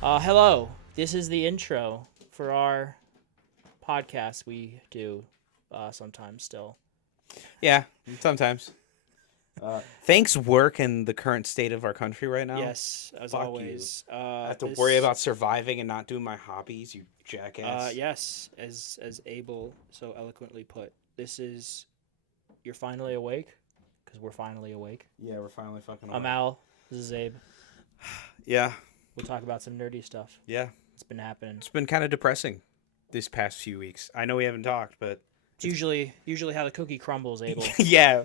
Hello. This is the intro for our podcast we do sometimes still. Yeah, sometimes. Thanks, work and the current state of our country right now. Yes, as Fuck you. always. I have to worry about surviving and not doing my hobbies, you jackass. Yes, as Abel so eloquently put, this is you're finally awake because we're finally awake. Yeah, we're finally fucking I'm awake. Al. This is Abe. Yeah, We'll talk about some nerdy stuff. yeah. It's been happening. It's been kind of depressing this past few weeks. I know we haven't talked, but It's usually how the cookie crumbles, Abel. yeah.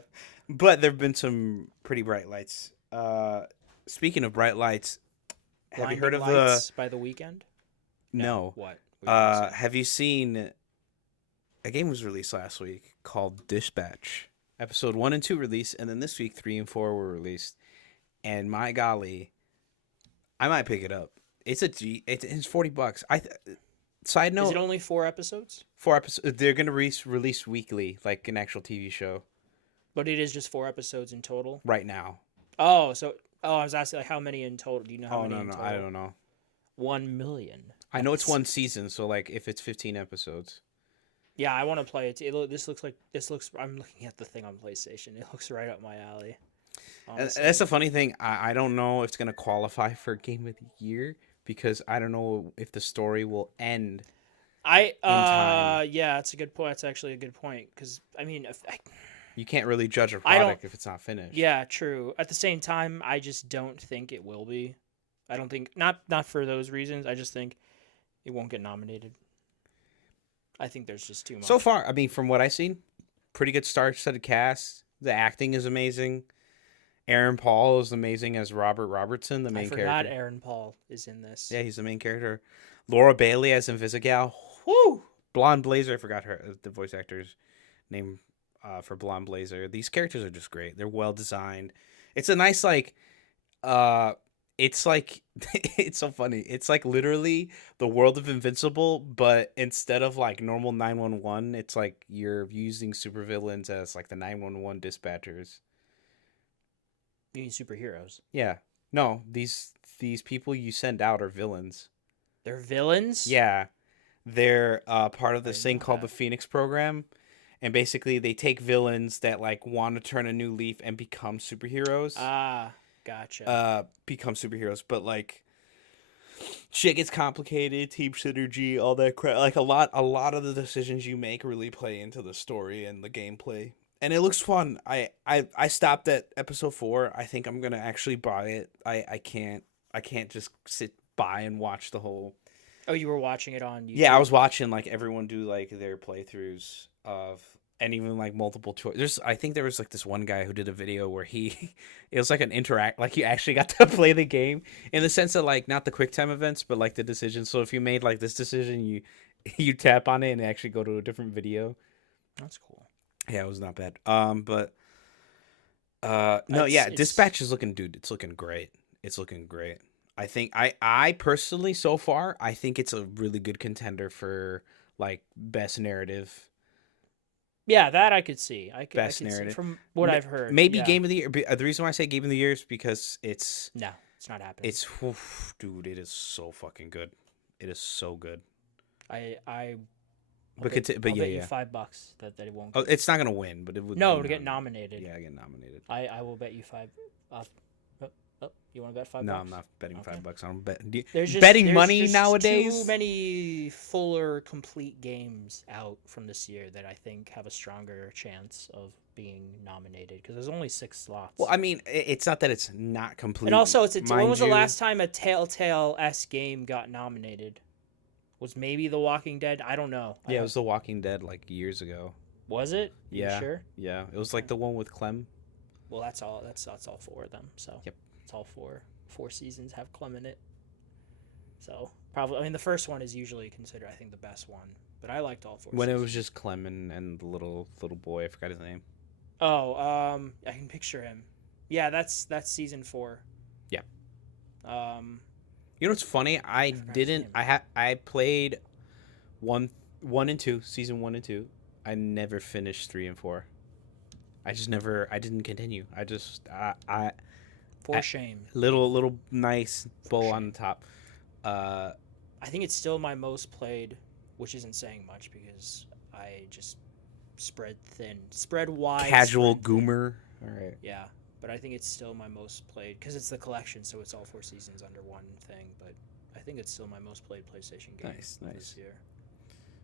But there've been some pretty bright lights. Speaking of bright lights, have you heard of Lights by the weekend? No. What? What are you gonna say? Have you seen a game was released last week called Dispatch? Episode 1 and 2 released, and then this week 3 and 4 were released. And my golly, I might pick it up. It's $40. Side Is note, it only 4 episodes? 4 episodes. They're gonna release weekly, like an actual TV show. But it is just 4 episodes in total. Right now. Oh, I was asking like how many in total? Do you know how Oh many no, in no, total? I don't know. 1,000,000. I know it's one season, so like if it's 15 episodes. Yeah, I want to play it. This looks. I'm looking at the thing on PlayStation. It looks right up my alley. And Honestly. that's the funny thing. I don't know if it's gonna qualify for Game of the Year because I don't know if the story will end. time. Yeah, that's a good point. That's actually a good point because I mean, You can't really judge a I don't- product if it's not finished. yeah, true. At the same time, I just don't think it will be. I don't think not for those reasons. I just think it won't get nominated. I think there's just too much. So far, I mean, from what I've seen, pretty good star-studded cast. The acting is amazing. Aaron Paul is amazing as Robert Robertson, the main I forgot character. Aaron Paul is in this. Yeah, he's the main character. Laura Bailey as Invisigal. Whoo! Blonde Blazer. I forgot her the voice actor's name for Blonde Blazer. These characters are just great. They're well designed. It's a nice it's like it's so funny. It's like literally the world of Invincible, but instead of like normal 911, it's like you're using supervillains as like the 911 dispatchers. You mean superheroes? Yeah. No, these people you send out are villains. They're villains. Yeah. They're part of this didn't thing know called that. the Phoenix program. And basically they take villains that like want to turn a new leaf and become superheroes. Ah, gotcha. Become superheroes, but like shit gets complicated, team synergy, all that crap. Like a lot of the decisions you make really play into the story and the gameplay. And it looks fun. I stopped at episode 4. I think I'm gonna actually buy it. I can't just sit by and watch the whole. Oh, you were watching it on YouTube? Yeah, I was watching like everyone do like their playthroughs of and even like multiple choice. I think there was like this one guy who did a video where it was like an interact, like you actually got to play the game in the sense of like not the quick time events, but like the decisions. So if you made like this decision, you tap on it and actually go to a different video. That's cool. Yeah, it was not bad. No, yeah, It's- Dispatch is looking, dude. It's looking great. It's looking great. I think I personally so far I think it's a really good contender for like best narrative. Yeah, that I could see. Best I could see narrative. from what I've heard. Maybe yeah. Game of the Year. The reason why I say Game of the Year is because it's No, it's not happening. dude, it is so fucking good. It is so good. I'll But bet you yeah. $5 that it won't. Oh, it's not gonna win, but it would. No, be to get nominated. Yeah, get nominated. I will bet you $5. You want to bet $5? No, I'm not betting Okay. $5. I'm betting. There's Betting there's money just nowadays. Too many fuller, complete games out from this year that I think have a stronger chance of being nominated because there's only 6 slots. Well, I mean, it's not that it's not complete. and also, when mind was the you. last time a Telltale-esque game got nominated? Was maybe The Walking Dead? I don't know. Yeah, it was The Walking Dead like years ago. Was it? You Yeah. sure? Yeah, it was like the one with Clem. Well, that's all. That's all 4 of them. So Yep. it's all 4. 4 seasons have Clem in it. So probably, I mean, the first one is usually considered, I think, the best one. But I liked all 4. When it seasons. was just Clem and the little boy, I forgot his name. Oh, I can picture him. Yeah, that's season 4. Yeah. Um, You know what's funny? I forgot his didn't. name. I played one and 2, season 1 and 2. I never finished 3 and 4. I just never. I didn't continue. I just. for shame. Little nice bow shame. on the top. Uh, I think it's still my most played, which isn't saying much because I just spread wide, Casual spread thin. Goomer. All right. Yeah, but I think it's still my most played because it's the collection, so it's all 4 seasons under one thing. But I think it's still my most played PlayStation game Nice. this year.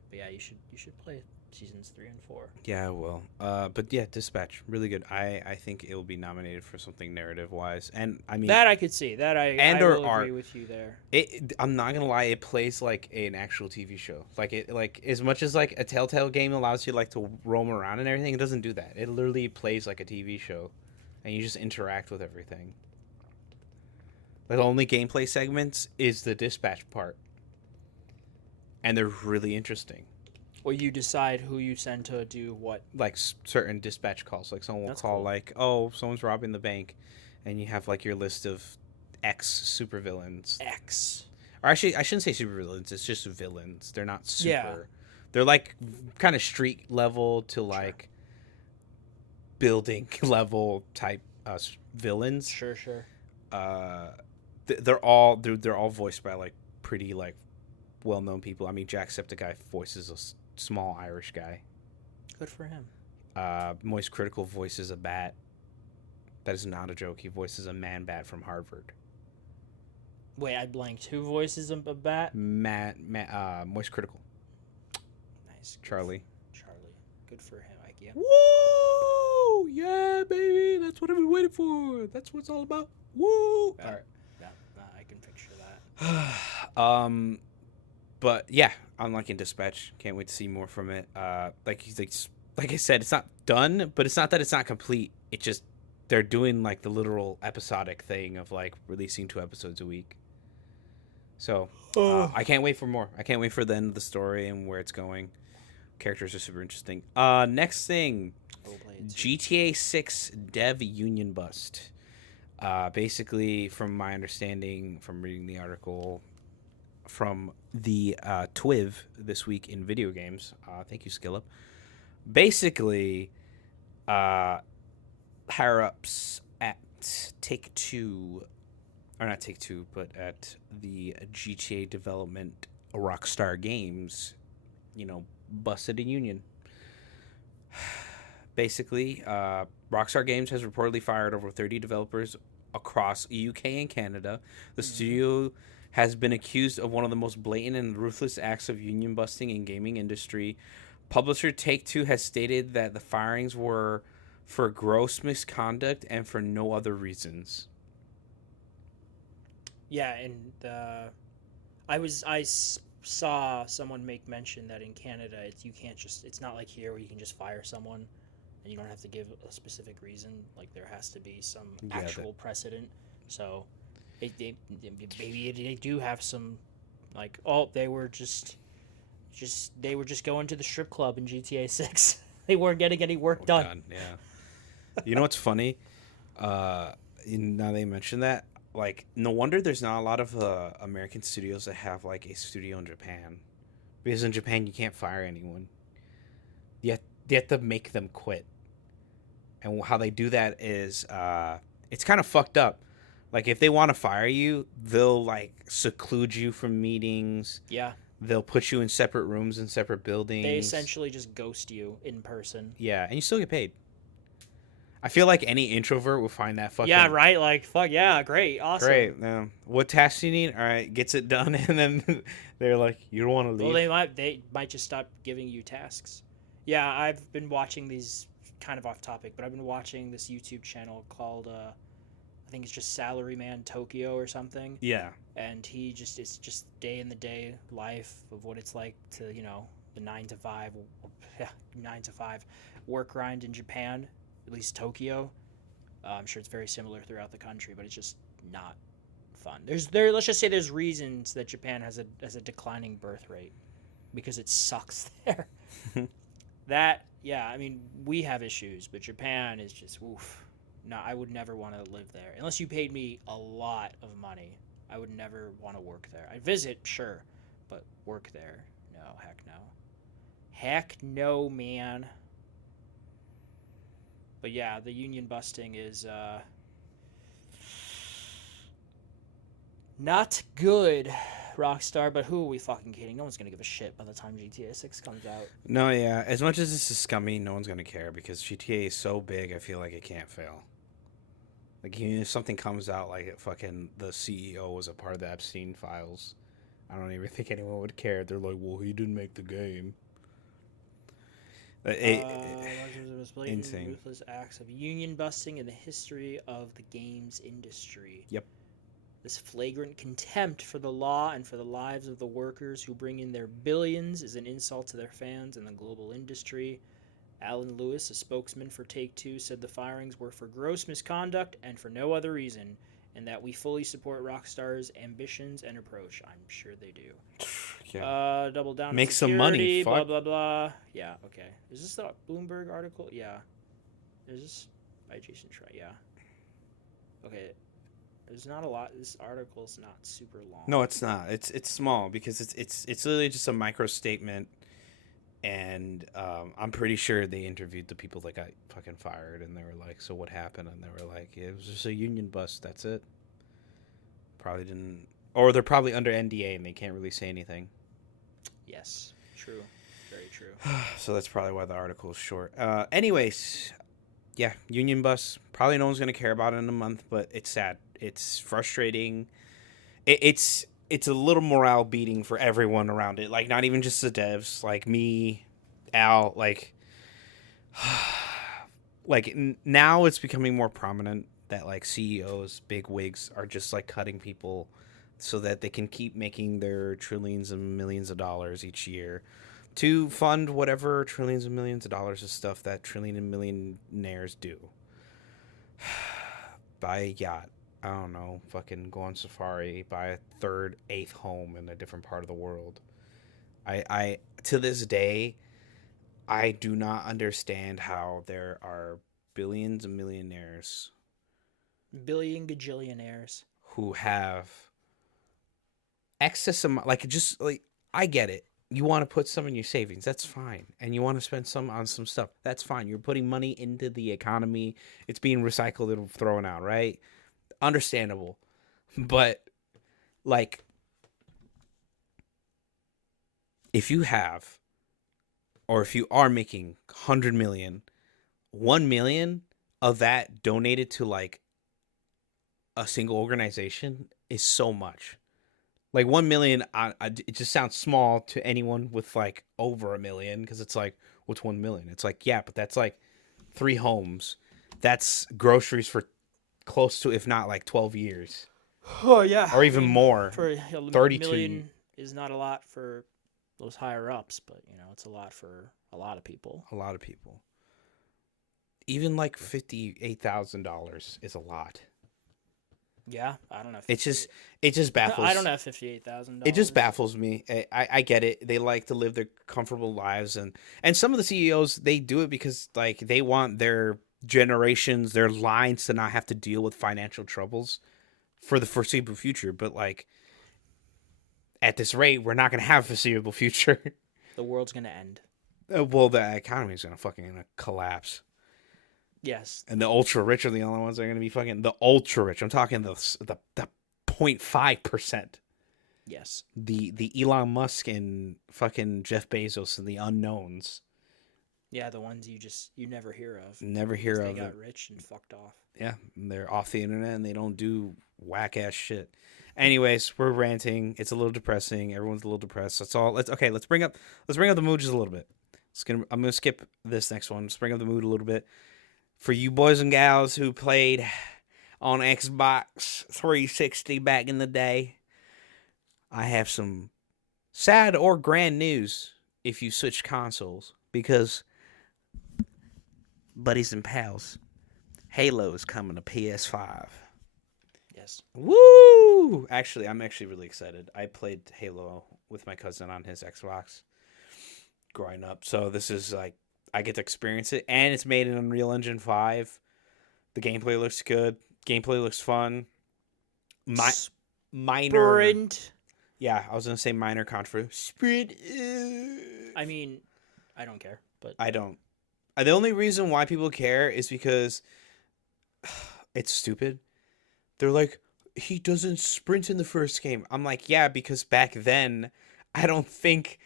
But yeah, you should play seasons 3 and 4. Yeah, I will. But yeah, Dispatch, really good. I think it will be nominated for something narrative wise, and I mean That I could see. That I or will art. agree with you there. I'm not gonna lie, it plays like an actual TV show. Like as much as like a Telltale game allows you like to roam around and everything, it doesn't do that. It literally plays like a TV show, and you just interact with everything. Like, the only gameplay segments is the dispatch part, and they're really interesting. Or you decide who you send to do what. Like certain dispatch calls, like someone will That's call cool. like, "Oh, someone's robbing the bank," and you have like your list of X supervillains. X. Or actually, I shouldn't say supervillains. It's just villains. They're not super. Yeah. They're like kind of street level to like building level type villains. Sure. They're all voiced by like pretty like well known people. I mean, Jacksepticeye voices a small Irish guy. Good for him. Moist Critical voices a bat. That is not a joke. He voices a man bat from Harvard. Wait, I blanked. Who voices a bat? Moist Critical. Nice. Charlie. Charlie. Good for him, I guess. Woo! Yeah, baby. That's what I've been waiting for. That's what it's all about. Woo! All right. Yeah, I can picture that. But yeah, I'm liking Dispatch. Can't wait to see more from it. Like I said, it's not done, but it's not that it's not complete. It just they're doing like the literal episodic thing of like releasing 2 episodes a week. So I can't wait for more. I can't wait for the end of the story and where it's going. Characters are super interesting. Next thing, GTA 6 dev union bust. Basically, from my understanding, from reading the article from the TWIV this week in video games, thank you, Skillup. Basically, higher-ups at Take-Two, or not Take-Two, but at the GTA development Rockstar Games, busted a union. Basically, Rockstar Games has reportedly fired over 30 developers across UK and Canada. The studio has been accused of one of the most blatant and ruthless acts of union busting in gaming industry. Publisher Take-Two has stated that the firings were for gross misconduct and for no other reasons. Yeah, and I saw someone make mention that in Canada it's not like here where you can just fire someone and you don't have to give a specific reason. Like, there has to be some actual precedent. So maybe they do have some, like, they were just going to the strip club in GTA 6. They weren't getting any work done. Yeah. You know what's funny? Now they mention that, like, no wonder there's not a lot of American studios that have like a studio in Japan, because in Japan you can't fire anyone. You have to make them quit, and how they do that is it's kind of fucked up. Like, if they want to fire you, they'll like seclude you from meetings. Yeah. They'll put you in separate rooms in separate buildings. They essentially just ghost you in person. Yeah, and you still get paid. I feel like any introvert will find that fucking... Yeah, right? Like, fuck, yeah, great, awesome. Great. What tasks you need? All right, gets it done, and then they're like, you don't want to leave? Well, they might just stop giving you tasks. Yeah, I've been watching these, kind of off topic, but I've been watching this YouTube channel called, I think it's just Salaryman Tokyo or something. Yeah. And it's just day in the day life of what it's like to, the 9 to 5 work grind in Japan. At least Tokyo. I'm sure it's very similar throughout the country, but it's just not fun. Let's just say there's reasons that Japan has a declining birth rate because it sucks there. I mean, we have issues, but Japan is just oof. No, I would never want to live there unless you paid me a lot of money. I would never want to work there. I'd visit, sure, but work there, no, heck no. Heck no, man. But yeah, the union busting is not good. Rockstar, but who are we fucking kidding? No one's gonna give a shit by the time GTA 6 comes out. No, yeah. As much as this is scummy, no one's gonna care because GTA is so big. I feel like it can't fail. Like, if something comes out like fucking the CEO was a part of the Epstein files, I don't even think anyone would care. They're like, well, he didn't make the game. Insane. Ruthless acts of union busting in the history of the games industry. Yep. This flagrant contempt for the law and for the lives of the workers who bring in their billions is an insult to their fans and the global industry. Alan Lewis, a spokesman for Take-Two, said the firings were for gross misconduct and for no other reason, and that we fully support Rockstar's ambitions and approach. I'm sure they do. Yeah. Double down. Make some money. Blah Fuck. blah blah. Yeah. Okay. Is this the Bloomberg article? Yeah. Is this by Jason Schreier? Yeah. Okay. There's not a lot. This article's not super long. No, it's not. It's small because it's literally just a micro statement, and I'm pretty sure they interviewed the people that got fucking fired, and they were like, "So what happened?" And they were like, "It was just a union bust. That's it." Probably didn't, or they're probably under NDA and they can't really say anything. Yes. True. Very true. So that's probably why the article is short. Anyways, yeah, union bus. Probably no one's gonna care about it in a month, but it's sad. It's frustrating. It's a little morale beating for everyone around it. Like, not even just the devs. Like me, Al. Like now it's becoming more prominent that like CEOs, big wigs, are just like cutting people so that they can keep making their trillions and millions of dollars each year to fund whatever trillions and millions of dollars of stuff that trillion and millionaires do. Buy a yacht. I don't know. Fucking go on safari. Buy a third, eighth home in a different part of the world. I to this day, I do not understand how there are billions of millionaires Billion gajillionaires who have excess amount. Like, just like, I get it. You want to put some in your savings, that's fine. And you want to spend some on some stuff, that's fine. You're putting money into the economy. It's being recycled and thrown out, right? Understandable. But, like, if you have, or if you are making 100 million, 1 million of that donated to, like, a single organization is so much. Like 1 million, it just sounds small to anyone with like over 1 million, because it's like, what's 1 million? It's like, yeah, but that's like 3 homes. That's groceries for close to, if not like 12 years. Oh yeah, or even more. For 32 million is not a lot for those higher ups, but you know it's a lot for a lot of people. A lot of people. Even like $58,000 is a lot. Yeah, I don't know. It just baffles. I don't have $58,000. It just baffles me. I get it. They like to live their comfortable lives, and some of the CEOs, they do it because like they want their generations, their lines to not have to deal with financial troubles for the foreseeable future. But like at this rate, we're not gonna have a foreseeable future. The world's gonna end. Well, the economy is gonna collapse. Yes. And the ultra rich are the only ones that are going to be fucking the ultra rich. I'm talking the 0.5%. Yes. The Elon Musk and fucking Jeff Bezos and the unknowns. Yeah, the ones you never hear of. Never hear of. They got rich and fucked off. Yeah, they're off the internet and they don't do whack ass shit. Anyways, we're ranting. It's a little depressing. Everyone's a little depressed. That's all. Let's bring up the mood just a little bit. I'm gonna skip this next one. Let's bring up the mood a little bit. For you boys and gals who played on Xbox 360 back in the day, I have some sad or grand news if you switch consoles. Because, buddies and pals, Halo is coming to PS5. Yes. Woo! Actually, I'm actually really excited. I played Halo with my cousin on his Xbox growing up. So this is like, I get to experience it, and it's made in Unreal Engine 5. The gameplay looks good. Gameplay looks fun. Minor. Sprint. Yeah, I was going to say minor controversy. Sprint. I mean, I don't care, but I don't. The only reason why people care is because it's stupid. They're like, he doesn't sprint in the first game. I'm like, yeah, because back then, I don't think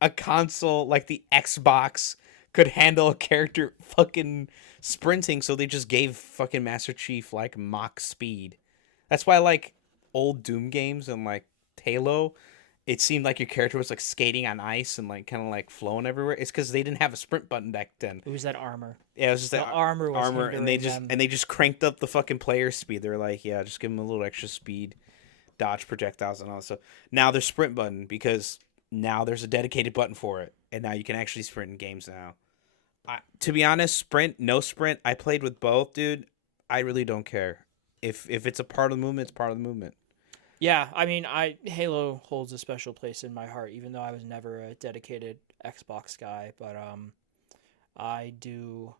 a console like the Xbox could handle a character fucking sprinting, so they just gave fucking Master Chief like Mach speed. That's why like old Doom games and like Halo, it seemed like your character was like skating on ice and like kind of like flowing everywhere. It's because they didn't have a sprint button back then. It was that armor. Yeah, it was just The that armor was armor, and they hindering just them. cranked up the fucking player speed. They're like, yeah, just give them a little extra speed, dodge projectiles and all that stuff. Now there's sprint button because now there's a dedicated button for it, and now you can actually sprint in games now. To be honest, sprint, no sprint. I played with both, dude. I really don't care. If it's a part of the movement, it's part of the movement. Yeah, I mean, Halo holds a special place in my heart, even though I was never a dedicated Xbox guy. But I do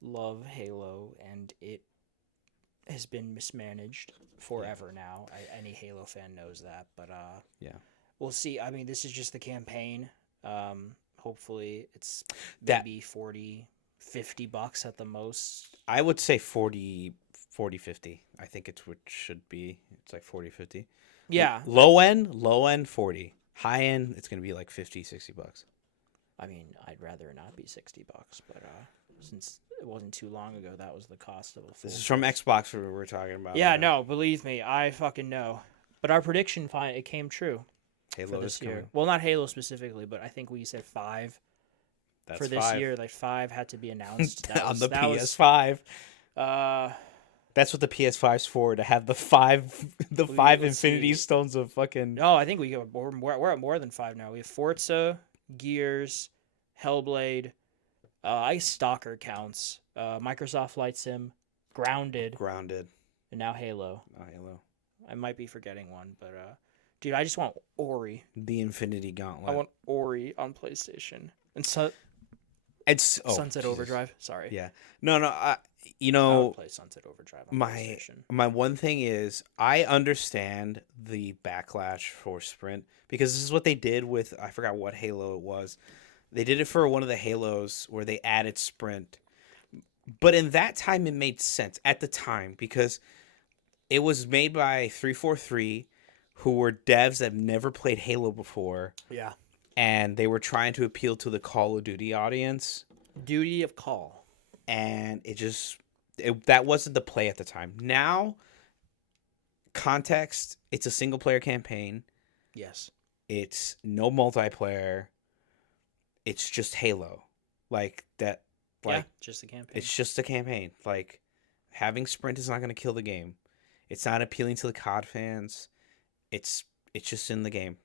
love Halo, and it has been mismanaged forever now. Any Halo fan knows that. But Yeah. we'll see. I mean, this is just the campaign. Hopefully, it's That maybe 40, $50 at the most. I would say 40, 50. I think it's what should be. It's like 40, 50. Yeah, Low end 40. High end it's going to be like 50, $60. I mean, I'd rather it not be $60, but since it wasn't too long ago, that was the cost of a full. This is from Xbox we're talking about. Yeah, no, believe me, I fucking know. But our prediction, it came true Halo for is this year. coming. Well, not Halo specifically, but I think we said 5 That's for this 5. year. Like 5 had to be announced On the that PS5. Was, That's what the PS5's for, to have the 5 let's Infinity see. Stones of fucking. No, I think we're at more than 5 now. We have Forza, Gears, Hellblade. I guess Stalker counts. Microsoft Flight Sim, Grounded, and now Halo. Oh, Halo. I might be forgetting one, but dude, I just want Ori. The Infinity Gauntlet. I want Ori on PlayStation and It's Sunset Jesus. Overdrive. Sorry, Yeah. No. I would play Sunset Overdrive on my PlayStation. my one thing is I understand the backlash for Sprint because this is what they did with, I forgot what Halo it was. They did it for one of the Halos where they added Sprint. But in that time it made sense at the time because it was made by 343, who were devs that have never played Halo before, Yeah, and they were trying to appeal to the Call of Duty audience, Duty of Call. and that wasn't the play at the time. Now, context, it's a single player campaign. Yes. It's no multiplayer. It's just Halo. Like that, like Yeah, just a campaign. it's just a campaign. Like having Sprint is not going to kill the game. It's not appealing to the COD fans. It's just in the game.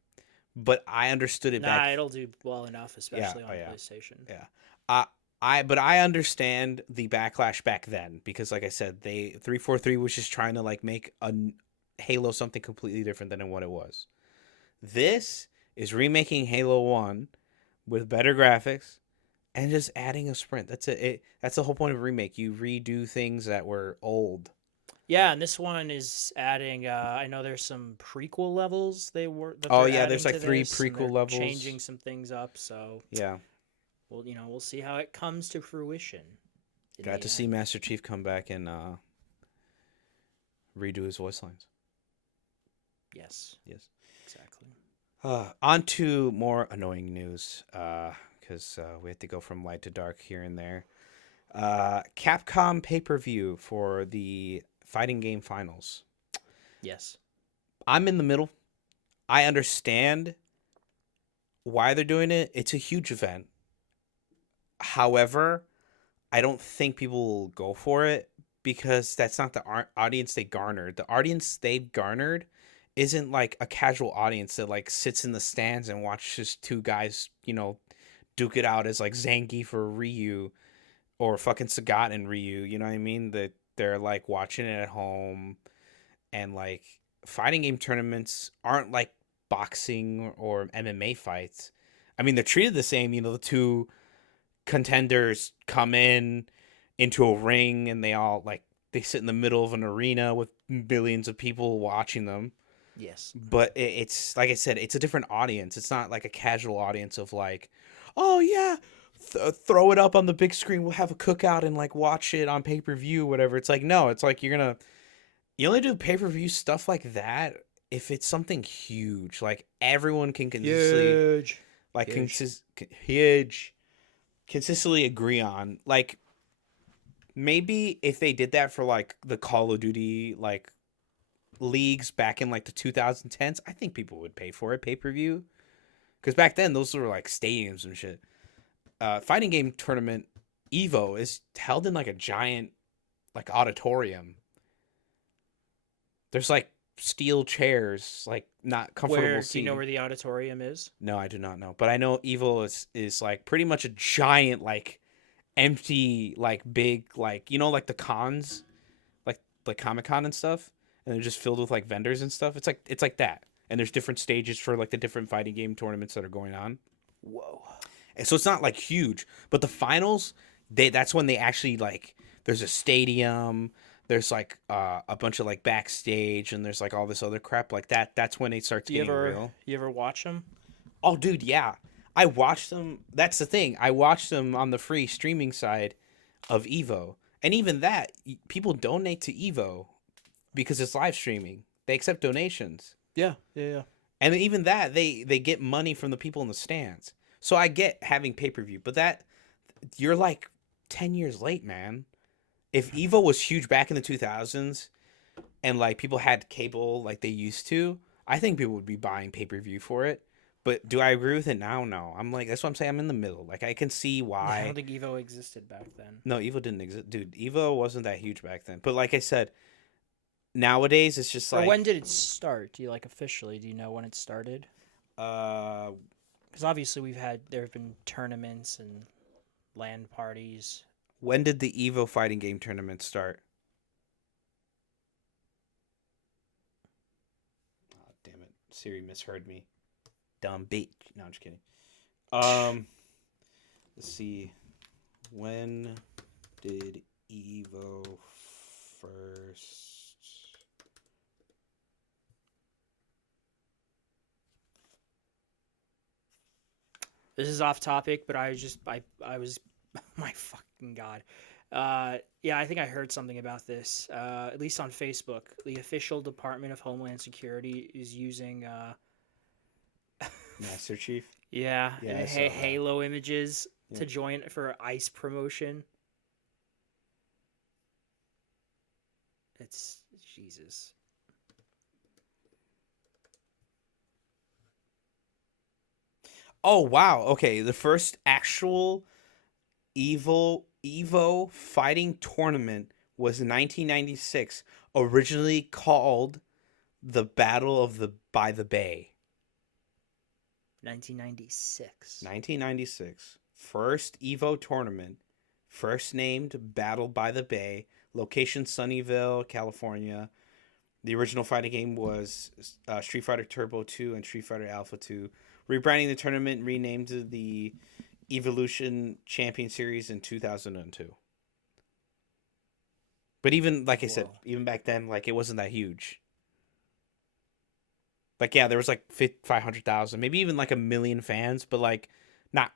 But I understood it back. It'll do well enough, especially on yeah. PlayStation. Yeah. But I understand the backlash back then because, like I said, 343 was just trying to like make a Halo something completely different than what it was. This is remaking Halo 1 with better graphics and just adding a sprint. That's it. That's the whole point of a remake. You redo things that were old. Yeah, and this one is adding. I know there's some prequel levels there's like 3 prequel levels, changing some things up. So yeah, we'll see how it comes to fruition. Got to see Master Chief come back and redo his voice lines. Yes, exactly. On to more annoying news, because we have to go from light to dark here and there. Capcom pay-per-view for the fighting game finals. Yes. I'm in the middle. I understand why they're doing it. It's a huge event. However, I don't think people will go for it because that's not the audience they garnered. The audience they've garnered isn't like a casual audience that like sits in the stands and watches two guys, duke it out as like Zangief for Ryu or fucking Sagat and Ryu. You know what I mean? That they're like watching it at home, and like fighting game tournaments aren't like boxing or MMA fights. I mean, they're treated the same. The two contenders come into a ring and they sit in the middle of an arena with billions of people watching them. Yes. But it's like I said, it's a different audience. It's not like a casual audience of like, oh yeah, throw it up on the big screen. We'll have a cookout and like watch it on pay-per-view, whatever. It's like, no, it's like you're gonna You only do pay-per-view stuff like that if it's something huge, like everyone can consistently, Huge. like Huge. huge, consistently agree on. Like maybe if they did that for like the Call of Duty like leagues back in like the 2010s, I think people would pay for it pay-per-view. Because back then those were like stadiums and shit. Fighting game tournament Evo is held in like a giant like auditorium. There's like steel chairs, like not comfortable Where do you know seating. where the auditorium is? No, I do not know, but I know Evo is like pretty much a giant like empty like big like like the cons like Comic Con and stuff, and they're just filled with like vendors and stuff. It's like that, and there's different stages for like the different fighting game tournaments that are going on. Whoa. And so it's not like huge, but the finals, that's when they actually like there's a stadium, there's like a bunch of like backstage, and there's like all this other crap like that. That's when it starts getting real. You ever watch them? Oh, dude, yeah, I watched them. That's the thing. I watched them on the free streaming side of Evo, and even that people donate to Evo because it's live streaming. They accept donations. Yeah. And even that, they get money from the people in the stands. So I get having pay-per-view, but that you're like 10 years late, man. If Evo was huge back in the 2000s and like people had cable like they used to, I think people would be buying pay-per-view for it. But do I agree with it now? No. I'm like, that's what I'm saying. I'm in the middle. Like I can see why. Yeah, I don't think Evo existed back then. No, Evo didn't exist. Dude, Evo wasn't that huge back then. But like I said, nowadays it's just Or like when did it start? Do you like officially? Do you know when it started? uh Because obviously there have been tournaments and LAN parties. when did the Evo fighting game tournament start? Oh, damn it. Siri misheard me. Dumb bitch. No, I'm just kidding. Let's see. When did Evo first? This is off topic, but I was my fucking god. Yeah, I think I heard something about this. At least on Facebook, the official Department of Homeland Security is using Master Chief? yeah, Yeah, and I saw that. Halo images Yeah. to join for ICE promotion. It's Jesus. Oh, wow. Okay, the first actual Evo fighting tournament was 1996, originally called the Battle of the by the Bay. 1996. 1996. First Evo tournament, first named Battle by the Bay, location Sunnyvale, California. The original fighting game was Street Fighter Turbo 2 and Street Fighter Alpha 2. Rebranding the tournament, renamed to the Evolution Champion Series in 2002. But even, like I said, Whoa. even back then, like, it wasn't that huge. Like, yeah, there was like 500,000, maybe even like 1 million fans, but like not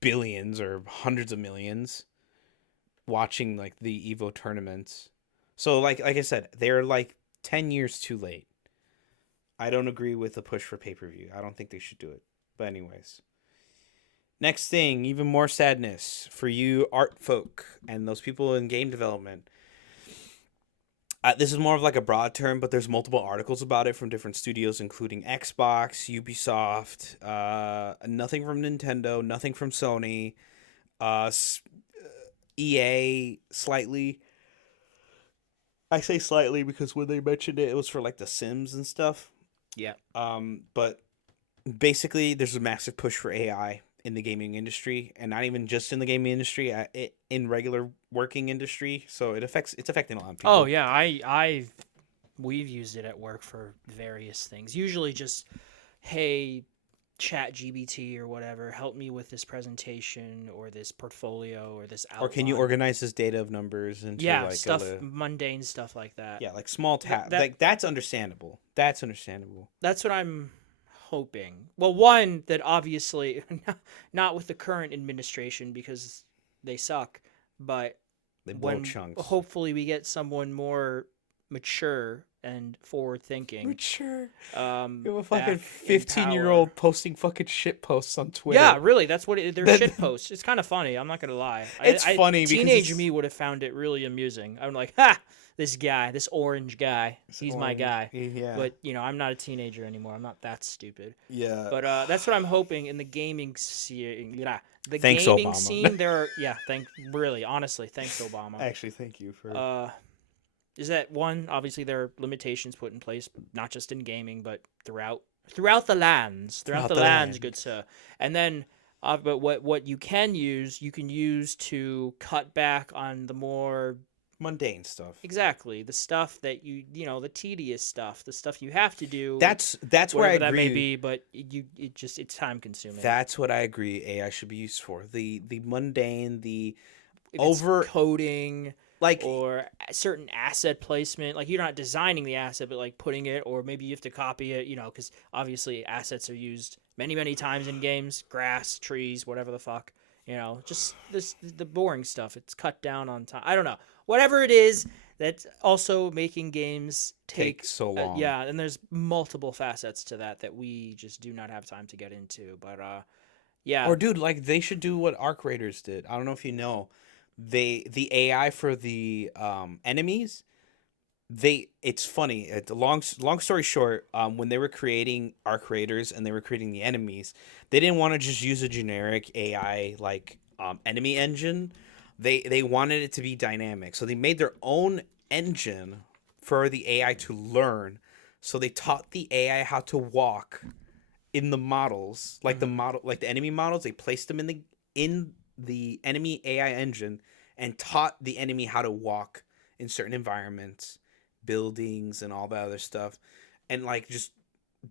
billions or hundreds of millions watching like the Evo tournaments. So like I said, they're like 10 years too late. I don't agree with the push for pay-per-view. I don't think they should do it. But anyways. Next thing, even more sadness for you art folk and those people in game development. This is more of like a broad term, but there's multiple articles about it from different studios, including Xbox, Ubisoft, nothing from Nintendo, nothing from Sony, EA slightly. I say slightly because when they mentioned it, it was for like The Sims and stuff. Yeah. But basically, there's a massive push for AI in the gaming industry, and not even just in the gaming industry, in regular working industry. So it's affecting a lot of people. Oh yeah, we've used it at work for various things. Usually just, hey, Chat GBT or whatever, help me with this presentation or this portfolio or this outline. Or can you organize this data of numbers into like stuff, mundane stuff like that. Yeah, like small tasks. Like that's understandable. That's understandable. That's what I'm hoping. Well, one, that obviously not with the current administration because they suck, but They blow chunks. hopefully we get someone more mature and forward thinking. Mature. Um, You're a fucking back in 15-year-old power. posting fucking shit posts on Twitter. Yeah, really, that's what they're That shit posts. It's kind of funny. I'm not gonna lie. it's funny because Teenage it's me would have found it really amusing. I'm like, ha, this guy, this orange guy, it's he's my orange. guy. Yeah. But I'm not a teenager anymore. I'm not that stupid. Yeah. But that's what I'm hoping in the gaming scene. Yeah, the Thanks, gaming Obama. scene. There are really honestly, thanks Obama. Actually, thank you for. Is that one? Obviously, there are limitations put in place, not just in gaming, but throughout the lands, good sir. And then, but what you can use to cut back on the more Mundane stuff. exactly the stuff that the tedious stuff, the stuff you have to do. That's where I whatever agree. that may be, but it's time consuming. That's what I agree. AI should be used for the mundane, the If over it's coding. like Or certain asset placement, like you're not designing the asset, but like putting it, or maybe you have to copy it, because obviously assets are used many times in games, grass, trees, whatever the fuck, just the boring stuff. It's cut down on time. I don't know, whatever it is that's also making games take so long. yeah, and there's multiple facets to that we just do not have time to get into. But yeah, Or dude, like they should do what Arc Raiders did. I don't know if you know. The AI for the enemies, it's funny. It's a long story short, when they were creating Arc Raiders and they were creating the enemies, they didn't want to just use a generic AI like enemy engine. They wanted it to be dynamic. So they made their own engine for the AI to learn. So they taught the AI how to walk in the models, like the enemy models. They placed them in the enemy AI engine and taught the enemy how to walk in certain environments, buildings, and all that other stuff. And like just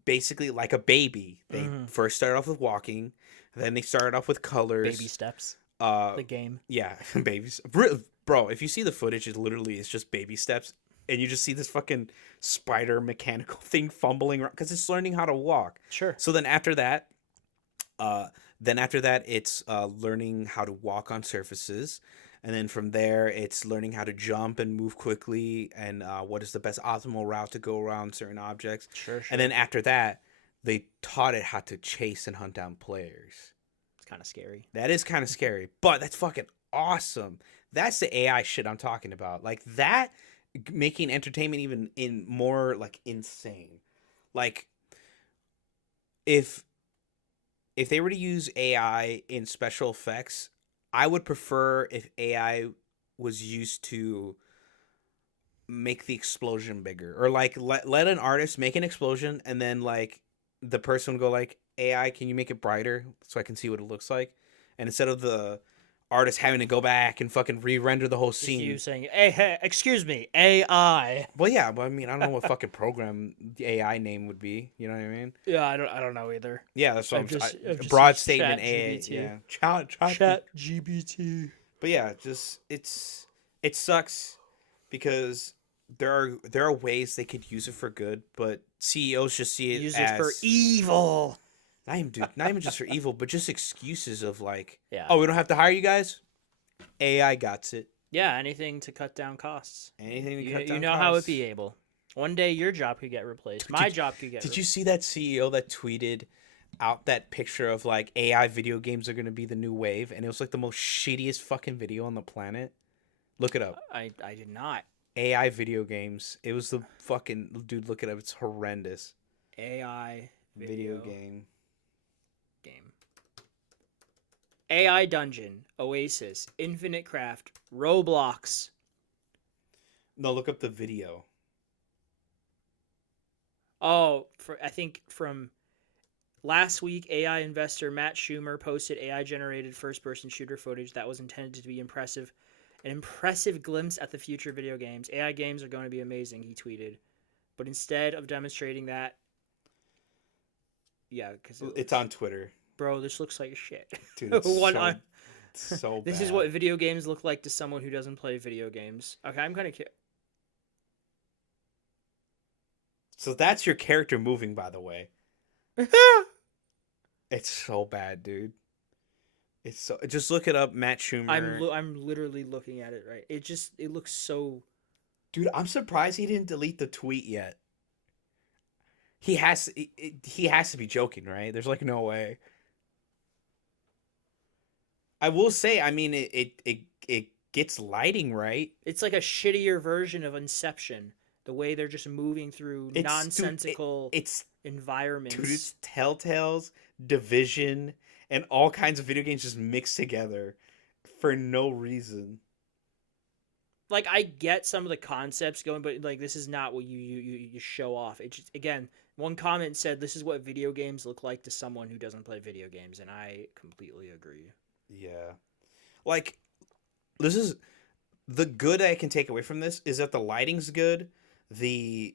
basically like a baby, they first started off with walking, then they started off with colors, baby steps. The game. Yeah, babies. Bro, if you see the footage, it's just baby steps, and you just see this fucking spider mechanical thing fumbling around because it's learning how to walk. Sure. So then after that, it's learning how to walk on surfaces, and then from there, it's learning how to jump and move quickly, and what is the best optimal route to go around certain objects. Sure. And then after that, they taught it how to chase and hunt down players. It's kind of scary. That is kind of scary, but that's fucking awesome. That's the AI shit I'm talking about. Like that, making entertainment even in more like insane. Like if they were to use AI in special effects, I would prefer if AI was used to make the explosion bigger, or like let an artist make an explosion and then like the person would go like, AI, can you make it brighter so I can see what it looks like? And instead of the artist having to go back and fucking re-render the whole scene. You saying, hey, excuse me, AI. Well, yeah, but I mean, I don't know what fucking program the AI name would be. You know what I mean? Yeah, I don't know either. Yeah, that's what I've just broad used statement. AI. Yeah, Chat GBT. But yeah, just it sucks because there are ways they could use it for good, but CEOs just see it Use as it for evil. Not even just for evil, but just excuses of like, Yeah. oh, we don't have to hire you guys. AI got it. Yeah, anything to cut down costs. Anything to cut down. You know how it be able. One day your job could get replaced. My job could get. Did you see that CEO that tweeted out that picture of like AI video games are gonna be the new wave, and it was like the most shittiest fucking video on the planet? Look it up. I did not. AI video games. It was the fucking dude. Look it up. It's horrendous. AI Video game. AI Dungeon, Oasis, Infinite Craft, Roblox. No, look up the video. Oh, I think from last week, AI investor Matt Schumer posted AI-generated first-person shooter footage that was intended to be impressive. An impressive glimpse at the future of video games. AI games are going to be amazing, he tweeted. But instead of demonstrating that... Yeah, because... It's on Twitter. Bro, this looks like shit. Dude, it's so bad. This is what video games look like to someone who doesn't play video games. Okay, I'm kind of curious. So that's your character moving, by the way. It's so bad, dude. It's so. Just look it up, Matt Schumer. I'm literally looking at it right. It looks so. Dude, I'm surprised he didn't delete the tweet yet. He has to be joking, right? There's like no way. I will say, I mean, it gets lighting right. It's like a shittier version of Inception. The way they're just moving through nonsensical It's environments. dude, it's Telltale's Division and all kinds of video games just mixed together for no reason. Like, I get some of the concepts going, but like this is not what you show off. It just, again, one comment said this is what video games look like to someone who doesn't play video games, and I completely agree. Yeah. Like, this is the good I can take away from this is that the lighting's good, the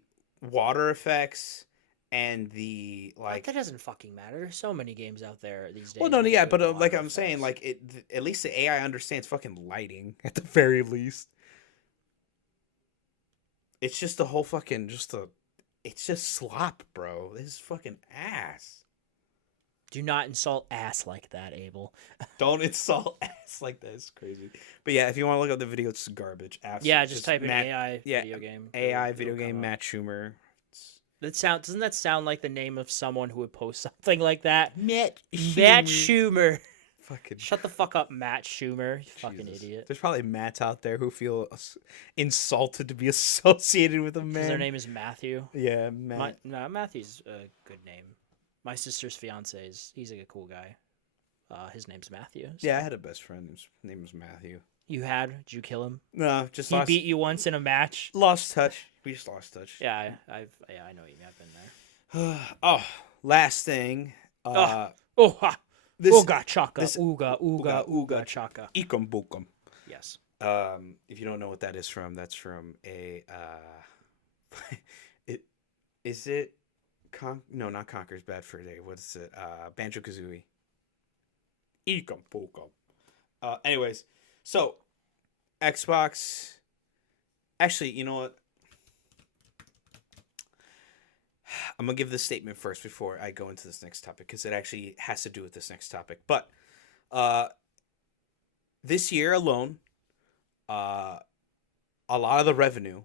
water effects, and the But that doesn't fucking matter. There's so many games out there these days. well, no, with yeah, good but like water I'm saying, effects. like at least the AI understands fucking lighting at the very least. It's just the whole fucking it's just slop, bro. This is fucking ass. Do not insult ass like that, Abel. Don't insult ass like that. It's crazy. But yeah, if you want to look up the video, it's garbage. Absolutely. Yeah, just type in AI video game. AI It'll video come game up. Matt Schumer. Doesn't that sound like the name of someone who would post something like that? Matt Matt Schumer. Fucking Shut the fuck up, Matt Schumer. You fucking Jesus. idiot. There's probably Matts out there who feel insulted to be associated with a man. Because their name is Matthew. Yeah, Matt. Matthew's a good name. My sister's fiance he's a cool guy. His name's Matthew. So. Yeah, I had a best friend. His name was Matthew. You had? Did you kill him? No, just He beat you once in a match. lost touch. We just lost touch. Yeah, I know you. I've been there. Oh, last thing. Oh, ha. This Ooga chaka. this- Ooga chaka. Ikum Bukum. Yes. If you don't know what that is from, that's from a it no, not Conker's Bad Fur Day. What is it? Banjo Kazooie. Ikum Bukum. Anyways, so Xbox. Actually, you know what? I'm gonna give this statement first before I go into this next topic because it actually has to do with this next topic. But this year alone, a lot of the revenue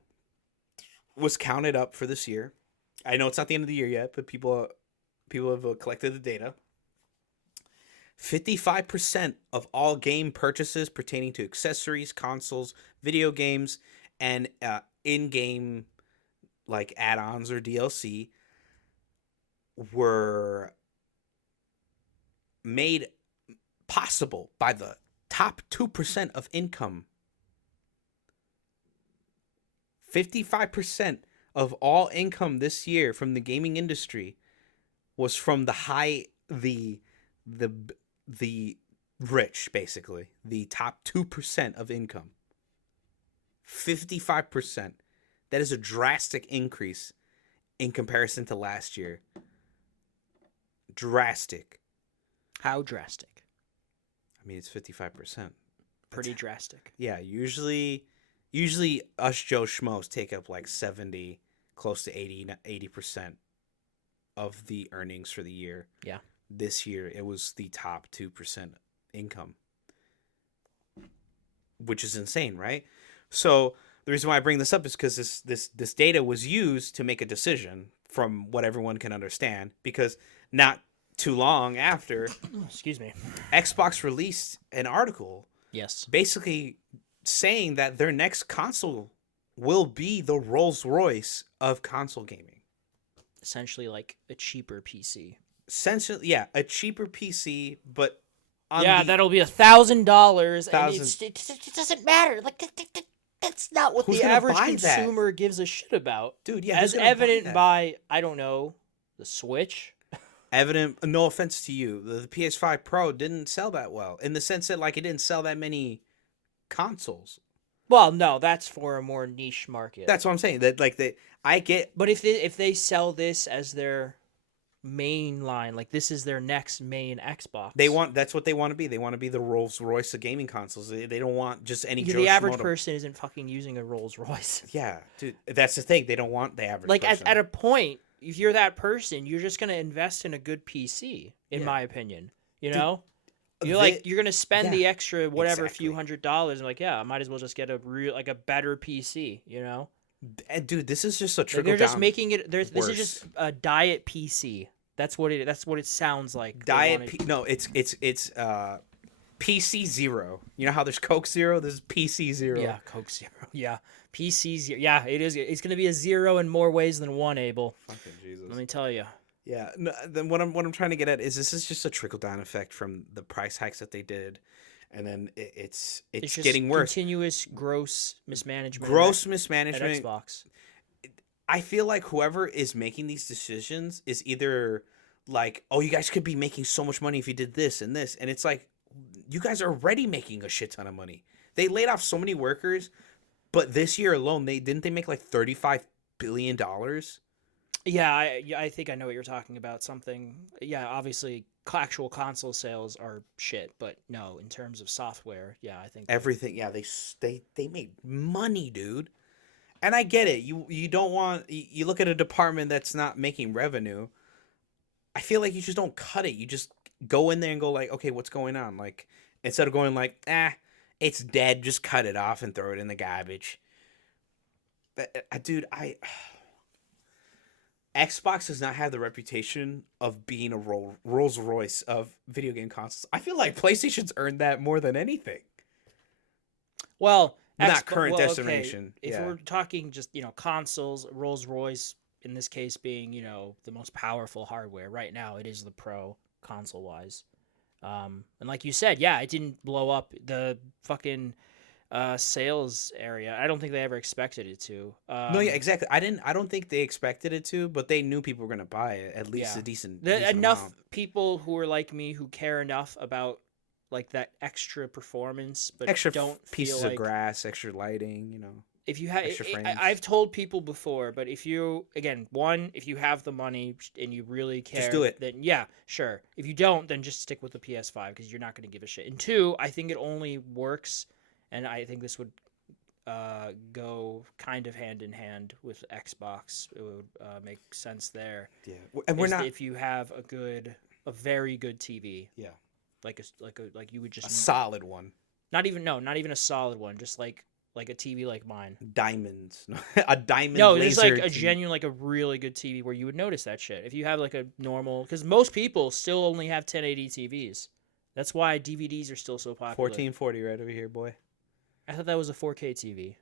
was counted up for this year. I know it's not the end of the year yet, but people have collected the data. 55% of all game purchases pertaining to accessories, consoles, video games, and in-game like add-ons or DLC were made possible by the top 2% of income. 55% of all income this year from the gaming industry was from the rich, basically. The top 2% of income. 55%. That is a drastic increase in comparison to last year. Drastic. How drastic? I mean, it's 55%. Pretty drastic. Yeah, usually us Joe Schmoes take up like 70, close to 80% of the earnings for the year. Yeah. This year, it was the top 2% income, which is insane, right? So the reason why I bring this up is because this data was used to make a decision from what everyone can understand, because not too long after, Excuse me. Xbox released an article Yes. basically saying that their next console will be the Rolls-Royce of console gaming. Essentially like a cheaper PC. Essentially, yeah, a cheaper PC, but that'll be $1,000, and Thousand- it doesn't matter. Like that's not what Who's the gonna average buy that? consumer gives a shit about. dude, yeah, As who's gonna buy evident that? by, I don't know, the Switch. Evident. No offense to you, the PS5 Pro didn't sell that well in the sense that like it didn't sell that many consoles. Well, no, that's for a more niche market. That's what I'm saying. That like I get. But if they sell this as their main line, like this is their next main Xbox, That's what they want to be. They want to be the Rolls Royce of gaming consoles. They don't want just any. Yeah, Joe the average Schmo to- person isn't fucking using a Rolls Royce. Yeah, dude, that's the thing. They don't want the average. Like person. at a point, if you're that person, you're just gonna invest in a good PC, in Yeah. my opinion. You Dude, know, you're they- you're gonna spend the extra whatever exactly. few $100s. I'm like, yeah, I might as well just get a better PC. You know, Dude, this is just a trickle They're just down. making it. This is just Worse. a diet PC. That's what it. That's what it sounds like. No, it's PC Zero. You know how there's Coke Zero? This is PC Zero. Yeah, Coke Zero. Yeah, PC Zero. Yeah, it is. It's gonna be a zero in more ways than one. Abel, Fucking Jesus. let me tell you. Yeah. No, then what I'm trying to get at is this is just a trickle down effect from the price hikes that they did, and then it's It's just getting worse. continuous gross mismanagement. Gross at mismanagement. Xbox. I feel like whoever is making these decisions is either like, oh, you guys could be making so much money if you did this and this, and it's like, you guys are already making a shit ton of money. They laid off so many workers, but this year alone, they make like $35 billion. Yeah, I think I know what you're talking about. Something. Yeah, obviously, actual console sales are shit, but no, in terms of software, yeah, I think Everything, yeah, they made money, dude. And I get it. You don't want you look at a department that's not making revenue. I feel like you just don't cut it. You just go in there and go like, okay, what's going on? Like instead of going like, it's dead, just cut it off and throw it in the garbage. Dude, Xbox does not have the reputation of being a Rolls Royce of video game consoles. I feel like PlayStation's earned that more than anything. Well, Not current okay, destination. if Yeah. we're talking just consoles, Rolls Royce in this case being the most powerful hardware right now, it is the Pro console wise. And like you said, yeah, it didn't blow up the fucking sales area. I don't think they ever expected it to. No, yeah, exactly. I don't think they expected it to, but they knew people were gonna buy it at least Yeah. a decent Enough amount. people who are like me who care enough about like that extra performance, but Extra don't pieces feel of like grass, extra lighting, you know. if you have. extra frames. I've told people before, but if you if you have the money and you really care, Just do it. then yeah, sure. If you don't, then just stick with the PS5 because you're not going to give a shit. And two, I think it only works, and I think this would go kind of hand in hand with Xbox. It would make sense there. Yeah, and we're is not if you have a very good TV. Yeah. Like you would a just solid one. not even a solid one, just like a TV like mine. Diamonds, a diamond. No, just like a TV. genuine, like a really good TV where you would notice that shit. If you have like a normal, because most people still only have 1080 TVs. That's why DVDs are still so popular. 1440 right over here, boy. I thought that was a 4K TV.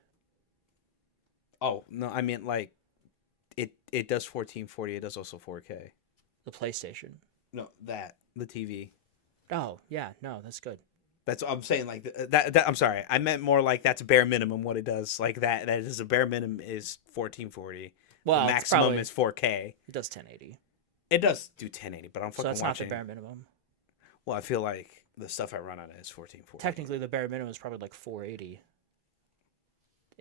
Oh no, I mean like, it does 1440. It does also 4K. The PlayStation. No, the TV. Oh yeah, no, that's good. That's what I'm saying. Like that. I'm sorry. I meant more like that's bare minimum. What it does, like that is a bare minimum is 1440. Well, The it's maximum is 4K. it does 1080, It does do 1080, but I'm so fucking that's watching. not the bare minimum. Well, I feel like the stuff I run on it is 1440. Technically, the bare minimum is probably like 480.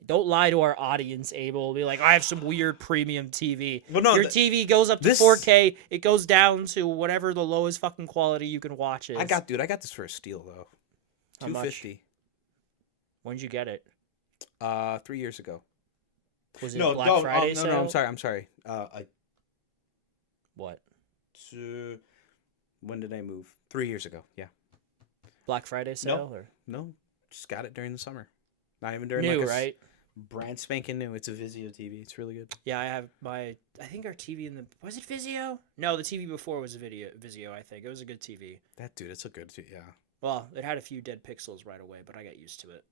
Don't lie to our audience, Abel. Be like, I have some weird premium TV. Well, no, Your TV goes up to this- 4K. It goes down to whatever the lowest fucking quality you can watch is. I got this for a steal though. How much? $250. When'd you get it? 3 years ago. Was it No, a Black no, Friday no, sale? no. I'm sorry. What? When did I move? 3 years ago. Yeah. Black Friday sale or No, just got it during the summer. Not even during new? like Right? brand spanking new. It's a Vizio TV. It's really good. Yeah, I have my. I think our TV in the was it Vizio? No, the TV before was a Vizio. I think it was a good TV. That dude, it's a good yeah. Well, it had a few dead pixels right away, but I got used to it.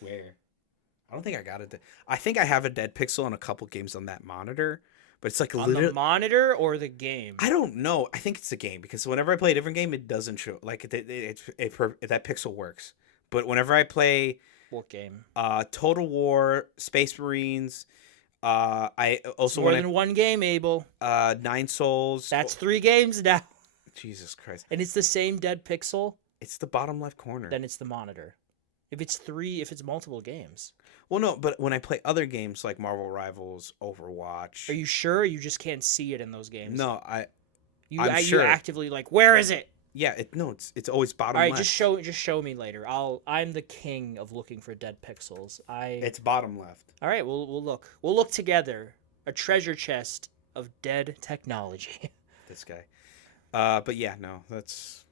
Where? I don't think I got it. I think I have a dead pixel on a couple games on that monitor, but it's like On the literally. monitor or the game? I don't know. I think it's the game because whenever I play a different game, it doesn't show like that pixel works. But whenever I play What game? Total War, Space Marines, I also More want than one game, Abel. Nine Souls. That's 3 games now. Jesus Christ! And it's the same dead pixel, It's the bottom left corner. then it's the monitor. If it's multiple games. Well, no, but when I play other games like Marvel Rivals, Overwatch. Are you sure you just can't see it in those games? No, You I'm you sure. actively like, where is it? Yeah, it's always bottom All right, left. just show me later. I'm the king of looking for dead pixels. It's bottom left. All right, we'll look. We'll look together. A treasure chest of dead technology. This guy. But yeah, no, that's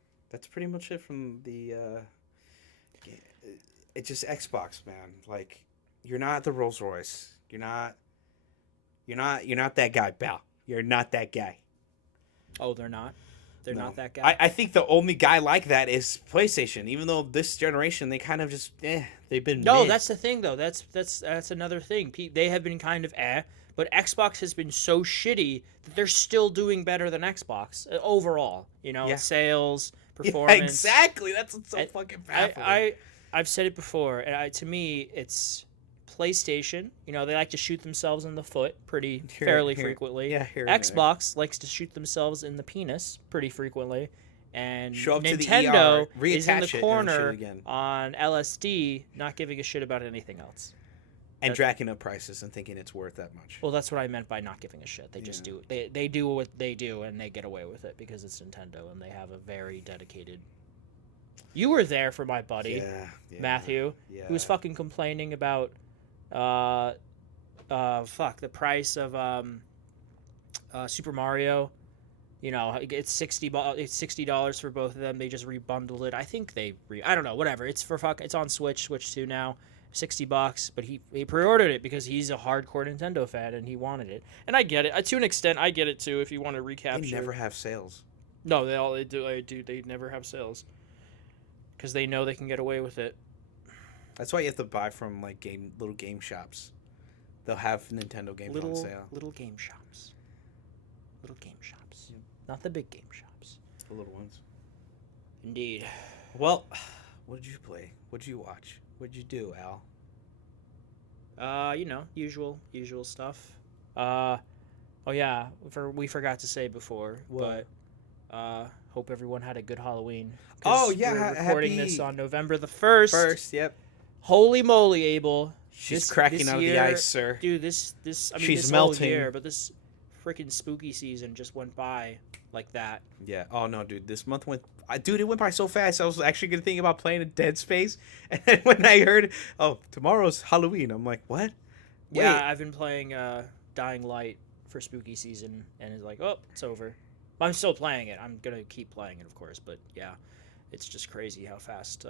pretty much it from the. It's just Xbox, man. Like, you're not the Rolls Royce. You're not. You're not that guy, pal. You're not that guy. Oh, they're not. They're No. not that guy. I think the only guy like that is PlayStation. Even though this generation, they kind of just they've been No, mid. that's the thing though. That's another thing. They have been kind of but Xbox has been so shitty that they're still doing better than Xbox overall. Yeah. Sales, Yeah, performance. exactly. That's what's so fucking baffling. I've said it before, and to me, it's PlayStation. They like to shoot themselves in the foot fairly frequently. Yeah, here. Xbox likes to shoot themselves in the penis pretty frequently, and Show up to the Nintendo ER, is in reattach the it, and shoot corner it again. on LSD, not giving a shit about anything else. And jacking up prices and thinking it's worth that much. Well, that's what I meant by not giving a shit. They just do it. They do what they do, and they get away with it because it's Nintendo, and they have a very dedicated. You were there for my buddy, Matthew, who was fucking complaining about, the price of Super Mario. It's $60 for both of them. They just rebundled it. I think I don't know, whatever. It's it's on Switch 2 now. $60, but he pre-ordered it because he's a hardcore Nintendo fan and he wanted it. And I get it. To an extent, I get it too if you want to recapture. They never have sales. No, they do. They never have sales. Because they know they can get away with it. That's why you have to buy from like little game shops. They'll have Nintendo games on sale. Little game shops. Not the big game shops. The little ones. Indeed. Well, what did you play? What did you watch? What did you do, Al? Usual stuff. Oh yeah, we forgot to say before, but hope everyone had a good Halloween. Oh yeah, we're recording this on November the 1st. First, yep. Holy moly, Abel! She's cracking out of the ice, sir. Dude, she's this melting. whole year, but this freaking spooky season just went by like that. Yeah. Oh no, dude. This month went. Dude, it went by so fast. I was actually gonna think about playing a Dead Space, and then when I heard, oh, tomorrow's Halloween, I'm like, what? Yeah, Wait. I've been playing Dying Light for spooky season, and it's like, oh, it's over. I'm still playing it. I'm gonna keep playing it, of course, but yeah, it's just crazy how fast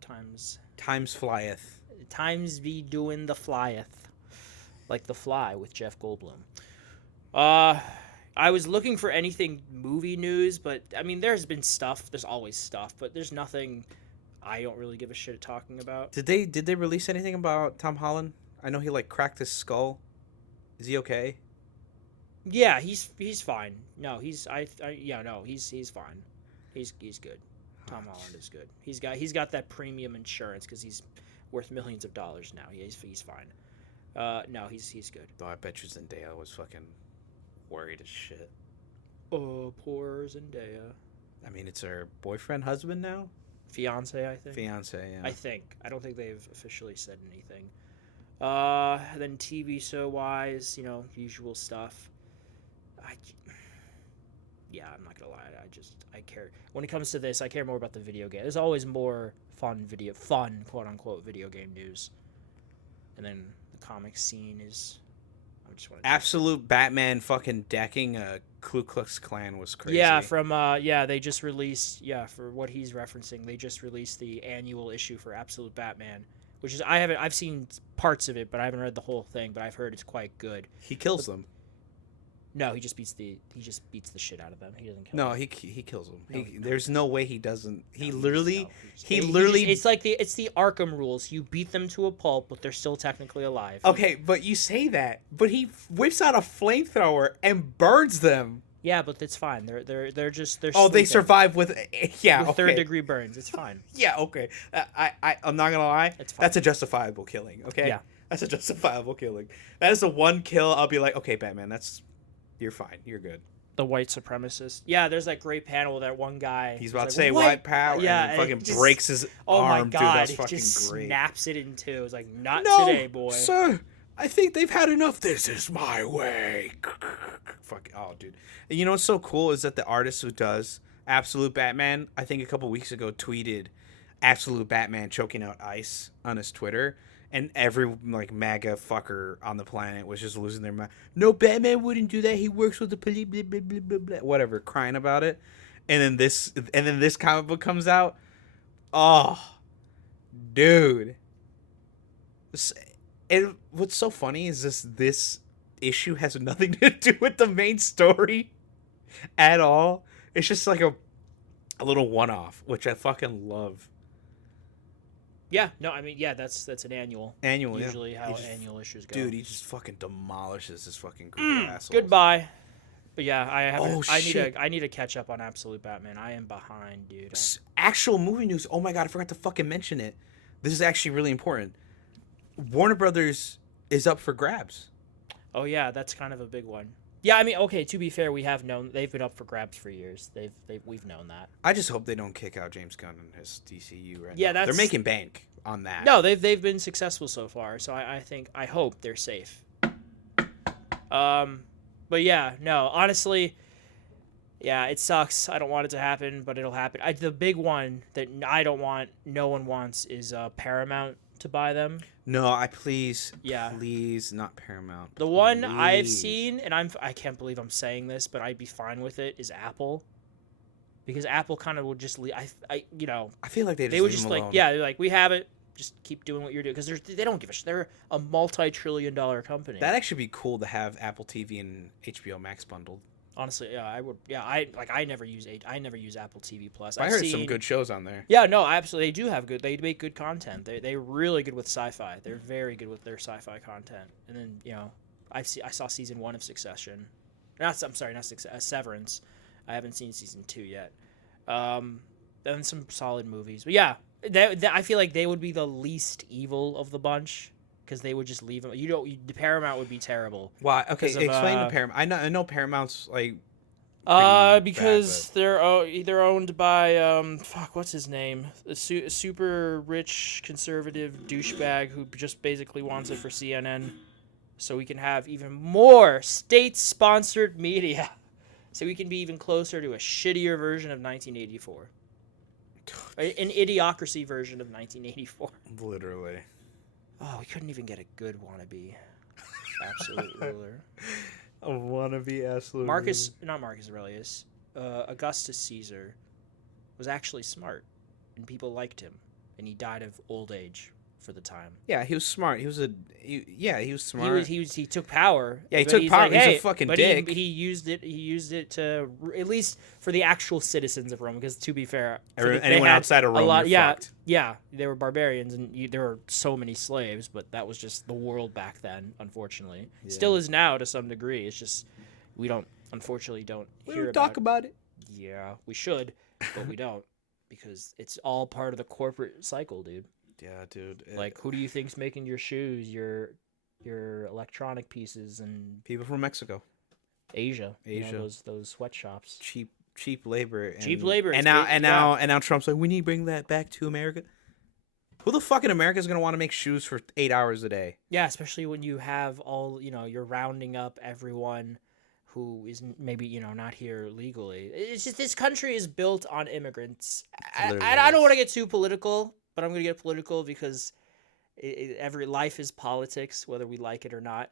Times flyeth. Times be doing the flyeth, like The Fly with Jeff Goldblum. I was looking for anything movie news, but I mean, there's been stuff. There's always stuff, but there's nothing I don't really give a shit talking about. Did they release anything about Tom Holland? I know he like cracked his skull. Is he okay? Yeah, he's fine. No, he's fine. He's good. Tom Holland is good. He's got that premium insurance because he's worth millions of dollars now. He's fine. No, he's good. Oh, I bet you Zendaya was fucking worried as shit. Oh, poor Zendaya. I mean, it's her boyfriend, husband now? Fiance, I think. Fiance, yeah. I think. I don't think they've officially said anything. Then TV show wise, usual stuff. I'm not gonna lie. I care when it comes to this. I care more about the video game. There's always more fun quote unquote video game news. And then the comic scene is. I just want to. Absolute Batman fucking decking a Ku Klux Klan was crazy. Yeah, they just released for what he's referencing. They just released the annual issue for Absolute Batman, which is I've seen parts of it, but I haven't read the whole thing. But I've heard it's quite good. He kills them. No, he just beats the shit out of them. He doesn't kill No, them. he kills them. There's no way he doesn't. He literally. It's like the Arkham rules. You beat them to a pulp, but they're still technically alive. Okay, but you say that, but he whips out a flamethrower and burns them. Yeah, but it's fine. They're Oh, they survive with third degree burns. It's fine. Yeah, okay. I'm not gonna lie. It's fine. That's a justifiable killing. Okay. Yeah. That's a justifiable killing. That is the one kill I'll be like, okay, Batman, you're fine. You're good. The white supremacist. Yeah, there's that great panel with that one guy. He's about to say white power, yeah, and he fucking breaks his arm. My Dude, God, that's it fucking just great. snaps it in two. It's like, not No, today, boy. Sir, I think they've had enough. This is my way. Fuck. Oh, dude. And you know what's so cool is that the artist who does Absolute Batman, I think a couple weeks ago, tweeted Absolute Batman choking out ice on his Twitter. And every like MAGA fucker on the planet was just losing their mind. No, Batman wouldn't do that. He works with the police. Blah, blah, blah, blah, blah, whatever, crying about it. And then this comic book comes out. Oh, dude. And what's so funny is this issue has nothing to do with the main story at all. It's just like a little one-off, which I fucking love. Yeah, no, I mean, yeah, that's an annual. Annual, Usually yeah. how annual issues go. Dude, he just fucking demolishes this fucking group of assholes. Goodbye. But yeah, I haven't. Oh, I shit. need to catch up on Absolute Batman. I am behind, dude. Actual movie news. Oh my god, I forgot to fucking mention it. This is actually really important. Warner Brothers is up for grabs. Oh yeah, that's kind of a big one. Yeah, I mean, okay. To be fair, we have known they've been up for grabs for years. We've known that. I just hope they don't kick out James Gunn and his DCU right Yeah, now. They're that's making bank on that. no. They've been successful so far. So I hope they're safe. But yeah, no. Honestly, yeah, it sucks. I don't want it to happen, but it'll happen. The big one that I don't want, no one wants, is Paramount to buy them. No, please not Paramount. The one I've seen, and I can't believe I'm saying this, but I'd be fine with it, is Apple. Because Apple kind of would just leave. I feel like they would just like, yeah, they're like, we have it. Just keep doing what you're doing, because they don't give a shit. They're a multi-trillion-dollar company. That'd actually be cool to have Apple TV and HBO Max bundled. Honestly, yeah, I would. Yeah, I never use Apple TV Plus. I heard some good shows on there. Yeah, no, absolutely, they do have good. They make good content. They're really good with sci-fi. They're very good with their sci-fi content. And then I saw season 1 of Succession. Not Severance. I haven't seen season 2 yet. Then some solid movies. But yeah, I feel like they would be the least evil of the bunch. Because they would just leave them. The Paramount would be terrible. Why? Okay, explain the Paramount. I know Paramount's like. Because they're owned by what's his name? A super rich conservative douchebag who just basically wants it for CNN, so we can have even more state-sponsored media, so we can be even closer to a shittier version of 1984, an idiocracy version of 1984. Literally. Oh, we couldn't even get a good wannabe absolute ruler. A wannabe absolute Not Marcus Aurelius. Augustus Caesar was actually smart, and people liked him, and he died of old age for the time. Yeah, he was smart. He was smart. He took power. Yeah, he took power. Like, he's a fucking dick. He used it to, at least for the actual citizens of Rome. Because to be fair, anyone outside of Rome, fucked. Yeah, they were barbarians, and there were so many slaves. But that was just the world back then. Unfortunately, still is now to some degree. It's just we don't talk about it. Yeah, we should, but we don't, because it's all part of the corporate cycle, dude. Yeah, dude. Like, who do you think's making your shoes, your electronic pieces, and people from Mexico, Asia, those sweatshops, cheap labor, and now Trump's like, we need to bring that back to America. Who the fuck in America is gonna want to make shoes for 8 hours a day? Yeah, especially when you have all you're rounding up everyone who is maybe not here legally. It's just this country is built on immigrants. I don't want to get too political. But I'm going to get political because every life is politics, whether we like it or not.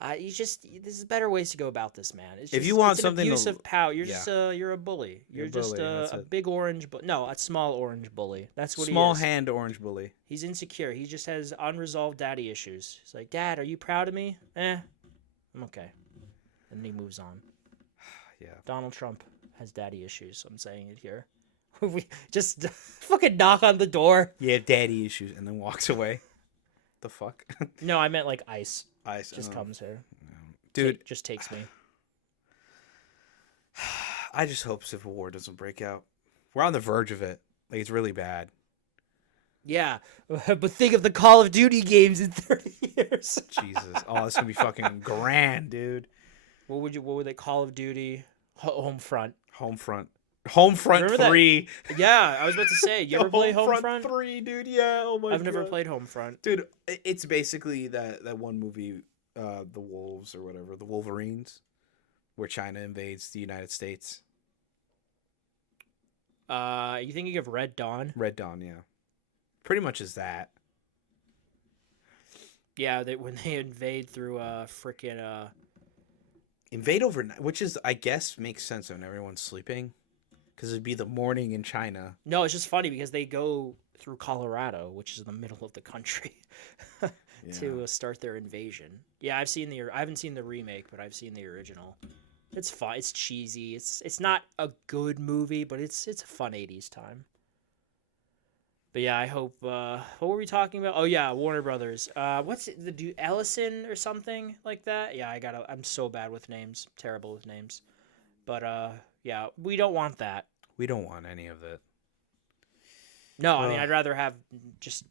There's better ways to go about this, man. It's just, if you want it's something abuse of power, you're a bully. You're just a big orange, a small orange bully. That's what he is. Small hand orange bully. He's insecure. He just has unresolved daddy issues. He's like, Dad, are you proud of me? I'm okay. And then he moves on. Yeah. Donald Trump has daddy issues, so I'm saying it here. We just fucking knock on the door. You have daddy issues, and then walks away. The fuck? No, I meant like ice. Ice just comes here, dude. Just takes me. I just hope Civil War doesn't break out. We're on the verge of it. Like, it's really bad. Yeah, but think of the Call of Duty games in 30 years. Jesus, that's gonna be fucking grand, dude. What would they Call of Duty? Homefront. Homefront 3. That? Yeah, I was about to say. You ever play Homefront 3, dude? Yeah. Oh my god. I've never played Homefront, dude. It's basically that one movie, The Wolves or whatever, the Wolverines, where China invades the United States. You thinking of Red Dawn? Red Dawn, yeah. Pretty much is that. Yeah, when they invade through freaking invade overnight, which is, I guess, makes sense when everyone's sleeping. Because it'd be the morning in China. No, it's just funny because they go through Colorado, which is in the middle of the country. to start their invasion. Yeah, I haven't seen the remake, but I've seen the original. It's fun. It's cheesy. It's not a good movie, but it's a fun 80s time. But yeah, I hope. What were we talking about? Oh yeah, Warner Brothers. What's it, the dude Ellison or something like that? Yeah, I'm so bad with names. Terrible with names. But yeah, we don't want that. We don't want any of it. No, I mean, I'd rather have just.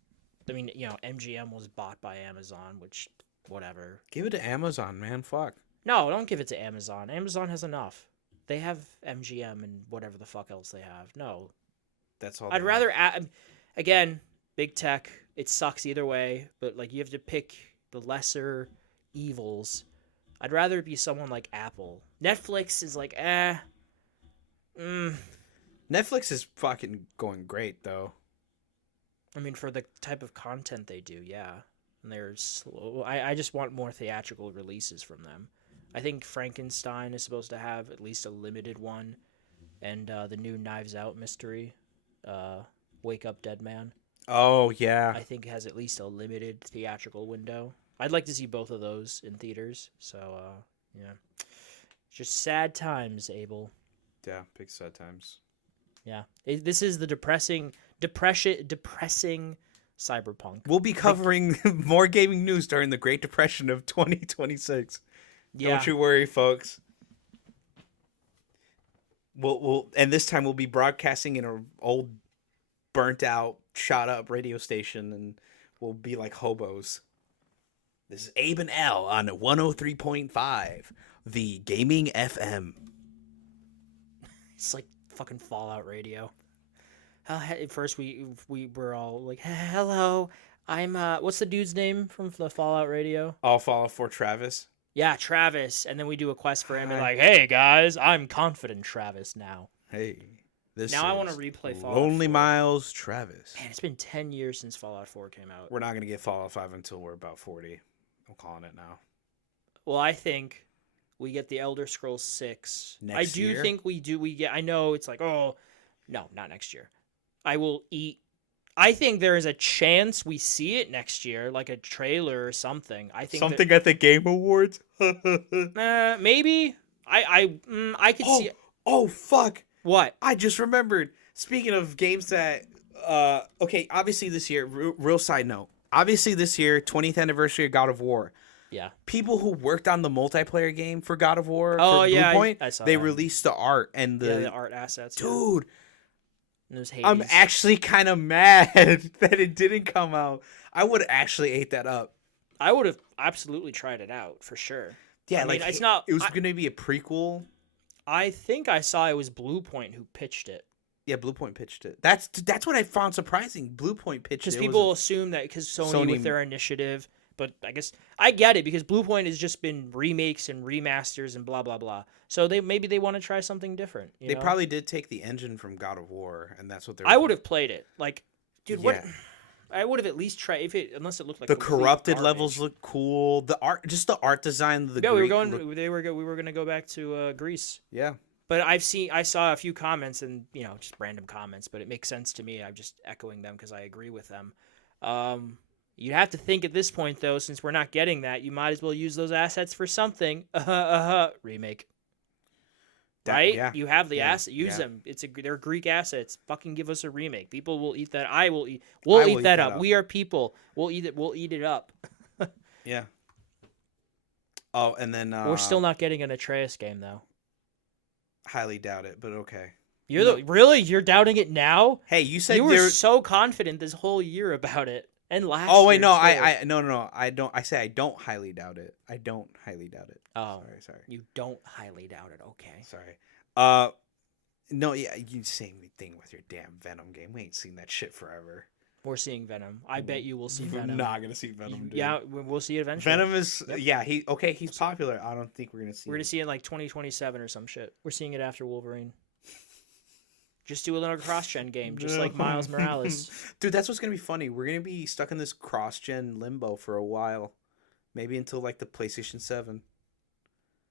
I mean, MGM was bought by Amazon, which whatever. Give it to Amazon, man. Fuck. No, don't give it to Amazon. Amazon has enough. They have MGM and whatever the fuck else they have. No, that's all. I'd rather. Again, big tech. It sucks either way, but like you have to pick the lesser evils. I'd rather it be someone like Apple. Netflix is like, Netflix is fucking going great though. I mean, for the type of content they do, yeah. And they're slow. I just want more theatrical releases from them. I think Frankenstein is supposed to have at least a limited one, and the new Knives Out mystery, Wake Up Dead Man. Oh yeah. I think has at least a limited theatrical window. I'd like to see both of those in theaters. So yeah, just sad times, Abel. Yeah, big sad times. Yeah, this is the depressing cyberpunk. We'll be covering more gaming news during the Great Depression of 2026. Yeah. Don't you worry, folks. We'll and this time we'll be broadcasting in an old, burnt out, shot up radio station, and we'll be like hobos. This is Abe and L on 103.5, the Gaming FM. It's like fucking Fallout radio. At first we were all like, "Hello, I'm what's the dude's name from the Fallout radio?" All Fallout 4 Travis. Yeah, Travis, and then we do a quest for him and like, "Hey guys, I'm Confident Travis now." Hey, this now I want to replay Fallout Lonely 4. Miles Travis. Man, it's been 10 years since Fallout 4 came out. We're not gonna get Fallout 5 until we're about 40. I'm calling it now. Well, I think we get the Elder Scrolls 6. Next year? I do think we do. We get. I know it's like, oh, no, not next year. I think there is a chance we see it next year, like a trailer or something. I think something at the Game Awards. Maybe. I could see. Oh fuck! What? I just remembered. Speaking of games that, okay, obviously this year. Real side note. Obviously this year, 20th anniversary of God of War. Yeah. People who worked on the multiplayer game for God of War, for Bluepoint, I saw they that. released the art and the art assets. Dude. Yeah. I'm actually kind of mad that it didn't come out. I would actually ate that up. I would have absolutely tried it out for sure. Yeah, I mean, it's not. It was going to be a prequel. I think I saw it was Bluepoint who pitched it. Yeah, Bluepoint pitched it. That's what I found surprising. Bluepoint pitched it. Because people assume that because Sony with their initiative, but I guess I get it because Bluepoint has just been remakes and remasters and blah blah blah. So maybe they want to try something different. They probably did take the engine from God of War, and that's what they're. I would have played it. Like, dude, what? I would have at least tried unless it looked like the corrupted garbage. Levels look cool. The art, just the art design. We were going to go back to Greece. Yeah. But I saw a few comments and just random comments, but it makes sense to me. I'm just echoing them because I agree with them. You have to think at this point though, since we're not getting that, you might as well use those assets for something. Remake. Right? Yeah. You have the asset. Use them. They're Greek assets. Fucking give us a remake. People will eat that. We'll eat that up. We are people. We'll eat it. We'll eat it up. Yeah. Oh, and then we're still not getting an Atreus game though. Highly doubt it, but okay. Really? You're doubting it now? Hey, you said you were so confident this whole year about it. And last Oh wait, year no, too. no, I don't. I say I don't highly doubt it. I don't highly doubt it. Oh, sorry. You don't highly doubt it. Okay. Sorry. No, yeah, you same thing with your damn Venom game. We ain't seen that shit forever. We're seeing Venom. I bet you will see Venom. We're not gonna see Venom. Dude. Yeah, we'll see it eventually. Venom is he's popular. I don't think we're gonna see. We're gonna see it in like 2027 or some shit. We're seeing it after Wolverine. Just do a little cross-gen game, just like Miles Morales. Dude, that's what's going to be funny. We're going to be stuck in this cross-gen limbo for a while. Maybe until, like, the PlayStation 7.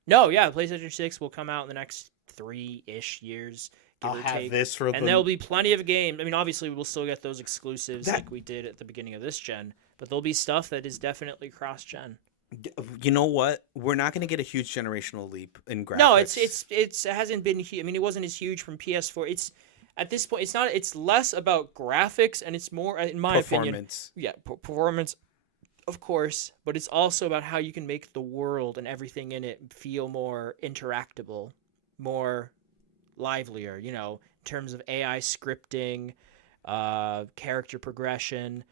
No, yeah, PlayStation 6 will come out in the next 3-ish years, give or take. This for and there'll be plenty of games. I mean, obviously, we'll still get those exclusives like we did at the beginning of this gen. but there'll be stuff that is definitely cross-gen. You know what? We're not going to get a huge generational leap in graphics. No, it hasn't been. I mean, it wasn't as huge from PS4. It's at this point, it's not. It's less about graphics, and it's more, in my opinion, performance. yeah, performance, of course, but it's also about how you can make the world and everything in it feel more interactable, more livelier. You know, in terms of AI scripting, character progression.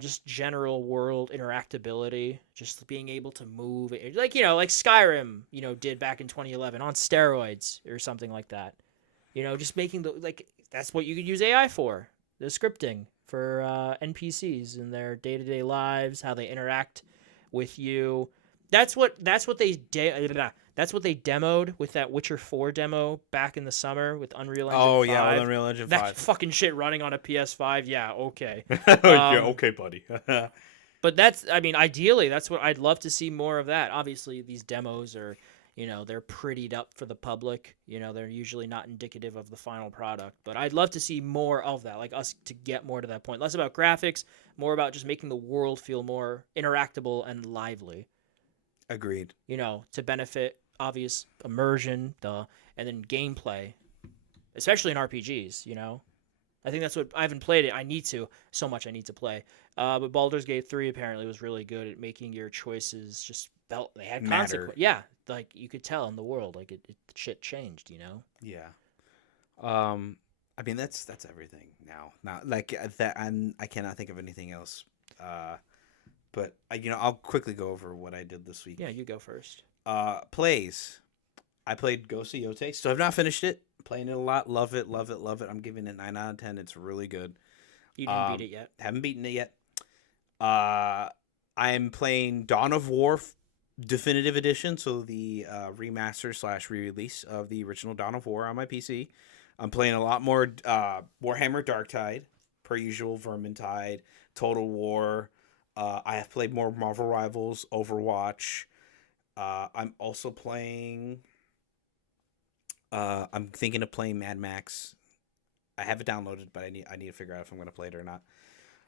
Just general world interactability, just being able to move, like like Skyrim, did back in 2011 on steroids or something like that. Just making that's what you could use AI for, the scripting for NPCs in their day-to-day lives, how they interact with you. That's what they that's what they demoed with that Witcher 4 demo back in the summer with Unreal Engine 5. Oh yeah, with Unreal Engine 5. That fucking shit running on a PS5. Yeah, okay. Yeah, okay, buddy. But ideally, that's what I'd love to see more of that. Obviously, these demos are, they're prettied up for the public. They're usually not indicative of the final product. But I'd love to see more of that, like us to get more to that point. Less about graphics, more about just making the world feel more interactable and lively. Agreed. To benefit obvious immersion, and then gameplay, especially in RPGs. I think that's what I haven't played it. I need to so much. I need to play. But Baldur's Gate 3 apparently was really good at making your choices just felt they had consequences. Yeah, like you could tell in the world, like it shit changed. Yeah. I mean that's everything now. Not like that. I cannot think of anything else. But I'll quickly go over what I did this week. Yeah, you go first. Plays. I played Ghost of Yote. Still have not finished it. Playing it a lot. Love it. Love it. Love it. I'm giving it 9 out of 10. It's really good. You didn't beat it yet. Haven't beaten it yet. I'm playing Dawn of War Definitive Edition, so the remaster / re-release of the original Dawn of War on my PC. I'm playing a lot more Warhammer Darktide, per usual, Vermintide, Total War. I have played more Marvel Rivals, Overwatch. I'm also playing... I'm thinking of playing Mad Max. I have it downloaded, but I need to figure out if I'm going to play it or not.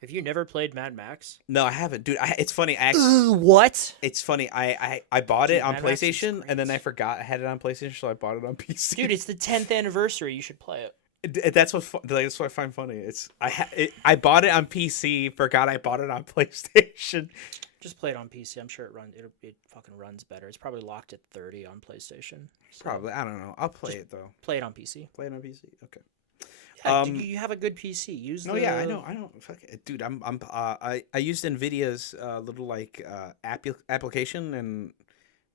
Have you never played Mad Max? No, I haven't, dude. It's funny. What? It's funny. I bought it on Mad Max is PlayStation, great. and then I forgot I had it on PlayStation, so I bought it on PC. Dude, it's the 10th anniversary. You should play it. That's what I find funny. I bought it on PC, forgot I bought it on PlayStation. Just play it on PC. I'm sure it fucking runs better. It's probably locked at 30 on PlayStation. So Probably. I don't know. I'll play it though. play it on PC. Play it on PC. Okay. Yeah, you have a good PC. Use No, yeah, I know. Fuck it. Dude, I used Nvidia's little application, and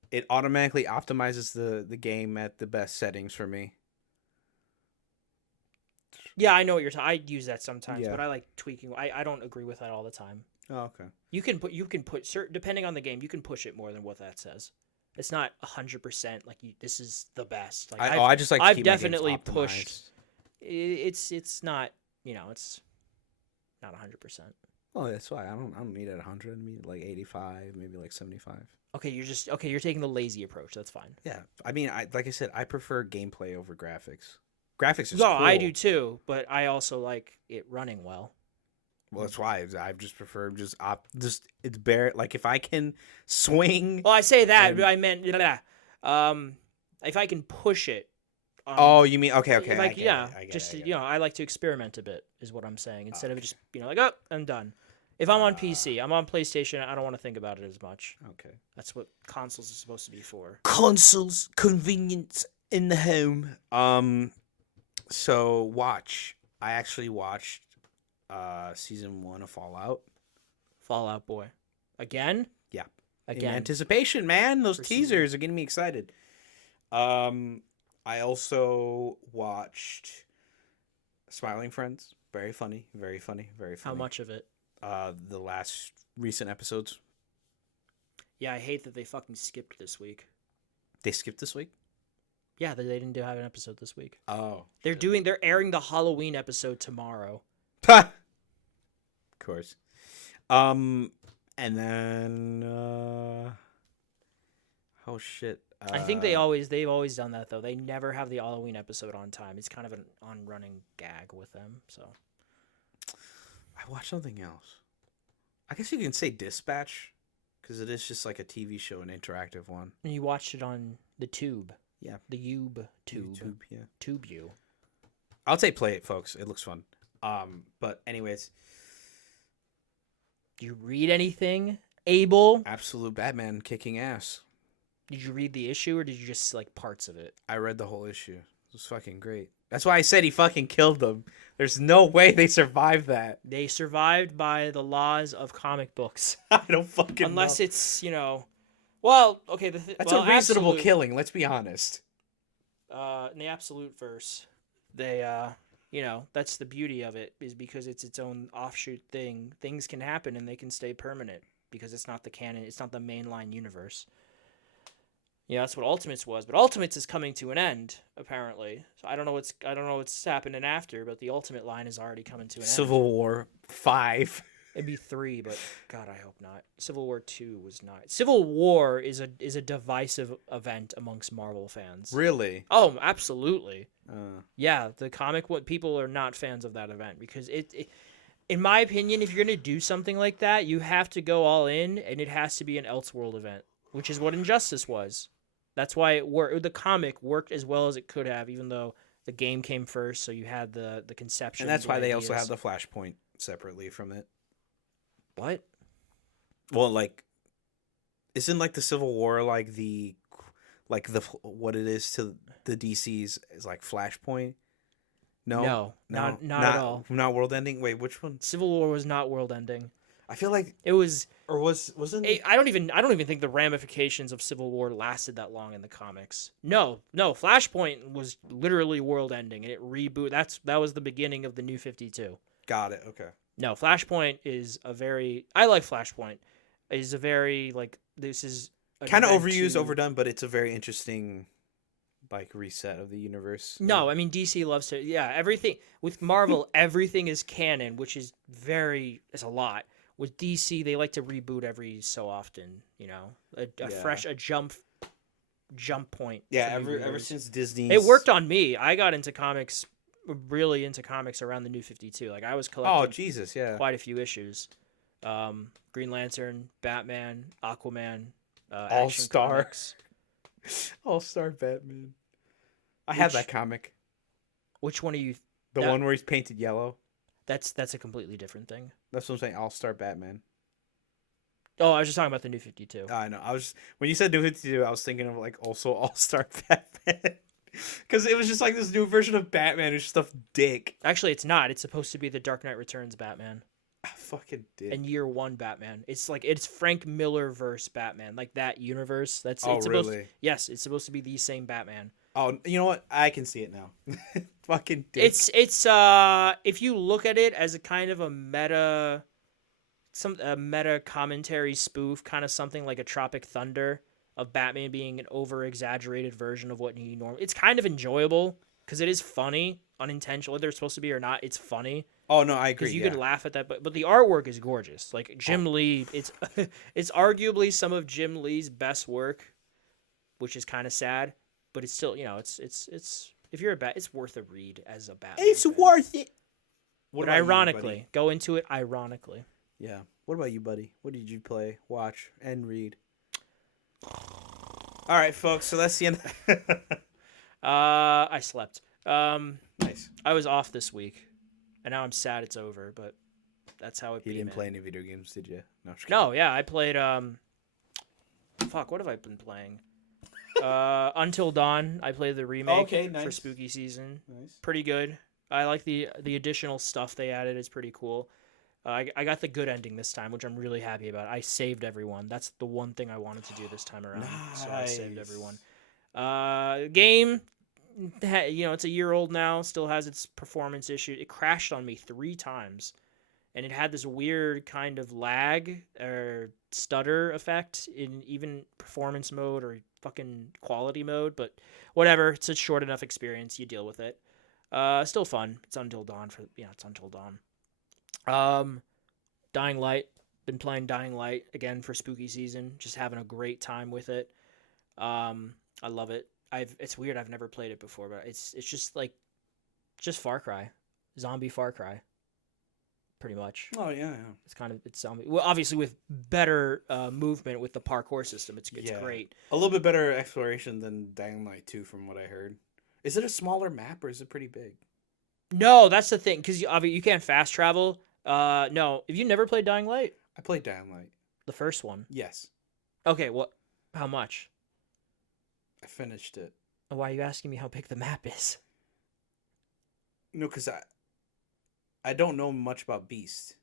it automatically optimizes the game at the best settings for me. Yeah, I know what you're talking. I use that sometimes, Yeah. but I like tweaking. I don't agree with that all the time. Oh, okay. You can put certain, depending on the game, you can push it more than what that says. It's not 100% like this is the best. Like I just like to I've keep my games definitely optimized. pushed. It's not it's not 100%. Oh, that's why I don't need it at 100. I need like 85, maybe like 75. Okay, you're taking the lazy approach. That's fine. Yeah, I mean, like I said, I prefer gameplay over graphics. Graphics is No, cool. I do too, but I also like it running well. Well, that's why I just prefer it's bare. Like if I can swing. Well, I say that, and- but I meant if I can push it. Oh, you mean okay? I get it. I like to experiment a bit, is what I'm saying, instead of just like, oh, I'm done. If I'm on PC, I'm on PlayStation, I don't want to think about it as much. Okay. That's what consoles are supposed to be for. Consoles, convenience in the home. So I actually watched season 1 of Fallout. Fallout Boy. Again? Yeah. Again. In anticipation, man. Those For teasers are getting me excited. I also watched Smiling Friends. Very funny. Very funny. Very funny. How much of it? The last recent episodes. Yeah, I hate that they fucking skipped this week. They skipped this week? Yeah, they didn't have an episode this week. Oh. They're airing the Halloween episode tomorrow. Of course. And then oh shit. I think they've always done that though. They never have the Halloween episode on time. It's kind of an on-running gag with them. So I watched something else. I guess you can say Dispatch, because it is just like a TV show, an interactive one. And you watched it on the tube. Yeah. The Ube tube. YouTube, yeah. Tube you. I'll say play it, folks. It looks fun. But anyways, Do you read anything, Abel? absolute Batman kicking ass. Did you read the issue or did you just like parts of it? I read the whole issue. It was fucking great. That's why I said he fucking killed them. There's no way they survived that. They survived by the laws of comic books. I don't fucking Unless know. it's, well, okay. That's a reasonable killing, let's be honest. In the absolute verse, they, that's the beauty of it, is because it's its own offshoot thing. Things can happen and they can stay permanent because it's not the canon, it's not the mainline universe. Yeah, that's what Ultimates was, but Ultimates is coming to an end apparently. So I don't know what's happening after, but the Ultimate line is already coming to an end. Civil War 5. It'd be 3, but God, I hope not. Civil War 2 was not. Civil War is a divisive event amongst Marvel fans. Really? Oh, absolutely. Yeah, the comic people are not fans of that event because it in my opinion, if you're going to do something like that, you have to go all in, and it has to be an Elseworld event, which is what Injustice was. That's why the comic worked as well as it could have, even though the game came first, so you had the conception. And that's why they also have the Flashpoint separately from it. What? Well, like, isn't like the Civil War like the what it is to the DCs is like Flashpoint? No, not at all. Not world ending. Wait, which one? Civil War was not world ending. I feel like it was, or wasn't. I don't even think the ramifications of Civil War lasted that long in the comics. No, Flashpoint was literally world ending, and it rebooted. That was the beginning of the New 52. Got it. Okay. No, Flashpoint is I like Flashpoint. Is a very this is kind of overused, overdone, but it's a very interesting like reset of the universe. No, I mean DC loves to everything with Marvel everything is canon, which is it's a lot. With DC they like to reboot every so often, a jump point. Yeah, ever since Disney. It worked on me. I got into comics really into comics around the New 52. Like I was collecting Jesus, yeah. quite a few issues. Green Lantern, Batman, Aquaman, All-Star. All-Star Batman. I have that comic. Which one are you? The one where he's painted yellow. That's a completely different thing. That's what I'm saying. All-Star Batman. Oh, I was just talking about the New 52. I know. When you said New 52, I was thinking of like also All-Star Batman. Because it was just like this new version of Batman who's just a dick. Actually, it's not. It's supposed to be the Dark Knight Returns Batman. Fucking dick. And Year One Batman. It's Frank Miller verse Batman, like that universe. It's really? Yes, it's supposed to be the same Batman. Oh, you know what? I can see it now. Fucking dick. It's if you look at it as a kind of a meta commentary spoof, kind of something like a Tropic Thunder of Batman being an over exaggerated version of what he normally. It's kind of enjoyable because it is funny, unintentional, whether it's supposed to be or not. It's funny. Oh no, I agree. Because you could laugh at that, but the artwork is gorgeous. Like Jim Lee, it's it's arguably some of Jim Lee's best work, which is kind of sad. But it's still, it's if you're it's worth a read as a Batman. It's fan. worth it. But ironically, go into it ironically. Yeah. What about you, buddy? What did you play, watch, and read? All right, folks. So that's the end. I slept. Nice. I was off this week, and now I'm sad it's over. But that's how it. You didn't play any video games, did you? No. Yeah, I played. Fuck. What have I been playing? Until Dawn. I played the remake for Spooky Season. Nice. Pretty good. I like the additional stuff they added. It's pretty cool. I got the good ending this time, which I'm really happy about. I saved everyone. That's the one thing I wanted to do this time around. Nice. So I saved everyone. Game, it's a year old now. Still has its performance issue. It crashed on me 3 times, and it had this weird kind of lag or stutter effect in even performance mode or fucking quality mode. But whatever. It's a short enough experience. You deal with it. Still fun. It's Until Dawn it's Until Dawn. Dying Light. Been playing Dying Light again for Spooky Season. Just having a great time with it. I love it. It's weird. I've never played it before, but it's just Far Cry, zombie Far Cry. pretty much. Oh yeah. It's well, obviously with better movement with the parkour system. It's Yeah. great. A little bit better exploration than Dying Light 2 from what I heard. Is it a smaller map or is it pretty big? No, that's the thing because you can't fast travel. No, if you never played Dying Light, I played Dying Light. the first one. Yes. Okay, what? How much? I finished it. Why are you asking me how big the map is? No, because I don't know much about Beast.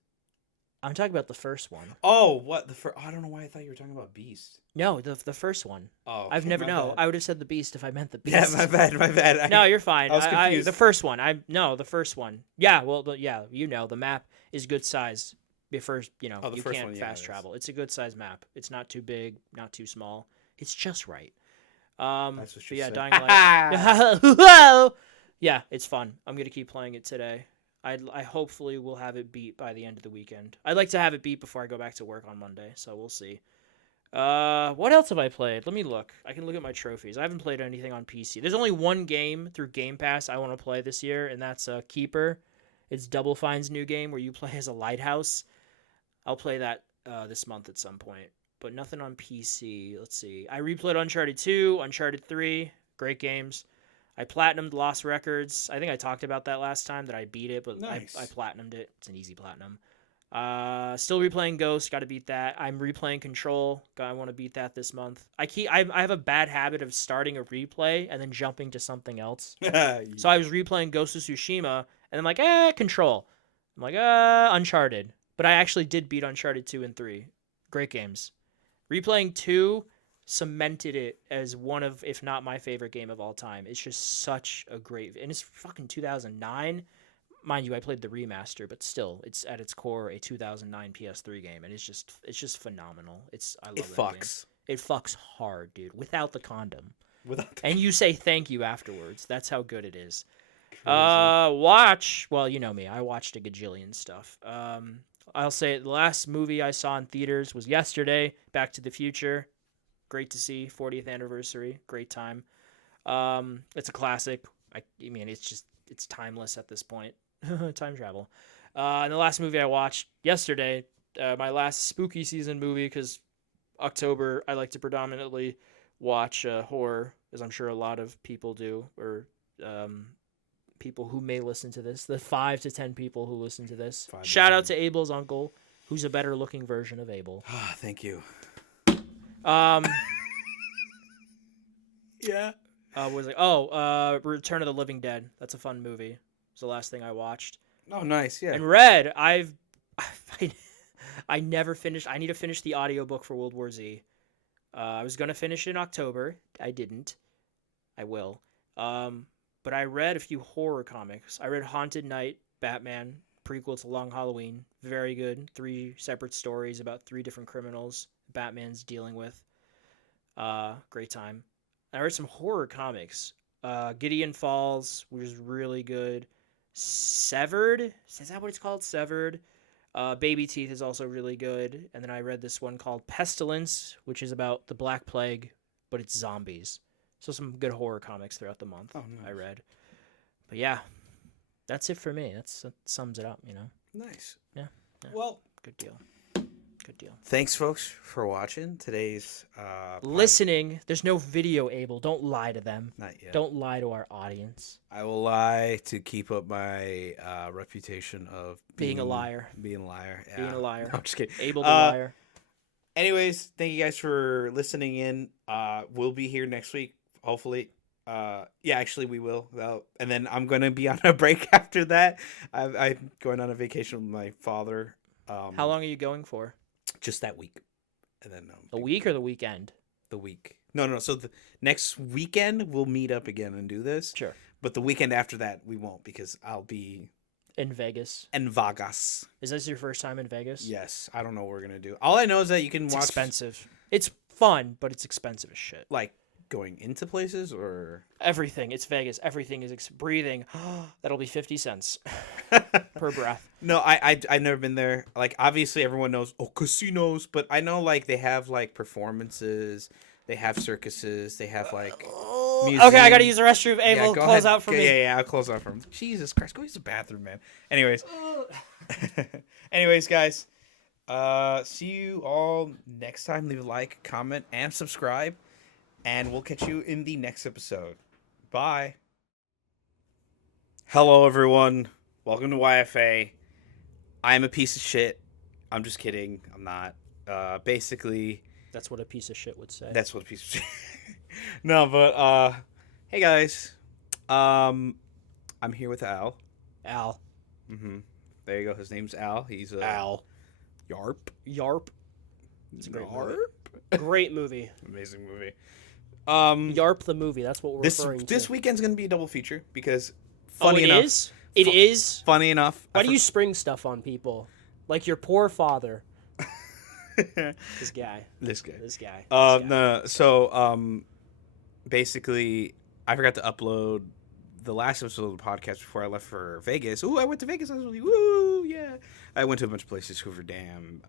I'm talking about the first one. Oh, what the first? I don't know why I thought you were talking about Beast. No, the first one. Oh, I've never my no. bad. I would have said the Beast if I meant the Beast. Yeah, my bad. No, you're fine. I was confused. The first one. The first one. Yeah, well, the map is good size. The first, you the first can't one, fast it travel. It's a good size map. It's not too big, not too small. It's just right. That's what but she yeah, said. Dying Light. Yeah, it's fun. I'm gonna keep playing it today. I hopefully will have it beat by the end of the weekend. I'd like to have it beat before I go back to work on Monday, so we'll see. What else have I played? Let me look. I can look at my trophies. I haven't played anything on PC. There's only one game through Game Pass I want to play this year, and that's Keeper. It's Double Fine's new game where you play as a lighthouse. I'll play that this month at some point, but nothing on PC. Let's see. I replayed Uncharted 2, Uncharted 3. Great games. I platinumed Lost Records. I think I talked about that last time that I beat it, but Nice. I platinumed it. It's an easy platinum. Still replaying Ghost. Got to beat that. I'm replaying Control. I want to beat that this month. I have a bad habit of starting a replay and then jumping to something else. So I was replaying Ghost of Tsushima, and I'm like, Control. I'm like, Uncharted. But I actually did beat Uncharted 2 and 3. Great games. Replaying 2 cemented it as one of, if not my favorite game of all time. It's just such a great... And it's fucking 2009. Mind you, I played the remaster, but still, it's at its core a 2009 PS3 game, and it's just phenomenal. I love It that fucks. game. It fucks hard, dude, without the condom. And you say thank you afterwards. That's how good it is. Crazy. Well, you know me. I watched a gajillion stuff. I'll say the last movie I saw in theaters was yesterday, Back to the Future. Great to see, 40th anniversary, great time. It's a classic. I mean, it's timeless at this point. Time travel. And the last movie I watched yesterday, my last spooky season movie, because October I like to predominantly watch horror, as I'm sure a lot of people do, or people who may listen to this, the 5 to 10 people who listen to this. Shout out to Abel's uncle, who's a better looking version of Abel. Thank you. Yeah. Return of the Living Dead. That's a fun movie. It's the last thing I watched. Oh, nice. Yeah. And Red, I never finished. I need to finish the audiobook for World War Z. I was going to finish it in October. I didn't. I will. But I read a few horror comics. I read Haunted Night, Batman, prequel to Long Halloween. Very good. 3 separate stories about 3 different criminals Batman's dealing with. Great time. I read some horror comics. Gideon Falls, which is really good. Severed? Is that what it's called? Severed. Baby Teeth is also really good. And then I read this one called Pestilence, which is about the Black Plague, but it's zombies. So some good horror comics throughout the month. Oh, nice. I read. But yeah, that's it for me. That sums it up, you know? Nice. Yeah. Well, good deal. Good deal. Thanks, folks, for watching today's listening. There's no video, Abel. Don't lie to them. Not yet. Don't lie to our audience. I will lie to keep up my reputation of being a liar. Being a liar. Yeah. Being a liar. No, I'm just kidding. Abel the liar. Anyways, thank you guys for listening in. We'll be here next week, hopefully. Actually, we will. And then I'm going to be on a break after that. I'm going on a vacation with my father. How long are you going for? Just that week. And then a week or the weekend? The week. No. So the next weekend we'll meet up again and do this. Sure. But the weekend after that we won't because I'll be in Vegas. In Vegas. Is this your first time in Vegas? Yes. I don't know what we're gonna do. All I know is that you can watch. Expensive. It's fun, but it's expensive as shit. Like going into places or everything. It's Vegas. Everything is breathing. That'll be 50 cents per breath. No, I've never been there. Like obviously everyone knows casinos, but I know like they have like performances, they have circuses, they have like Okay, I gotta use the restroom. Abel, go close ahead. out for me. Yeah, I'll close out for him. Jesus Christ, go use the bathroom, man. Anyways, anyways, guys, see you all next time. Leave a like, comment, and subscribe, and we'll catch you in the next episode. Bye. Hello, everyone. Welcome to YFA. I'm a piece of shit. I'm just kidding. I'm not. Basically, That's what a piece of shit would say. that's what a piece of shit. No, but hey guys. I'm here with Al. Al. Mm-hmm. There you go. His name's Al. He's Al. Yarp. Yarp. It's a great movie. Yarp. Great movie. Amazing movie. Yarp the movie. That's what we're referring to. This weekend's gonna be a double feature because Funny enough. It is? Funny enough. Why do you spring stuff on people? Like your poor father. This guy. No. So basically, I forgot to upload the last episode of the podcast before I left for Vegas. Ooh, I went to Vegas. I was like, woo, yeah. I went to a bunch of places, Hoover Dam,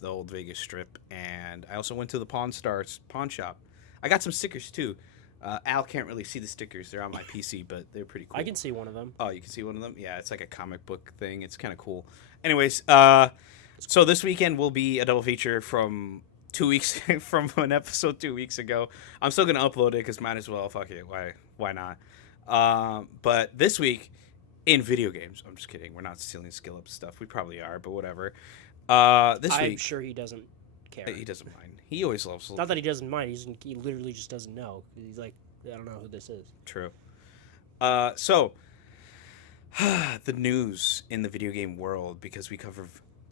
the old Vegas Strip, and I also went to the Pawn Stars pawn shop. I got some stickers too. Al can't really see the stickers. They're on my PC, but they're pretty cool. I can see one of them. Oh, you can see one of them? Yeah, it's like a comic book thing. It's kind of cool. Anyways, so this weekend will be a double feature from 2 weeks from an episode 2 weeks ago. I'm still gonna upload it because might as well. Fuck it. Why not? But this week in video games, I'm just kidding. We're not stealing skill up stuff. We probably are, but whatever. I'm sure he doesn't care. He doesn't mind. He always loves. Not that he doesn't mind. He literally just doesn't know. He's like, I don't know who this is. True. So the news in the video game world, because we cover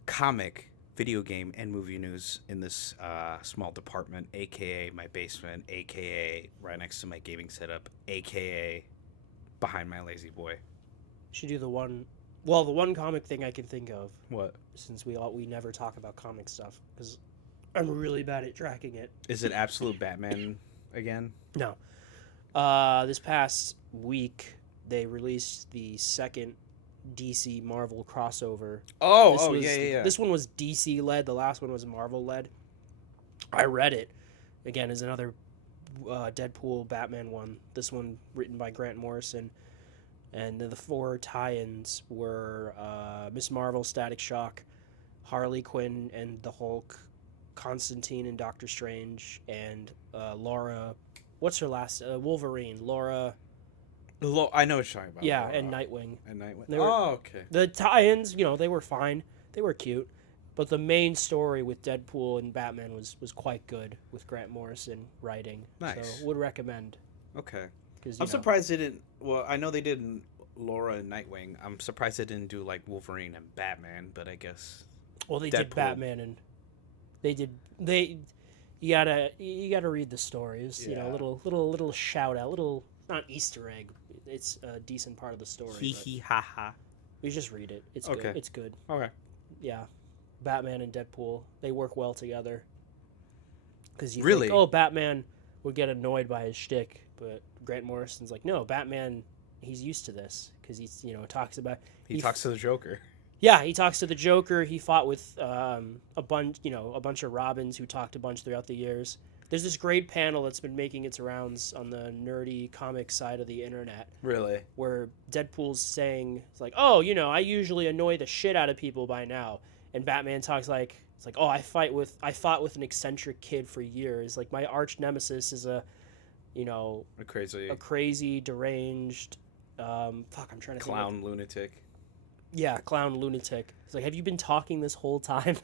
comic, video game, and movie news in this small department, aka my basement, aka right next to my gaming setup, aka behind my lazy boy. Should do the one comic thing I can think of. What? Since we never talk about comic stuff because I'm really bad at tracking it. Is it Absolute Batman again? No. This past week they released the second DC Marvel crossover. Yeah. This one was DC led. The last one was Marvel led. I read it. Again, is another Deadpool Batman one. This one written by Grant Morrison. And the four tie-ins were Miss Marvel, Static Shock, Harley Quinn and the Hulk, Constantine and Doctor Strange, and Laura. What's her last? Wolverine. Laura. I know what you're talking about. Yeah, Laura. and Nightwing. Okay. The tie-ins, they were fine. They were cute. But the main story with Deadpool and Batman was quite good with Grant Morrison writing. Nice. So would recommend. Okay. Cause, I'm surprised they didn't. Well, I know they did Laura and Nightwing. I'm surprised they didn't do like Wolverine and Batman, but I guess. Well, they Deadpool. did Batman and you gotta read the stories. Yeah. Little shout out, little not Easter egg. It's a decent part of the story. Hee hee ha ha. You just read it. It's Okay. good. It's good. Okay. Yeah, Batman and Deadpool, they work well together. Because you Really? think, Batman would get annoyed by his shtick, but Grant Morrison's like, no, Batman, he's used to this because he's talks about He talks to the Joker. Yeah, he talks to the Joker. He fought with a bunch of Robins who talked a bunch throughout the years. There's this great panel that's been making its rounds on the nerdy comic side of the internet. Really? Where Deadpool's saying, it's like, I usually annoy the shit out of people by now. And Batman talks like, it's like, I fought with an eccentric kid for years. Like, my arch nemesis is a crazy, deranged, I'm trying to clown lunatic. Yeah, clown lunatic. It's like, have you been talking this whole time?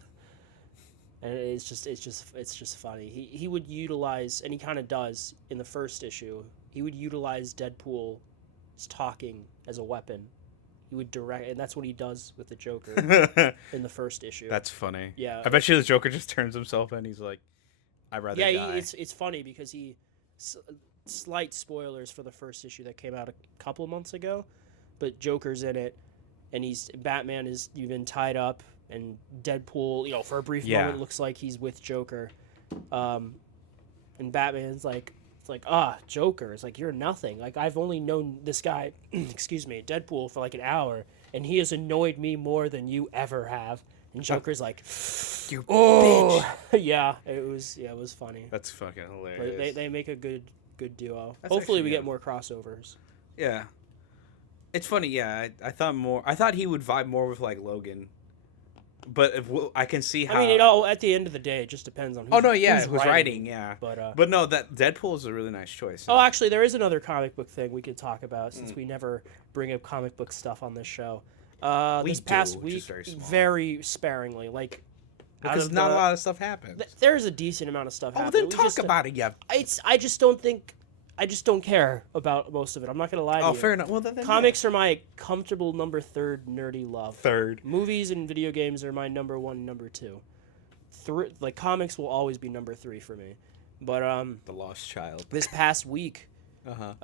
And it's just funny. He would utilize, and he kind of does in the first issue. He would utilize Deadpool's talking as a weapon. He would direct, and that's what he does with the Joker in the first issue. That's funny. Yeah, I bet you the Joker just turns himself in. He's like, I'd rather die. Yeah, it's funny because slight spoilers for the first issue that came out a couple of months ago, but Joker's in it, and Batman is even tied up. And Deadpool, for a brief moment, looks like he's with Joker. And Batman's like, Joker. It's like, you're nothing. Like, I've only known this guy, Deadpool, for like an hour, and he has annoyed me more than you ever have. And Joker's like, you bitch. Yeah, it was funny. That's fucking hilarious. But they make a good good duo. That's Hopefully, actually we good. get more crossovers. Yeah. It's funny, yeah. I thought he would vibe more with like Logan, but I can see how. I mean, you know, at the end of the day, it just depends on Oh no, yeah, who's who's writing, yeah. But But no, that Deadpool is a really nice choice. oh, actually, there is another comic book thing we could talk about since Mm. we never bring up comic book stuff on this show. We This do, past which week, is very small. very sparingly, like because not a lot of stuff happens. There's a decent amount of stuff. Oh, happening. then talk about it, yeah. I just don't think. I just don't care about most of it. I'm not gonna lie to you. Oh, fair enough. Well, then Comics are my comfortable number third nerdy love. third. Movies and video games are my number one, number two. Like comics will always be number three for me. But The Lost Child. this past week, Uh-huh.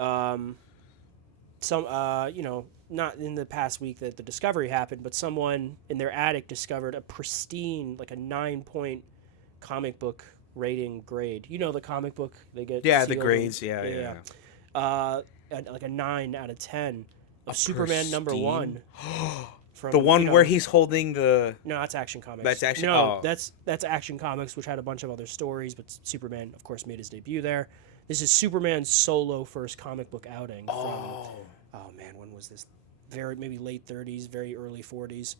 you know, not in the past week that the discovery happened, but someone in their attic discovered a pristine, like a 9-point comic book rating grade. You know, the comic book they get. Yeah, the sealed grades. and- Yeah. like a 9 out of 10 of Superman number pristine? 1. From, The one you know, where he's holding the. no, that's Action Comics. That's Action- No, oh. that's Action Comics, which had a bunch of other stories, but Superman, of course, made his debut there. This is Superman's solo first comic book outing. Oh man, when was this? Maybe late 30s, very early 40s.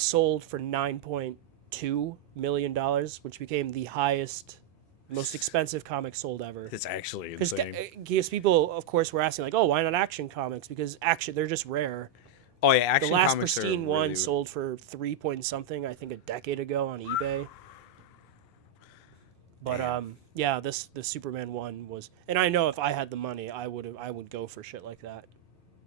Sold for $9.2 million, which became the highest, most expensive comic sold ever. It's actually insane. Because people, of course, were asking like, oh, why not Action Comics? Because they're just rare. Oh yeah, Action The last Comics are pristine one really- sold for 3 point something, I think a decade ago on eBay. But yeah, the Superman one was, and I know if I had the money, I would go for shit like that.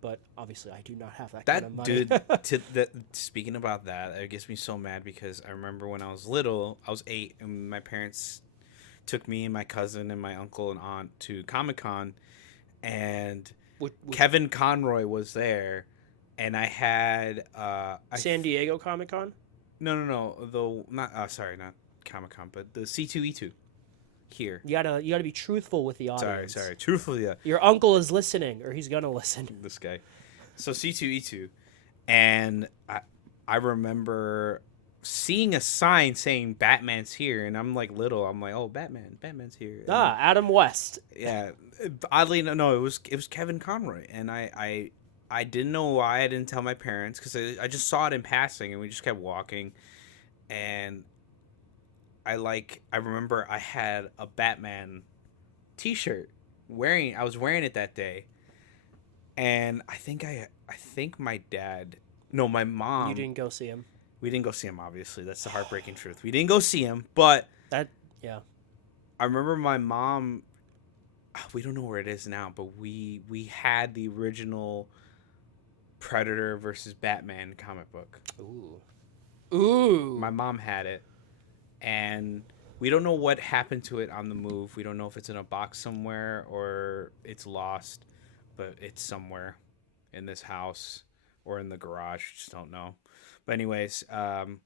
But obviously, I do not have that kind of money. Dude, speaking about that, it gets me so mad because I remember when I was little, I was 8, and my parents took me and my cousin and my uncle and aunt to Comic-Con, and Kevin Conroy was there, and I had San Diego Comic Con. No, not Comic-Con, but the C2E2 here. You gotta be truthful with the audience. Sorry, truthfully, yeah. Your uncle is listening, or he's gonna listen. This guy. So C2E2, and I remember seeing a sign saying Batman's here, and I'm like little. I'm like, oh, Batman's here. And Adam West. yeah. Oddly, no, it was Kevin Conroy, and I didn't know why. I didn't tell my parents because I just saw it in passing, and we just kept walking, and I remember I had a Batman T-shirt I was wearing it that day, and I think my dad, no, my mom. You didn't go see him. We didn't go see him. Obviously, that's the heartbreaking truth. We didn't go see him, but Yeah. I remember my mom. We don't know where it is now, but we had the original Predator versus Batman comic book. Ooh. My mom had it, and we don't know what happened to it on the move. We don't know if it's in a box somewhere or it's lost, but it's somewhere in this house or in the garage. Just don't know. But anyways, and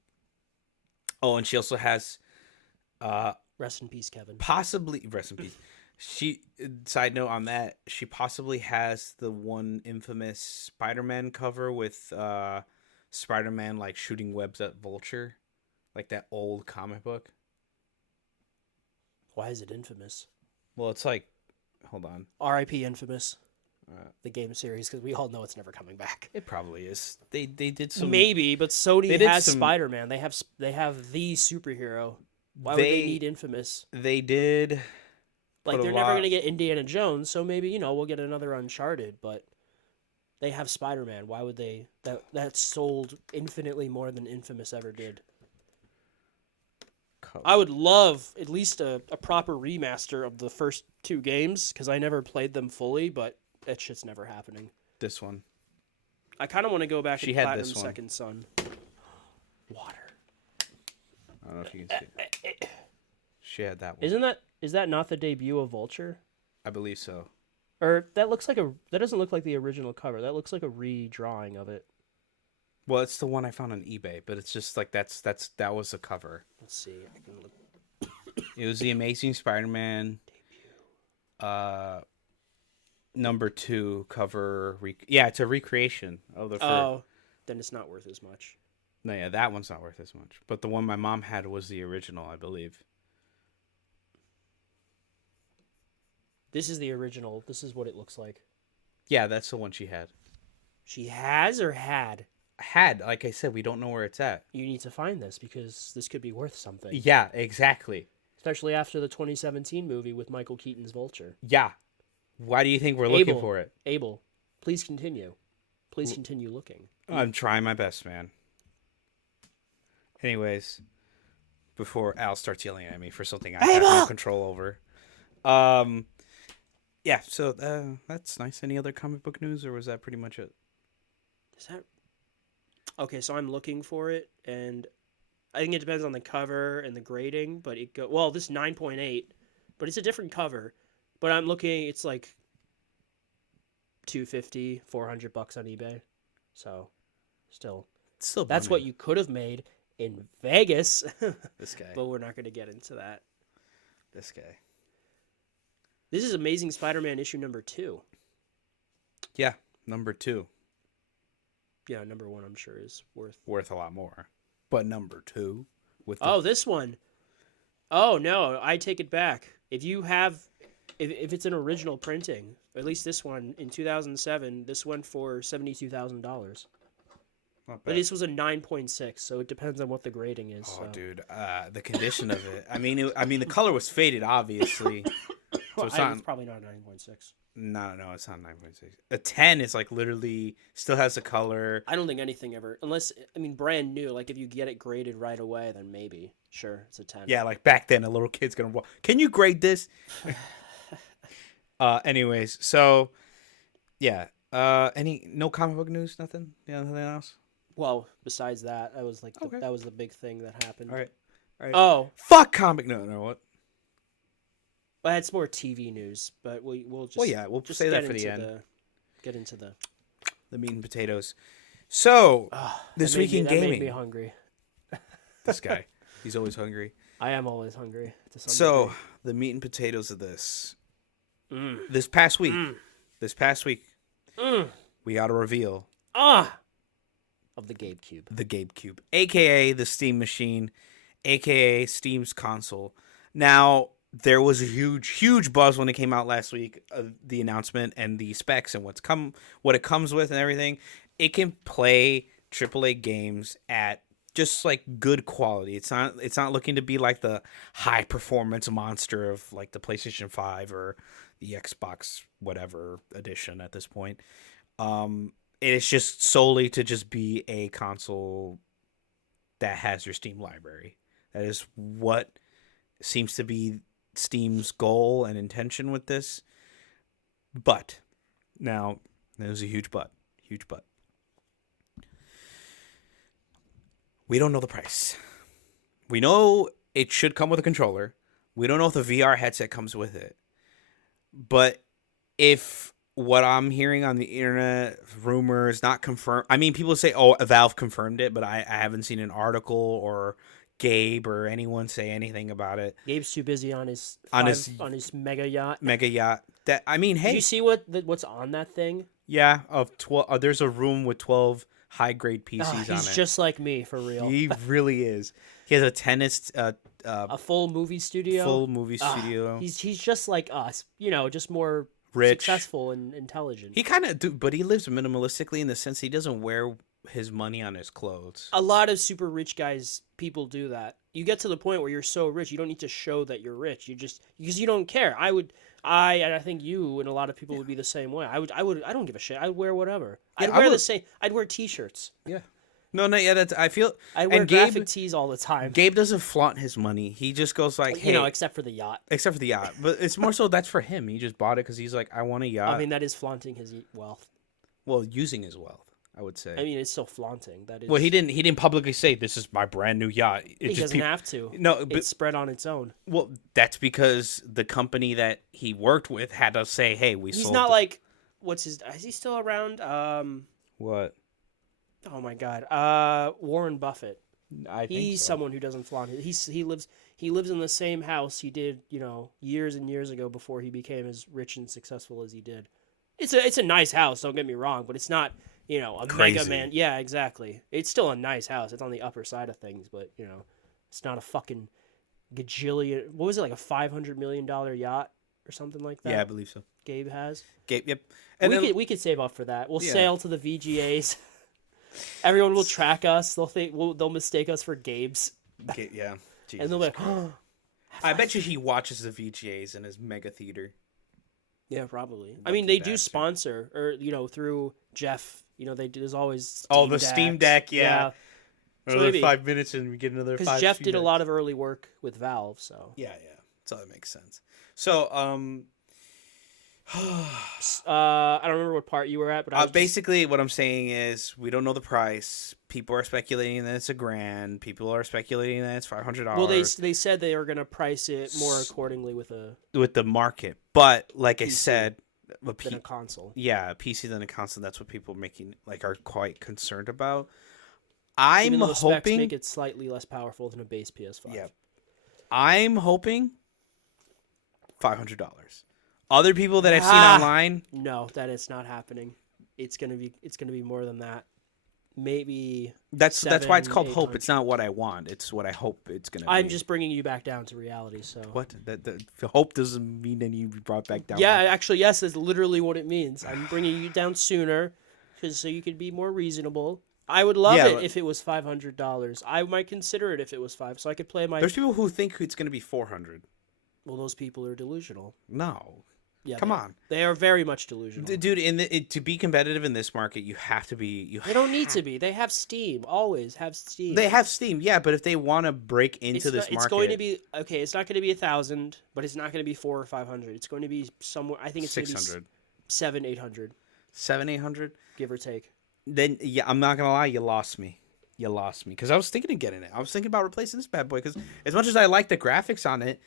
she also has Rest in peace, Kevin. possibly rest in peace. She side note on that, she possibly has the one infamous Spider-Man cover with Spider-Man like shooting webs at Vulture, like that old comic book. Why is it infamous? Well, it's like, hold on, R.I.P. Infamous. The game series, because we all know it's never coming back. it probably is. They did some Maybe, but Sony They did has some- Spider-Man. They have the superhero. Why would they need Infamous? They did. Like put a they're never lot- gonna get Indiana Jones, so maybe we'll get another Uncharted. But they have Spider-Man. Why would they? That sold infinitely more than Infamous ever did. I would love at least a proper remaster of the first 2 games because I never played them fully, but that shit's never happening. This one. I kind of want to go back She and had Platinum this one. Second Son. Water. I don't know if you can see it. She had that one. Is that not the debut of Vulture? I believe so. Or that doesn't look like the original cover. That looks like a redrawing of it. Well, it's the one I found on eBay, but it's just like that was the cover. Let's see. I can look. It was the Amazing Spider-Man number 2 cover. It's a recreation of the first. Oh, then it's not worth as much. No, yeah, that one's not worth as much. But the one my mom had was the original, I believe. This is the original. This is what it looks like. Yeah, that's the one she had. She has or had? Had, like I said, we don't know where it's at. You need to find this because this could be worth something. Yeah, exactly. Especially after the 2017 movie with Michael Keaton's Vulture. Yeah. Why do you think we're looking for it? Abel, please continue. Please continue looking. I'm trying my best, man. Anyways, before Al starts yelling at me for something I have no control over. Yeah, so that's nice. Any other comic book news, or was that pretty much it? Is that... Okay, so I'm looking for it, and I think it depends on the cover and the grading, but this is 9.8, but it's a different cover. But I'm looking, it's like $250, $400 on eBay. So, still that's what you could have made in Vegas. This guy. But we're not going to get into that. This guy. This is Amazing Spider-Man issue number 2. Yeah, number 2. Yeah, number 1 I'm sure is worth a lot more. But number 2 with this one. Oh no, I take it back. If you have if it's an original printing, at least this one in 2007, this went for $72,000. But this was a 9.6, so it depends on what the grading is. Oh, so. dude, the condition of it. I mean, the color was faded, obviously. So it's probably not a 9.6. No, it's not 9.6. A 10 is like literally still has the color. I don't think anything ever, unless brand new. Like if you get it graded right away, then maybe sure it's a 10. Yeah, like back then, a little kid's gonna walk. Can you grade this? Anyways, so yeah. No comic book news, nothing. Yeah, nothing else. Well, besides that, that was like Okay. that was the big thing that happened. All right. Oh, fuck comic. No, what? I had some more TV news, but we'll just. Well, yeah, we'll just say that for the end. Get into the meat and potatoes. So this week in gaming, that made me hungry. This guy, he's always hungry. I am always hungry. So degree. the meat and potatoes of this. Mm. This past week, Mm. we got a reveal. Of the Gabe Cube. The Gabe Cube, a.k.a. the Steam Machine, a.k.a. Steam's console. Now, there was a huge buzz when it came out last week, the announcement and the specs and what it comes with and everything. It can play AAA games at just like good quality. It's not looking to be like the high performance monster of like the PlayStation 5 or the Xbox whatever edition at this point. It is just solely to just be a console that has your Steam library. That is what seems to be Steam's goal and intention with this. But now there's a huge but. We don't know the price. We know it should come with a controller. We don't know if the VR headset comes with it. But if what I'm hearing on the internet, rumors, not confirmed. I mean, people say, oh, Valve confirmed it, but I haven't seen an article or Gabe or anyone say anything about it. Gabe's too busy on his mega yacht. Hey, did you see what's on that thing? Yeah, of 12. There's a room with 12 high grade PCs on it. He's just like me, for real. He really is. He has a tennis, a full movie studio. He's just like us, just more rich, successful, and intelligent. He kind of but he lives minimalistically in the sense he doesn't wear his money on his clothes. A lot of super rich people do that. You get to the point where you're so rich, you don't need to show that you're rich. You just because you don't care. I think you and a lot of people would be the same way. I don't give a shit. I'd wear whatever. Yeah, I'd wear t-shirts. Yeah. No, yeah, I wear graphic tees all the time. Gabe doesn't flaunt his money. He just goes like, hey, except for the yacht. But it's more so that's for him. He just bought it because he's like, I want a yacht. I mean, that is flaunting his wealth. Well, using his wealth, I would say. I mean, it's still flaunting. That is. Well, he didn't publicly say this is my brand new yacht. He doesn't have to. No, but it's spread on its own. Well, that's because the company that he worked with had to say, hey, He's not like, is he still around? What? Oh my God, Warren Buffett. He's someone who doesn't flaunt it. He lives in the same house he did, years and years ago before he became as rich and successful as he did. It's a nice house, don't get me wrong, but it's not, a crazy. mega man. Yeah, exactly. It's still a nice house. It's on the upper side of things, but it's not a fucking gajillion. What was it, like a $500 million yacht? or something like that. Yeah, I believe so. Gabe has. Yep. And We could save up for that. We'll Yeah. sail to the VGAs. Everyone will track us. They'll mistake us for Gabe's, yeah. Jesus and they'll be like, Christ. oh, I bet you he watches the VGAs in his mega theater. yeah, probably. I Lucky mean, they do bastard. sponsor, or through Jeff. They do. There's always The Steam decks. Deck, yeah. So Another maybe. 5 minutes and we get another 5. Because Jeff Steam did a Decks. lot of early work with Valve, so. Yeah. So that makes sense. So, I don't remember what part you were at, but I was basically what I'm saying is we don't know the price. People are speculating that it's $1,000. People are speculating that it's $500. Well, they said they were going to price it more accordingly with the market, but like I PC said, than a console. Yeah, a PC than a console. That's what people are quite concerned about. I'm Even though the specs hoping make it slightly less powerful than a base PS5. Yeah, I'm hoping $500. Other people that I've seen online, No, that is not happening. It's gonna be more than that. Maybe that's why it's called 700, hope. It's not what I want. It's what I hope it's gonna be. I'm just bringing you back down to reality. So what that hope doesn't mean any be brought back down. Yeah, actually, yes, that's literally what it means. I'm bringing you down sooner, so you could be more reasonable. I would love it if it was $500. I might consider it if it was $500, so I could play my. There's people who think it's gonna be $400. Well, those people are delusional. No. Yeah, Come on. They are very much delusional. Dude, to be competitive in this market, you have to be. They don't need to be. They have Steam. Always have Steam. They have Steam, yeah, but if they want to break into this market, it's going to be okay. It's not going to be 1,000, but it's not going to be 400 or 500. It's going to be somewhere. I think it's 600, going to be 700, 800, 700, 800, give or take. Then yeah, I'm not gonna lie, you lost me because I was thinking of getting it. I was thinking about replacing this bad boy because as much as I like the graphics on it,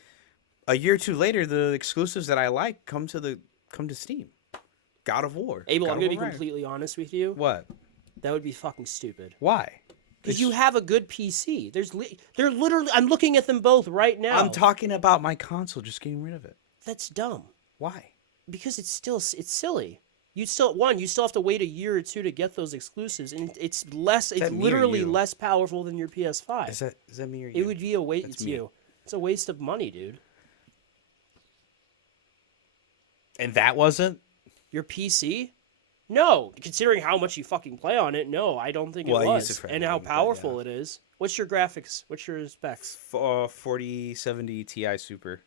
a year or two later, the exclusives that I like come to Steam. God of War. Abel, God I'm of going to be War completely honest with you. What? That would be fucking stupid. Why? Because you have a good PC. They're literally. I'm looking at them both right now. I'm talking about my console. Just getting rid of it. That's dumb. Why? Because it's silly. You still have to wait a year or two to get those exclusives, and it's less. It's that me or literally you? less powerful than your PS5. Is that me or you? It would be a waste. That's It's me. you. It's a waste of money, dude. And that wasn't. Your PC? No, considering how much you fucking play on it, no, I don't think it Well, I use was. it for And how everything, but powerful yeah. it is. What's your graphics? What's your specs? 4070 Ti Super.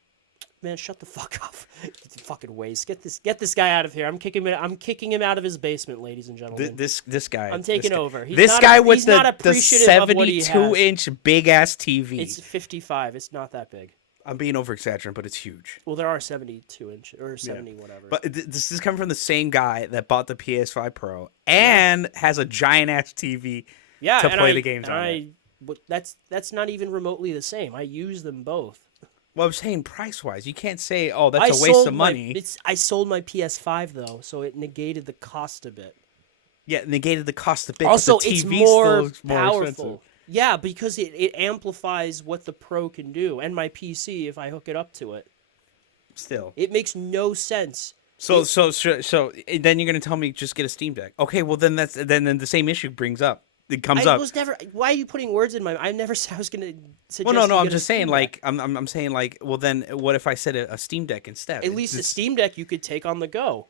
Man, shut the fuck up. Fucking waste. Get this guy out of here. I'm kicking him out of his basement, ladies and gentlemen. This guy. I'm taking this guy, over. He's this not guy a- with he's not the appreciative of what he has. 72-inch big ass TV. It's 55. It's not that big. I'm being over exaggerating, but it's huge. Well, there are 72-inch or 70 whatever. But this is coming from the same guy that bought the PS5 Pro and has a giant ass TV yeah, to and play the games on it. But that's not even remotely the same. I use them both. Well, I'm saying price wise, you can't say, "Oh, that's a waste of money." I sold my PS5 though, so it negated the cost a bit. Yeah, negated the cost a bit. Also, but the it's TV more still looks more powerful. expensive. Yeah, because it amplifies what the Pro can do, and my PC if I hook it up to it. Still. It makes no sense. So then you're gonna tell me just get a Steam Deck? Okay, well then then the same issue comes up. Was never. Why are you putting words in my? I never said I was gonna suggest. Well, no, you I'm get a just saying, Steam like, Deck. I'm saying, like, well, then what if I said a Steam Deck instead? At least a Steam Deck you could take on the go.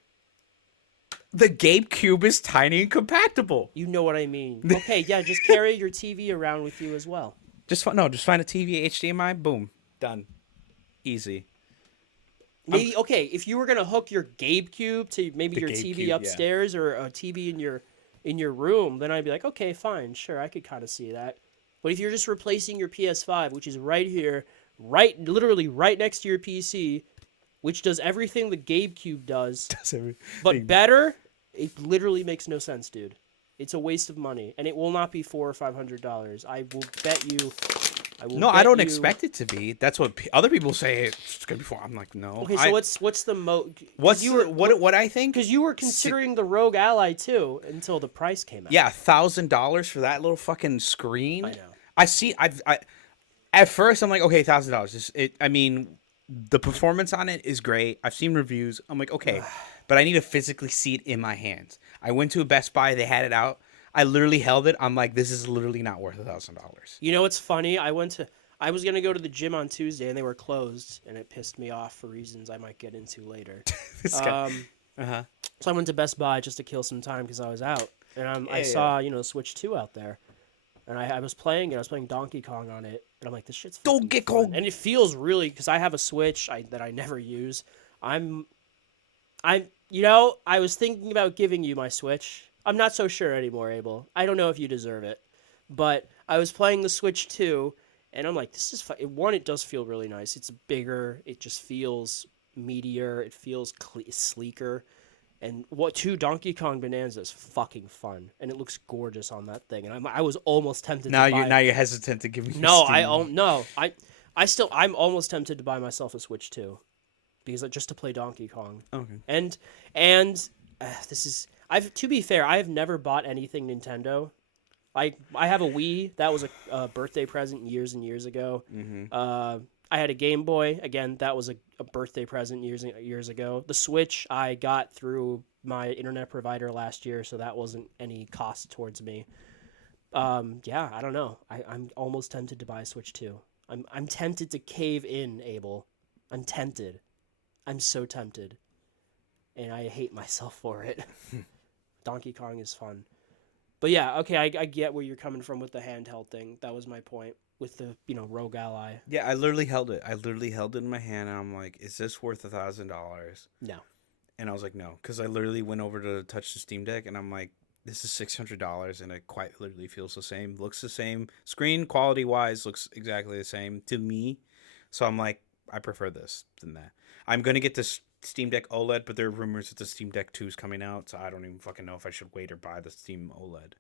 The GameCube is tiny and compatible. You know what I mean? Okay, yeah, just carry your TV around with you as well. Just find a TV, HDMI, boom, done, easy. Maybe if you were gonna hook your GameCube to maybe your TV GameCube, yeah. upstairs or a TV in your room, then I'd be like, okay, fine, sure, I could kind of see that. But if you're just replacing your PS5, which is right here, literally right next to your PC, which does everything the GameCube does, but better, it literally makes no sense, dude. It's a waste of money, and it will not be $400 or $500. I will bet you. I don't expect it to be. That's what other people say. It's gonna be for. I'm like, no. Okay, so what's the what I think? Because you were considering the Rogue Ally too until the price came out. Yeah, $1,000 for that little fucking screen. I know. I see. At first I'm like, okay, $1,000. I mean, the performance on it is great. I've seen reviews. I'm like, okay, but I need to physically see it in my hands. I went to a Best Buy. They had it out. I literally held it. I'm like, this is literally not worth $1,000. You know what's funny? I went to I was gonna go to the gym on Tuesday and they were closed, and it pissed me off for reasons I might get into later. This guy. Uh-huh. So I went to Best Buy just to kill some time because I was out, and I Yeah. saw Switch 2 out there, and I was playing it. I was playing Donkey Kong on it, and I'm like, this shit's fucking Donkey fun. Kong! And it feels really, because I have a Switch that I never use. I was thinking about giving you my Switch. I'm not so sure anymore, Abel. I don't know if you deserve it, but I was playing the Switch 2, and I'm like, this is fun. One, it does feel really nice. It's bigger. It just feels meatier. It feels sleeker. And Donkey Kong Bonanza is fucking fun, and it looks gorgeous on that thing. And I was almost tempted. Now to buy now you're hesitant to give me. No, Steam. I'm almost tempted to buy myself a Switch 2, because just to play Donkey Kong. Okay. And this is to be fair, I have never bought anything Nintendo. I have a Wii. That was a birthday present years and years ago. Mm-hmm. I had a Game Boy. Again, that was a birthday present years ago. The Switch I got through my internet provider last year, so that wasn't any cost towards me. Yeah, I don't know. I'm almost tempted to buy a Switch 2. I'm tempted to cave in, Abel. I'm tempted. I'm so tempted. And I hate myself for it. Donkey Kong is fun. But yeah, okay, I get where you're coming from with the handheld thing. That was my point with the, Rogue Ally. Yeah, I literally held it. In my hand, and I'm like, is this worth $1,000? No. And I was like, no, because I literally went over to touch the Steam Deck, and I'm like, this is $600, and it quite literally feels the same, looks the same, screen quality wise looks exactly the same to me. So I'm like, I prefer this than that. I'm gonna get this Steam Deck OLED, but there are rumors that the Steam Deck 2 is coming out, so I don't even fucking know if I should wait or buy the Steam OLED.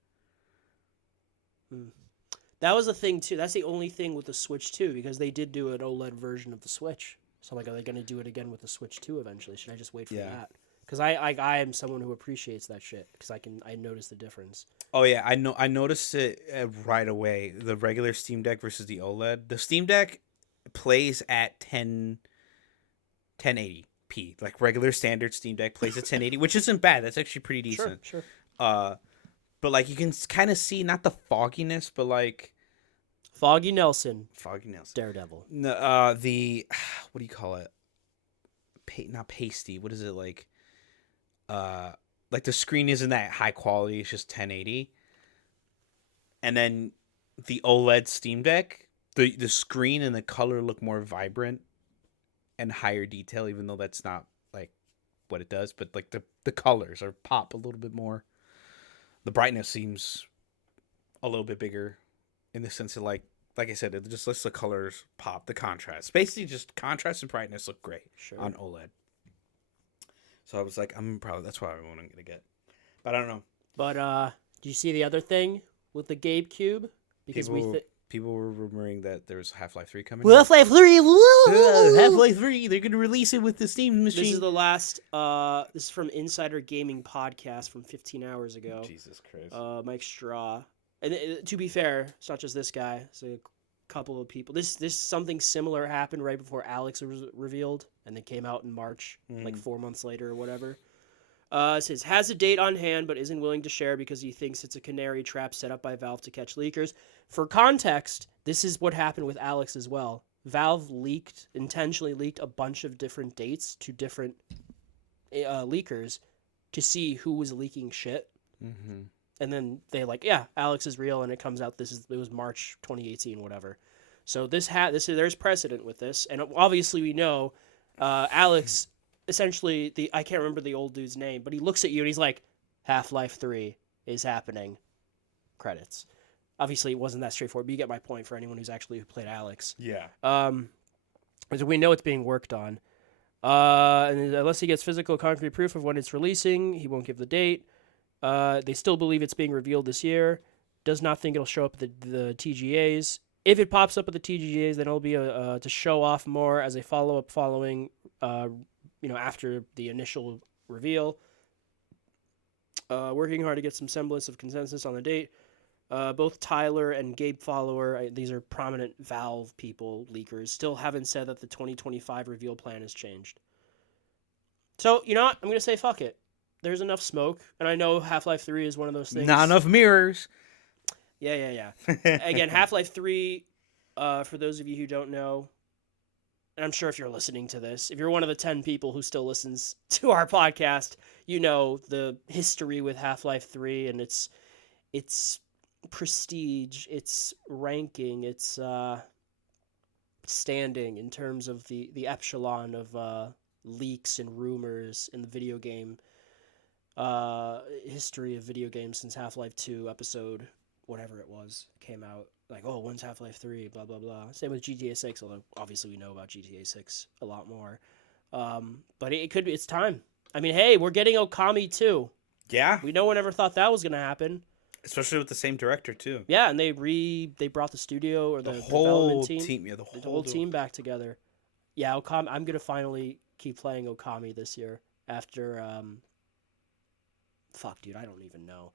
That was the thing too. That's the only thing with the Switch 2, because they did do an OLED version of the Switch. So I'm like, are they going to do it again with the Switch 2 eventually? Should I just wait for that? Because I am someone who appreciates that shit, because I notice the difference. Oh yeah, I noticed it right away. The regular Steam Deck versus the OLED. The Steam Deck plays at 1080p. Like regular standard Steam Deck plays at 1080, which isn't bad. That's actually pretty decent. Sure. But like you can kind of see not the fogginess, but like Foggy Nelson, No, Daredevil. the what do you call it? Not pasty. What is it like? Like the screen isn't that high quality. It's just 1080. And then the OLED Steam Deck, the screen and the color look more vibrant and higher detail, even though that's not like what it does. But like the colors are pop a little bit more. The brightness seems a little bit bigger in the sense of like I said, it just lets the colors pop, the contrast. Basically, just contrast and brightness look great on OLED. So I was like, that's what I'm going to get. But I don't know. But do you see the other thing with the Gabe Cube? Because people were rumoring that there's Half-Life 3 coming. Half-Life 3! Half-Life 3! They're going to release it with the Steam machine. This is the last. This is from Insider Gaming Podcast from 15 hours ago. Jesus Christ. Mike Straw. And to be fair, it's not just this guy. It's a couple of people. This something similar happened right before Alex was revealed, and it came out in March, like 4 months later or whatever. It says, has a date on hand but isn't willing to share because he thinks it's a canary trap set up by Valve to catch leakers. For context, this is what happened with Alex as well. Valve intentionally leaked a bunch of different dates to different leakers to see who was leaking shit. Mm-hmm. And then they yeah, Alex is real, and it comes out it was March 2018, whatever. So there's precedent with this, and obviously we know Alex. Essentially, I can't remember the old dude's name, but he looks at you and he's like, Half-Life 3 is happening. Credits. Obviously, it wasn't that straightforward, but you get my point for anyone who's actually played Alex. Yeah. So we know it's being worked on. And unless he gets physical concrete proof of when it's releasing, he won't give the date. They still believe it's being revealed this year. Does not think it'll show up at the TGAs. If it pops up at the TGAs, then it'll be to show off more as a follow-up following after the initial reveal. Working hard to get some semblance of consensus on the date. Both Tyler and Gabe Follower, these are prominent Valve people, leakers, still haven't said that the 2025 reveal plan has changed. So, you know what? I'm going to say fuck it. There's enough smoke, and I know Half-Life 3 is one of those things. Not enough mirrors. Yeah. Again, Half-Life 3, For those of you who don't know, and I'm sure if you're listening to this, if you're one of the 10 people who still listens to our podcast, you know the history with Half-Life 3 and its prestige, its ranking, its standing in terms of the echelon of leaks and rumors in the video game history of video games since Half-Life 2 episode whatever it was came out. Like, oh, when's Half-Life 3? Blah, blah, blah. Same with GTA 6, although obviously we know about GTA 6 a lot more. But it could be, it's time. I mean, hey, we're getting Okami too. Yeah. No one ever thought that was going to happen. Especially with the same director, too. Yeah, and they brought the studio or the whole development team. Yeah, the whole team back together. Yeah, Okami, I'm going to finally keep playing Okami this year after, fuck, dude, I don't even know.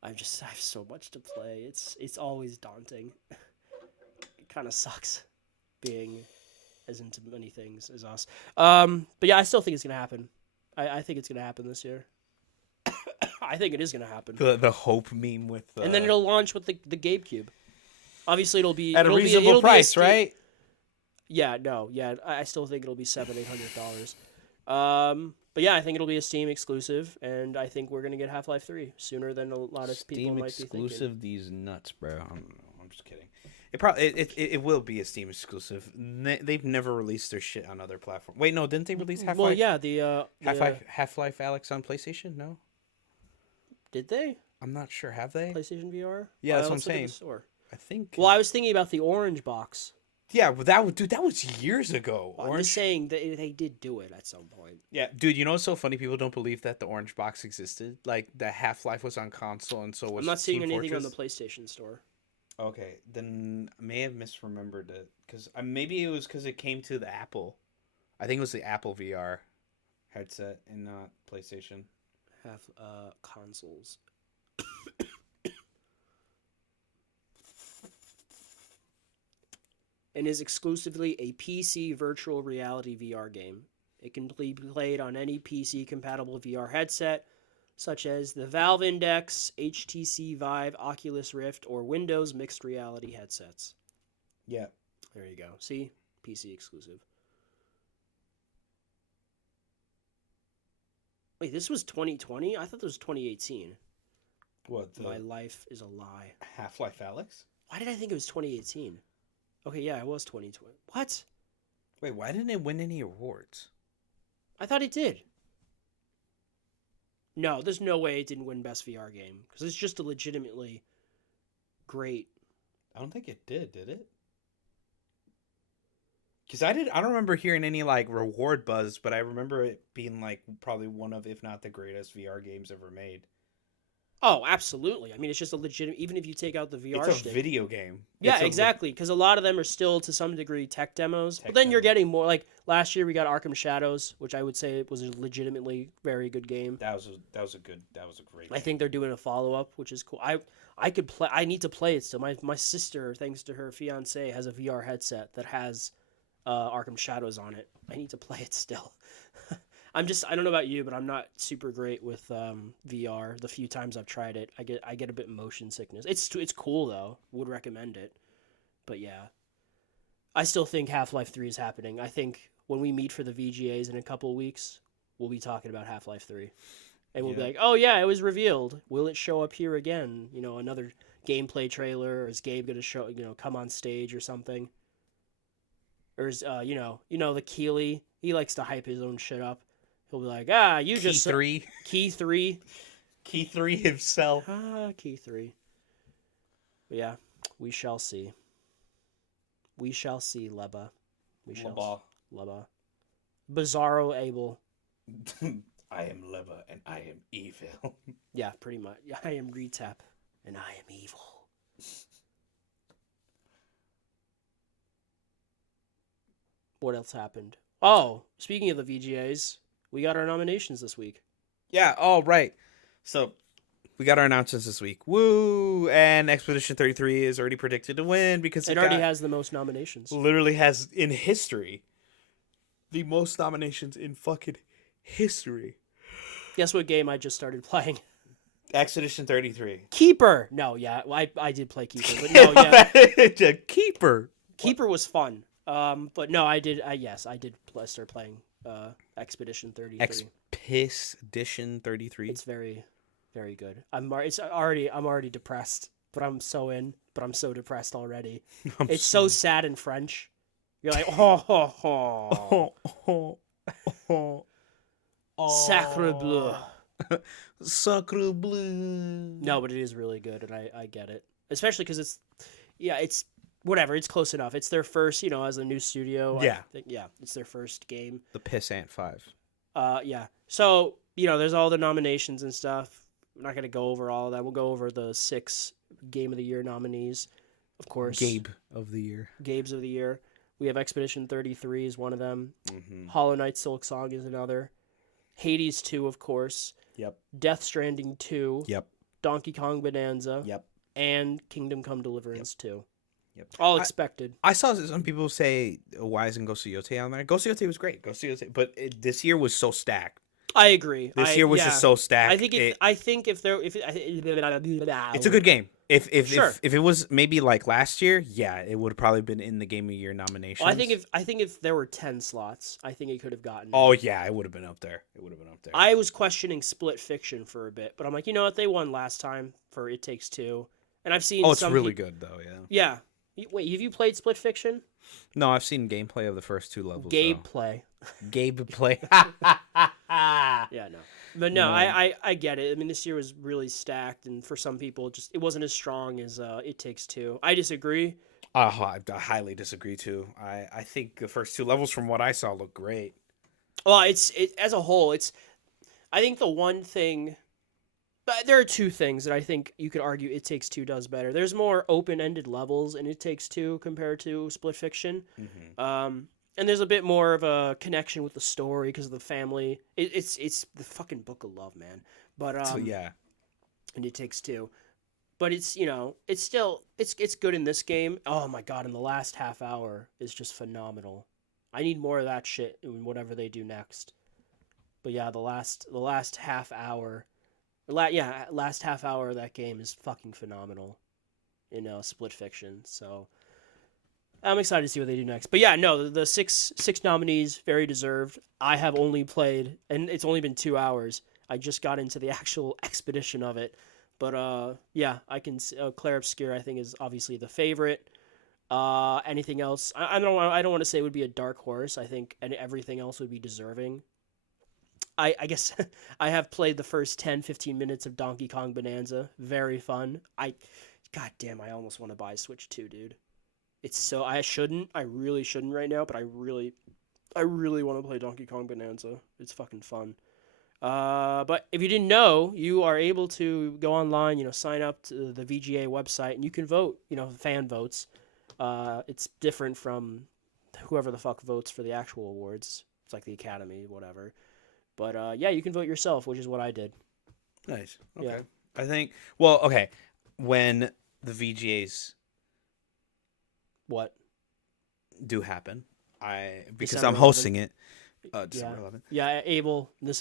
I have so much to play. It's always daunting. It kind of sucks being as into many things as us. But yeah, I still think it's gonna happen. I think it's gonna happen this year. I think it is gonna happen. The hope meme with and then it'll launch with the GameCube. Obviously, it'll be at a reasonable price, right? Yeah, no, yeah. I still think it'll be $700-800. But yeah, I think it'll be a Steam exclusive, and I think we're gonna get Half-Life 3 sooner than a lot of people might be thinking. Steam exclusive, these nuts, bro. I'm just kidding. It will be a Steam exclusive. They've never released their shit on other platforms. Wait, no, didn't they release Half-Life? Well, yeah, the Half-Life Alyx on PlayStation? No, did they? I'm not sure. Have they? PlayStation VR? Yeah, that's what I'm saying. I think. Well, I was thinking about the orange box. Yeah, but that was years ago. Well, I'm just saying that they did do it at some point. Yeah, dude, you know what's so funny? People don't believe that the orange box existed. Like, the Half-Life was on console, and so was I'm not seeing Team anything Fortress. on the PlayStation Store. Okay, then I may have misremembered it. Because maybe it was because it came to the Apple. I think it was the Apple VR headset and not PlayStation. Consoles. And is exclusively a PC virtual reality VR game. It can be played on any PC-compatible VR headset, such as the Valve Index, HTC Vive, Oculus Rift, or Windows mixed reality headsets. Yeah. There you go. See? PC exclusive. Wait, this was 2020? I thought this was 2018. What? My life is a lie. Half-Life Alyx? Why did I think it was 2018? Okay, yeah, it was 2020. What? Wait, why didn't it win any awards? I thought it did. No, there's no way it didn't win Best VR Game. Because it's just a legitimately great... I don't think it did it? Because I don't remember hearing any, like, reward buzz, but I remember it being, like, probably one of, if not the greatest VR games ever made. Oh, absolutely. I mean, it's just a legitimate... Even if you take out the VR It's a video game. Yeah, exactly. Because a lot of them are still, to some degree, tech demos. But then you're getting more... Like, last year we got Arkham Shadows, which I would say was a legitimately very good game. That was a great game. I think they're doing a follow-up, which is cool. I could play... I need to play it still. My sister, thanks to her fiancé, has a VR headset that has Arkham Shadows on it. I need to play it still. I don't know about you, but I'm not super great with VR. The few times I've tried it, I get a bit motion sickness. It's cool though. Would recommend it. But yeah. I still think Half-Life 3 is happening. I think when we meet for the VGAs in a couple of weeks, we'll be talking about Half-Life 3. And we'll be like, "Oh yeah, it was revealed. Will it show up here again? You know, another gameplay trailer, or is Gabe going to come on stage or something?" Or is the Keeley, he likes to hype his own shit up. He'll be like, Key 3. Key 3 himself. Key 3. But yeah, we shall see. We shall see, Leba. Leba. Bizarro Abel. I am Leba, and I am evil. Yeah, pretty much. I am Retap, and I am evil. What else happened? Oh, speaking of the VGAs... We got our nominations this week. Yeah, all right. So, we got our announcements this week. Woo! And Expedition 33 is already predicted to win because it already has the most nominations. Literally has, in history, the most nominations in fucking history. Guess what game I just started playing? Expedition 33. Keeper! No, yeah, I did play Keeper, but no, yeah. Keeper! Keeper was fun. But no, yes, I did start playing Expedition 33. Expedition 33. It's very, very good. I'm already depressed, but I'm so in. But I'm so depressed already. It's so sad in French. You're like, sacre bleu. Sacre bleu. No, but it is really good, and I get it, especially because it's whatever. It's close enough. It's their first, as a new studio. Yeah. It's their first game. The Pissant 5. Yeah. So there's all the nominations and stuff. I'm not gonna go over all of that. We'll go over the 6 Game of the Year nominees, of course. Gabe of the Year. Games of the Year. We have Expedition 33 is one of them. Mm-hmm. Hollow Knight Silk Song is another. Hades 2, of course. Yep. Death Stranding 2. Yep. Donkey Kong Bonanza. Yep. And Kingdom Come Deliverance 2. Yep. All expected. I saw some people say, why isn't Ghost of Yotei on there? Ghost of Yotei was great. But this year was so stacked. I agree. This year was just so stacked. I think if it's a good game. If it was maybe like last year, yeah, it would have probably been in the Game of Year nominations. Well, I think if there were 10 slots, I think it could have gotten. Oh yeah, it would have been up there. I was questioning Split Fiction for a bit, but I'm like, you know what? They won last time for It Takes Two, and I've seen. Oh, it's really good though. Yeah. Yeah. Wait, have you played Split Fiction? No, I've seen gameplay of the first 2 levels. Gameplay. Gameplay. Yeah, no. But no, I get it. I mean, this year was really stacked, and for some people, it wasn't as strong as It Takes Two. I disagree. I highly disagree too. I think the first 2 levels, from what I saw, look great. Well, as a whole, I think the one thing. But there are 2 things that I think you could argue It Takes Two does better. There's more open-ended levels in It Takes Two compared to Split Fiction. Mm-hmm. And there's a bit more of a connection with the story because of the family. It's the fucking book of love, man. But So yeah. And It Takes Two. But it's it's still it's good in this game. Oh my god, and the last half hour is just phenomenal. I need more of that shit in whatever they do next. But yeah, the last half hour. Last half hour of that game is fucking phenomenal in Split Fiction. So I'm excited to see what they do next. But yeah, no, the six nominees, very deserved. I have only played, and it's only been 2 hours. I just got into the actual expedition of it. But yeah, I can. Claire Obscure, I think, is obviously the favorite. Anything else? I don't want to say it would be a dark horse. I think everything else would be deserving. I guess I have played the first 10-15 minutes of Donkey Kong Bonanza. Very fun. God damn, I almost want to buy a Switch 2, dude. It's so I really shouldn't right now, but I really want to play Donkey Kong Bonanza. It's fucking fun. But if you didn't know, you are able to go online, sign up to the VGA website, and you can vote, fan votes. It's different from whoever the fuck votes for the actual awards. It's like the Academy, whatever. But yeah, you can vote yourself, which is what I did. Nice. Okay. Yeah. I think. Okay. When the VGAs What? do happen, because December I'm hosting 11th. it. December 11th. Yeah, Abel, in this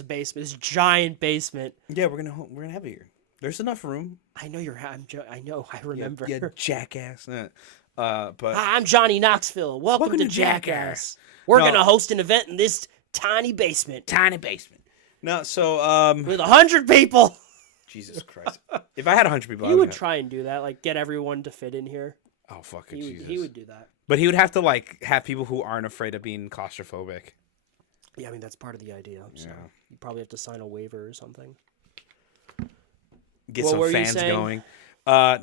giant basement. Yeah, we're gonna have it here. There's enough room. I know I know. I remember. Yeah, jackass. But Hi, I'm Johnny Knoxville. Welcome to Jackass. We're gonna host an event in this tiny basement. No, so With 100 people. Jesus Christ! If I had 100 people, He would try and do that, like get everyone to fit in here. Oh fuck it, He would do that. But he would have to have people who aren't afraid of being claustrophobic. Yeah, I mean that's part of the idea. So Yeah. you probably have to sign a waiver or something. Get What some were you fans saying? going.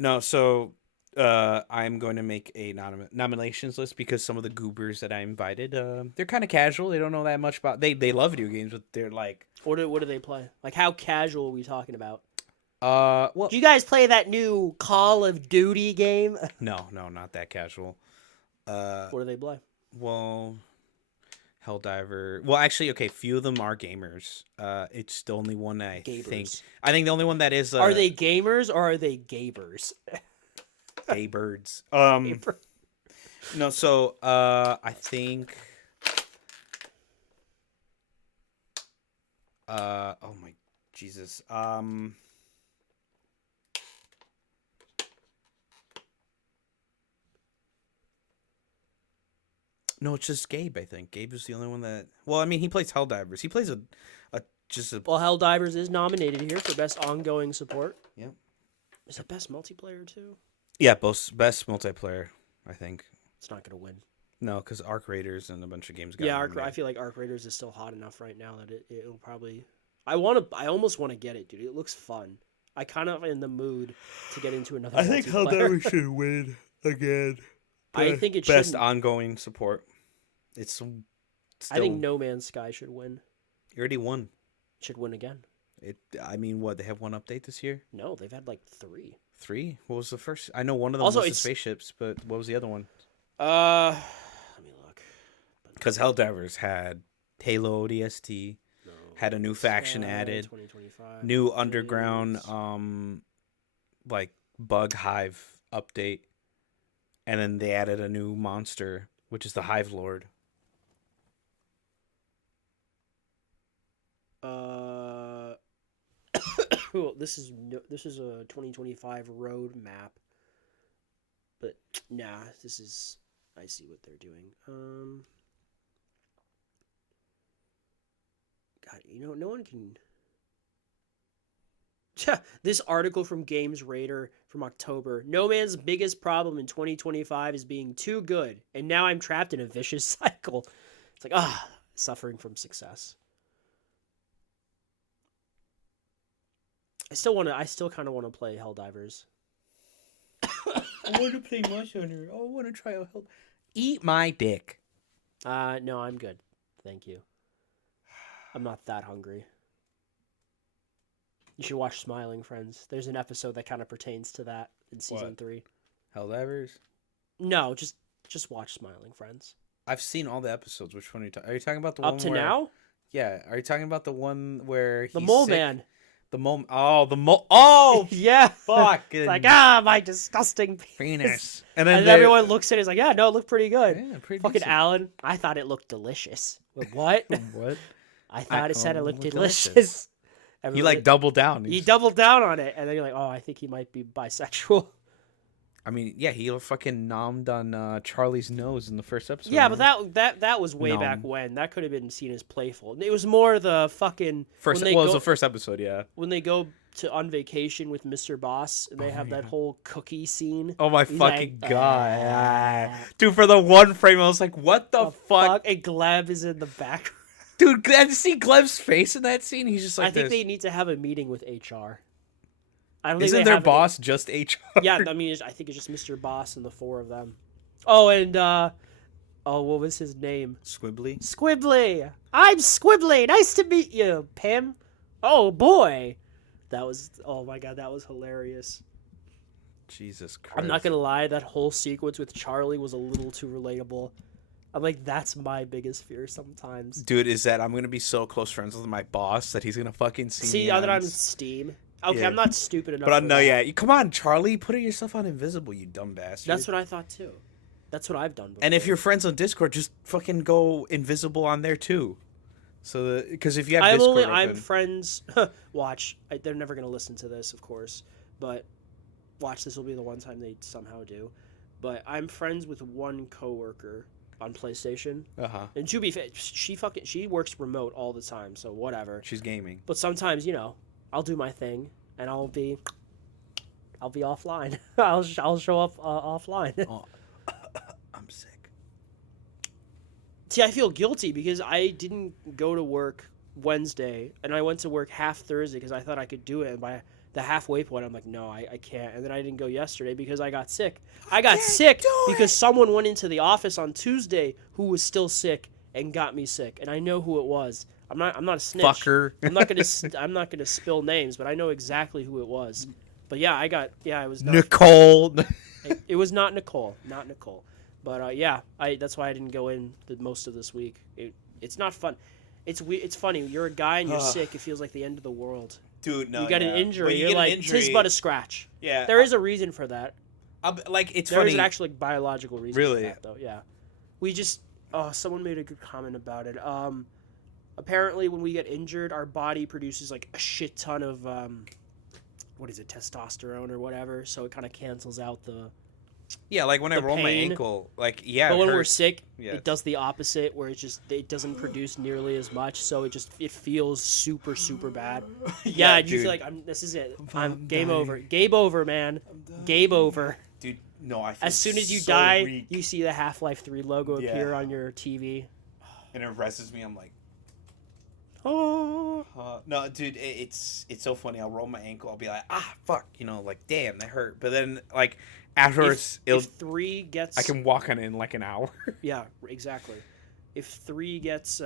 No, so I'm going to make a nominations list because some of the goobers that I invited, they're kind of casual. They don't know that much about. They love video games, but they're like. What do they play? Like how casual are we talking about? Well, Do you guys play that new Call of Duty game? no, not that casual. What do they play? Well, Helldiver. Well, actually, okay, few of them are gamers. It's the only one that I think the only one that is. Are they gamers or are they gabers? Gay birds. No, so I think. Oh my Jesus. No, it's just Gabe. I think Gabe is the only one that. Well, I mean, he plays Helldivers. He plays a just a. Well, Helldivers is nominated here for best ongoing support. Yep. Is it best multiplayer too? Yeah, both best multiplayer. I think. It's not gonna win. No, because Arc Raiders and a bunch of games got Yeah, nominated. I feel like Arc Raiders is still hot enough right now that it'll probably. I almost want to get it, dude. It looks fun. I kind of in the mood to get into another. I think multiplayer. Helldivers should win again. I think it best should. ongoing support. It's. Still, I think No Man's Sky should win. You already won. Should win again. I mean, what, they have one update this year? No, they've had like 3. 3? What was the first? I know one of them Also, was the it's- spaceships, but what was the other one? Let me look. Because Helldivers had Halo ODST, No. had a new faction Sky, added, 2025. new underground, Days. like bug hive update, and then they added a new monster, which is the Hive Lord. Well, this is a 2025 roadmap, but nah, this is. I see what they're doing. God, no one can. This article from Games Raider from October. No Man's biggest problem in 2025 is being too good, and now I'm trapped in a vicious cycle. It's like suffering from success. I still kind of want to play Helldivers. I want to play Monster Hunter. I want to try out Hell. Eat my dick. No, I'm good. Thank you. I'm not that hungry. You should watch Smiling Friends. There's an episode that kind of pertains to that in season What? 3. Helldivers? No, just watch Smiling Friends. I've seen all the episodes. Which one are you talking? Are you talking about the Up one to where... now, Yeah. Are you talking about the one where the he's Mole sick? Man. The mole. Oh, the mole. Oh, Yeah. fuck. It's like my disgusting penis. And And then everyone looks at it, is like, yeah, no, it looked pretty good. Yeah, pretty Fucking decent. Alan, I thought it looked delicious. What? What? I thought it said it looked looked delicious. delicious. He Everyone- like doubled down. He doubled down on it, and then you're like, oh, I think he might be bisexual. I mean, yeah, he fucking nommed on Charlie's nose in the first episode. Yeah, but remember? that was way No. back when. That could have been seen as playful. It was more the fucking first. when they Well, it was go- the first episode. Yeah. when they go to on vacation with Mr. Boss and they have that whole cookie scene. Oh my He's fucking like, god, dude! For the one frame, I was like, "What the fuck?" And Gleb is in the back. Dude? Did you see Gleb's face in that scene? He's just like, I think this. they need to have a meeting with HR. I don't think Isn't they their have boss just HR? Yeah, I mean, I think it's just Mr. Boss and the 4 of them. Oh, and what was his name? Squibbly. Squibbly. I'm Squibbly. Nice to meet you, Pim. Oh boy, oh my god, that was hilarious. Jesus Christ. I'm not gonna lie, that whole sequence with Charlie was a little too relatable. I'm like, that's my biggest fear sometimes. Dude, is that I'm gonna be so close friends with my boss that he's gonna fucking see See, me other on on Steam. Okay, Yeah. I'm not stupid enough. But I for know, that. yeah. Come on, Charlie, put yourself on invisible, you dumb bastard. That's what I thought too. That's what I've done before. And if you're friends on Discord, just fucking go invisible on there too. So, because if you have Discord I'm open, friends. Watch. They're never gonna listen to this, of course. But watch. This will be the one time they somehow do. But I'm friends with one coworker on PlayStation. And to be fair, she works remote all the time, so whatever. she's gaming. But sometimes, I'll do my thing and I'll be offline. I'll show up offline. Oh, I'm sick. See, I feel guilty because I didn't go to work Wednesday and I went to work half Thursday because I thought I could do it. And by the halfway point, I'm like, no, I can't. And then I didn't go yesterday because I got sick. I got sick because someone went into the office on Tuesday who was still sick and got me sick. And I know who it was. I'm not a snitch. Fucker. I'm not gonna spill names, but I know exactly who it was. But yeah, I was not, Nicole. it was not Nicole. But that's why I didn't go in most of this week. It's not fun. It's funny. You're a guy and you're sick. It feels like the end of the world. Dude, no. You get an injury. When you You're get an like, injury, tis but a scratch. Yeah. There is a reason for that. It's There funny. is an actually biological reason Really? for that, though. Yeah. We just... Oh, someone made a good comment about it. Apparently, when we get injured, our body produces, like, a shit ton of, testosterone or whatever, so it kind of cancels out Yeah, like when I the roll my pain. ankle, like yeah. But it when we're hurts. sick, Yeah. it does the opposite, where it doesn't produce nearly as much, so it feels super super bad. Yeah, and you dude. feel like this is it. I'm I'm game over. dying. Game over, man. Game over. Dude, no, I feel As soon as you so die, weak. you see the Half-Life 3 logo Yeah. appear on your TV. And it rests me. I'm like, Oh. no, dude, it's so funny. I'll roll my ankle. I'll be like, fuck, like, damn, that hurt. But then, like, afterwards, If 3 gets... I can walk on it in like an hour. Yeah, exactly. If 3 gets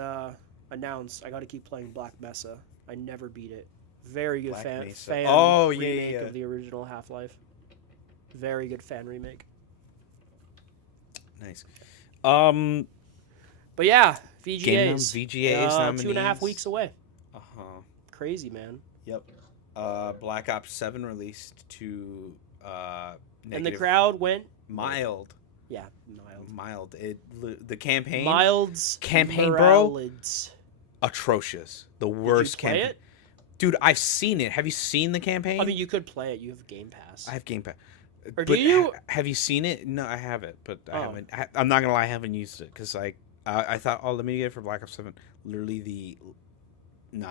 announced, I got to keep playing Black Mesa. I never beat it. Very good Black fan Mesa. remake Yeah. of the original Half-Life. Very good fan remake. Nice. But yeah, VGAs. VGAs nominees. 2.5 weeks away. Uh-huh. Crazy, man. Yep. Black Ops 7 released to And the crowd went... mild. Yeah, Mild. The campaign campaign, bro. Moralids. Atrocious. The worst Did you play campaign. it? Dude, I've seen it. Have you seen the campaign? I mean, you could play it. You have Game Pass. I have Game Pass. Or do you? Have you seen it? No, I haven't. But I Oh. haven't. I'm not gonna lie, I haven't used it because I thought, let me get it for Black Ops 7. Literally,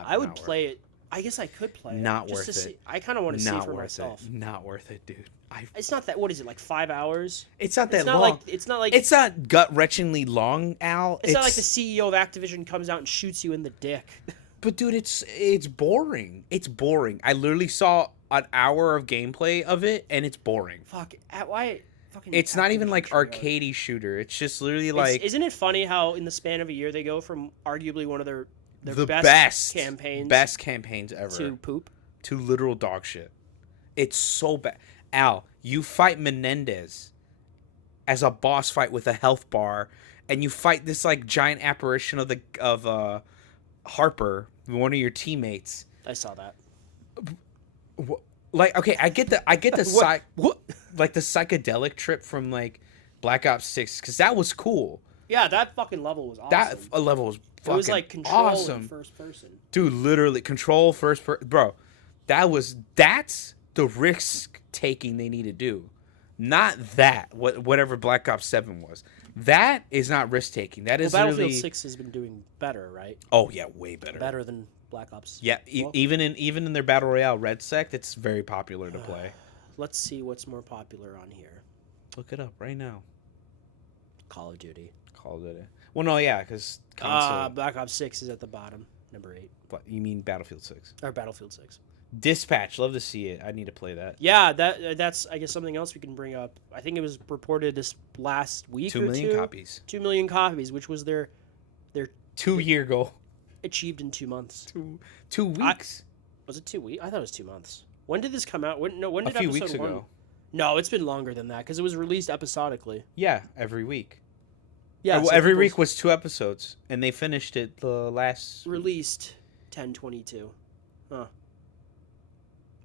I would play it. I guess I could play it. Not just worth to it. See. I kind of want to see Not for worth myself. it. Not worth it, dude. It's not that. What is it, like 5 hours? It's not that It's not long. like. It's not like. It's not gut wrenchingly long, Al. It's not like the CEO of Activision comes out and shoots you in the dick. But dude, it's boring. It's boring. I literally saw an hour of gameplay of it, and it's boring. Fuck. Why? Fucking. It's not even Activision like Trio. arcadey shooter. It's just literally like Isn't it funny how in the span of a year they go from arguably one of their the best campaigns ever to poop? to literal dog shit. It's so bad. Al, you fight Menendez as a boss fight with a health bar, and you fight this like giant apparition of Harper, one of your teammates. I saw that. Like, okay, I get the like the psychedelic trip from like Black Ops 6 because that was cool. Yeah, that fucking level was awesome. That level was fucking it was like control awesome. in first person. Dude, literally control first person, bro. That's the risk taking they need to do, not that whatever Black Ops 7 was. That is not risk taking. That is Battlefield literally... 6 has been doing better, right? Oh yeah, way better. Better than Black Ops. Yeah, Well, even in their battle royale Red Sect, it's very popular to play. Let's see what's more popular on here. Look it up right now. Call of Duty. Call of Duty. Well, no, yeah, because console. Black Ops 6 is at the bottom, number 8. You mean Battlefield 6? Or Battlefield 6. Dispatch. Love to see it. I need to play that. Yeah, that's I guess something else we can bring up. I think it was reported this last week 2 or million two. copies. 2 million copies, which was their 2-year goal. achieved in 2 months. 2 weeks. Was it 2 weeks? I thought it was 2 months. When did this come out? When did A few episode weeks 1? ago. No, it's been longer than that because it was released episodically. Yeah, every week. Yeah, Well, so every people's- week was 2 episodes, and they finished it the last. Released 10/22. Huh.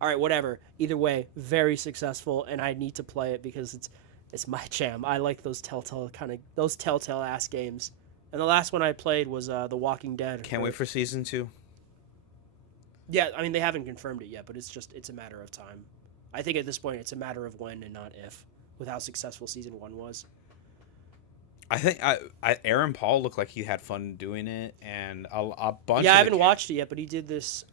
All right, whatever. Either way, very successful, and I need to play it because it's my jam. I like those telltale ass games. And the last one I played was The Walking Dead. Can't wait for season 2. Yeah, I mean they haven't confirmed it yet, but it's a matter of time. I think at this point it's a matter of when and not if, with how successful season 1 was. I think Aaron Paul looked like he had fun doing it, and a bunch. Yeah, of I haven't watched it yet, but he did this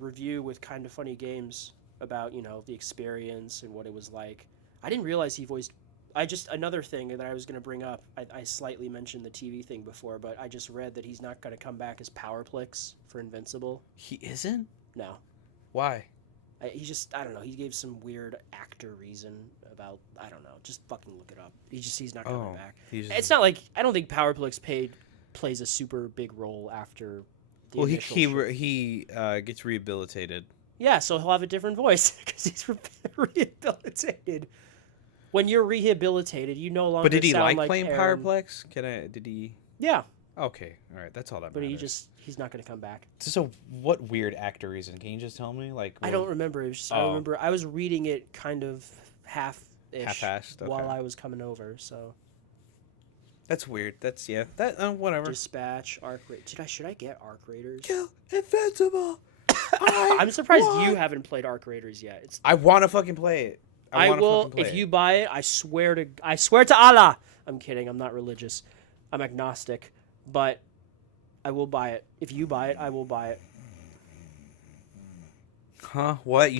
review with Kind of Funny Games about the experience and what it was like. I didn't realize he voiced. Another thing that I was going to bring up. I slightly mentioned the TV thing before, but I just read that he's not going to come back as Powerplix for Invincible. He isn't? No, Why? I don't know. He gave some weird actor reason about I don't know. Just fucking look it up. He's not coming back. It's not like I don't think Powerplix plays a super big role after. The initial show. he gets rehabilitated. Yeah, so he'll have a different voice because he's rehabilitated. When you're rehabilitated, you no longer. But did he sound like playing Aaron. Powerplex? Did he? Yeah, Okay, all right, that's all that but matters. he's not going to come back. So what weird actor reason? Can you just tell me? Like I don't remember. It was just, I Oh. remember I was reading it kind of half-ish Half-assed, okay. while I was coming over. So That's weird. That's whatever. Dispatch, Arc Raiders. Should I get Arc Raiders? Kill Invincible. I'm surprised you haven't played Arc Raiders yet. I want to fucking play it. I wanna will fucking play if it. you buy it. I swear to Allah. I'm kidding. I'm not religious. I'm agnostic, but I will buy it. If you buy it, I will buy it. Huh? What?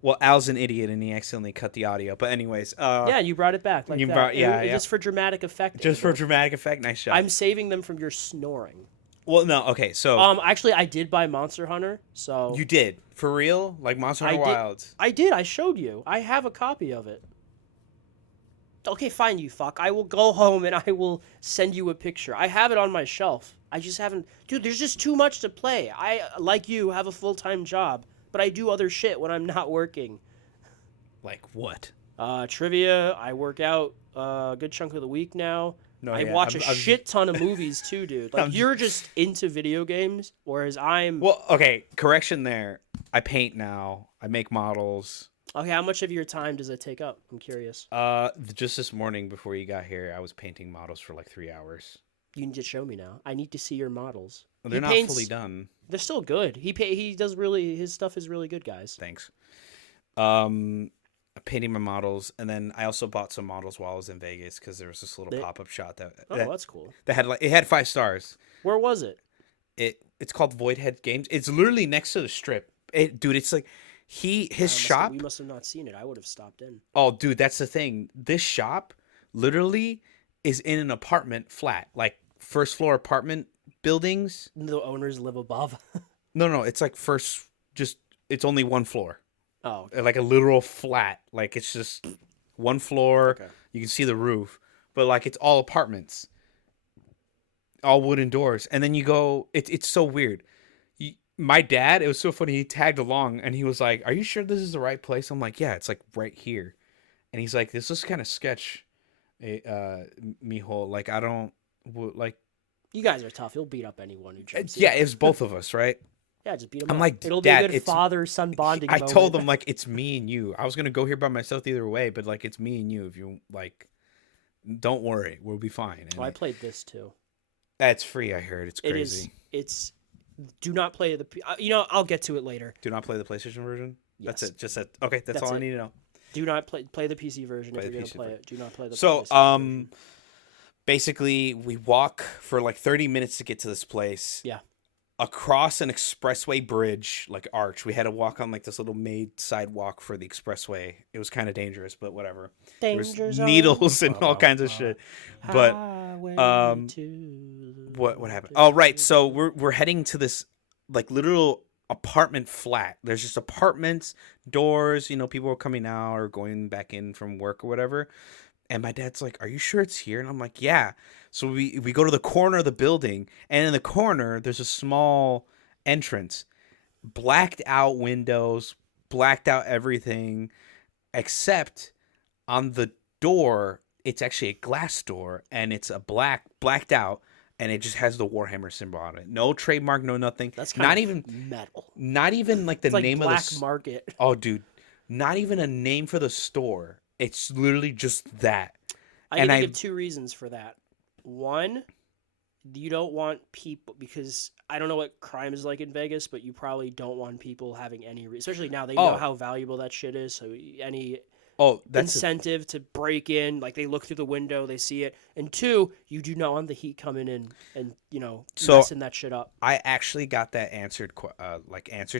Well, Al's an idiot and he accidentally cut the audio. But anyways, Yeah, you brought it back like you that. brought- yeah, yeah. Just for dramatic effect. just for Angel. dramatic effect, nice shot. I'm saving them from your snoring. Well, no, okay, so Actually, I did buy Monster Hunter, so you did for real, like Monster Hunter I did. Wilds. I did. I showed you. I have a copy of it. Okay, fine, you fuck. I will go home and I will send you a picture. I have it on my shelf. I just haven't. Dude, there's just too much to play. I, like you, have a full-time job, but I do other shit when I'm not working. Like what? Trivia. I work out a good chunk of the week now. No, I yeah, watch a I'm- shit ton of movies too, dude. Like you're just into video games, whereas I'm. Well, okay, correction there. I paint now. I make models. Okay, how much of your time does it take up? I'm curious. Just this morning before you got here, I was painting models for like 3 hours. You need to show me now. I need to see your models. Well, they're He not paints- fully done. They're still good. He does really, his stuff is really good, guys. Thanks. Painting my models, and then I also bought some models while I was in Vegas because there was this little pop-up shop Oh, that that's cool. had like it had 5 stars. Where was it? It's called Voidhead Games. It's literally next to the Strip. Dude, it's like his shop. We must have not seen it. I would have stopped in. Oh, dude, that's the thing. This shop literally is in an apartment flat, like first floor apartment buildings. The owners live above. No, it's like it's only one floor. Oh, Like a literal flat. Like it's just one floor. Okay. You can see the roof, but like it's all apartments, all wooden doors. And then you go. It's so weird. My dad, it was so funny. He tagged along and he was like, "Are you sure this is the right place?" I'm like, "Yeah, it's like right here." And he's like, "This is kind of sketch, mijo. Like I don't like." you guys are tough. You'll beat up anyone who jumps in. Yeah, it's both of us, right? Yeah, just beat them I'm up. like, It'll Dad, be a good it's- father-son bonding I moment. told him like it's me and you. I was gonna go here by myself either way, but like it's me and you. If you like, don't worry, we'll be fine. And Oh, I played this too. that's free. I heard it's It crazy. is. It's. Do not play the. I'll get to it later. Do not play the PlayStation version. That's Yes. it. Just that. Okay, that's all I it. need to know. Do not play the PC version Play if the you're gonna PC play version. it. Do not play the. So, PlayStation version. basically, we walk for like 30 minutes to get to this place. Yeah. Across an expressway bridge, like arch. We had to walk on like this little made sidewalk for the expressway. It was kind of dangerous, but whatever. There was Danger zone. needles and all kinds of shit. But Highway to the what happened? Oh, right. So we're heading to this like literal apartment flat. There's just apartments, doors. People are coming out or going back in from work or whatever. And my dad's like, "Are you sure it's here?" And I'm like, "Yeah." So we go to the corner of the building, and in the corner there's a small entrance, blacked out windows, blacked out everything, except on the door it's actually a glass door, and it's a blacked out, and it just has the Warhammer symbol on it. No trademark, no nothing. That's not kind even of metal. not even like the It's like name black of the market. Oh, dude, not even a name for the store. It's literally just that. I can think of 2 reasons for that. One, you don't want people, because I don't know what crime is like in Vegas, but you probably don't want people having any, especially now they know how valuable that shit is. So any That's incentive to break in, like they look through the window, they see it. And 2, you do not want the heat coming in and messing that shit up. I actually got that answered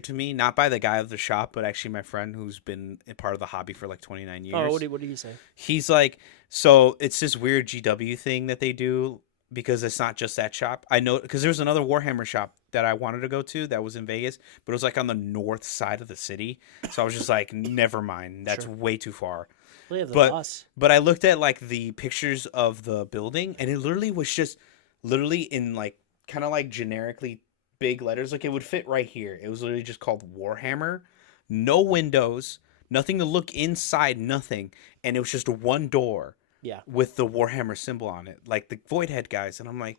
to me, not by the guy of the shop, but actually my friend who's been a part of the hobby for like 29 years. Oh, what did he say? He's like, so it's this weird GW thing that they do, because it's not just that shop. I know, because there was another Warhammer shop that I wanted to go to that was in Vegas, but it was like on the north side of the city. So I was just like, never mind. That's Sure. way too far. Well, yeah, the But bus. but I looked at like the pictures of the building, and it literally was just literally in like kind of like generically big letters. Like it would fit right here. It was literally just called Warhammer. No windows, nothing to look inside, nothing. And it was just one door. Yeah. With the Warhammer symbol on it, like the Voidhead guys. And I'm like,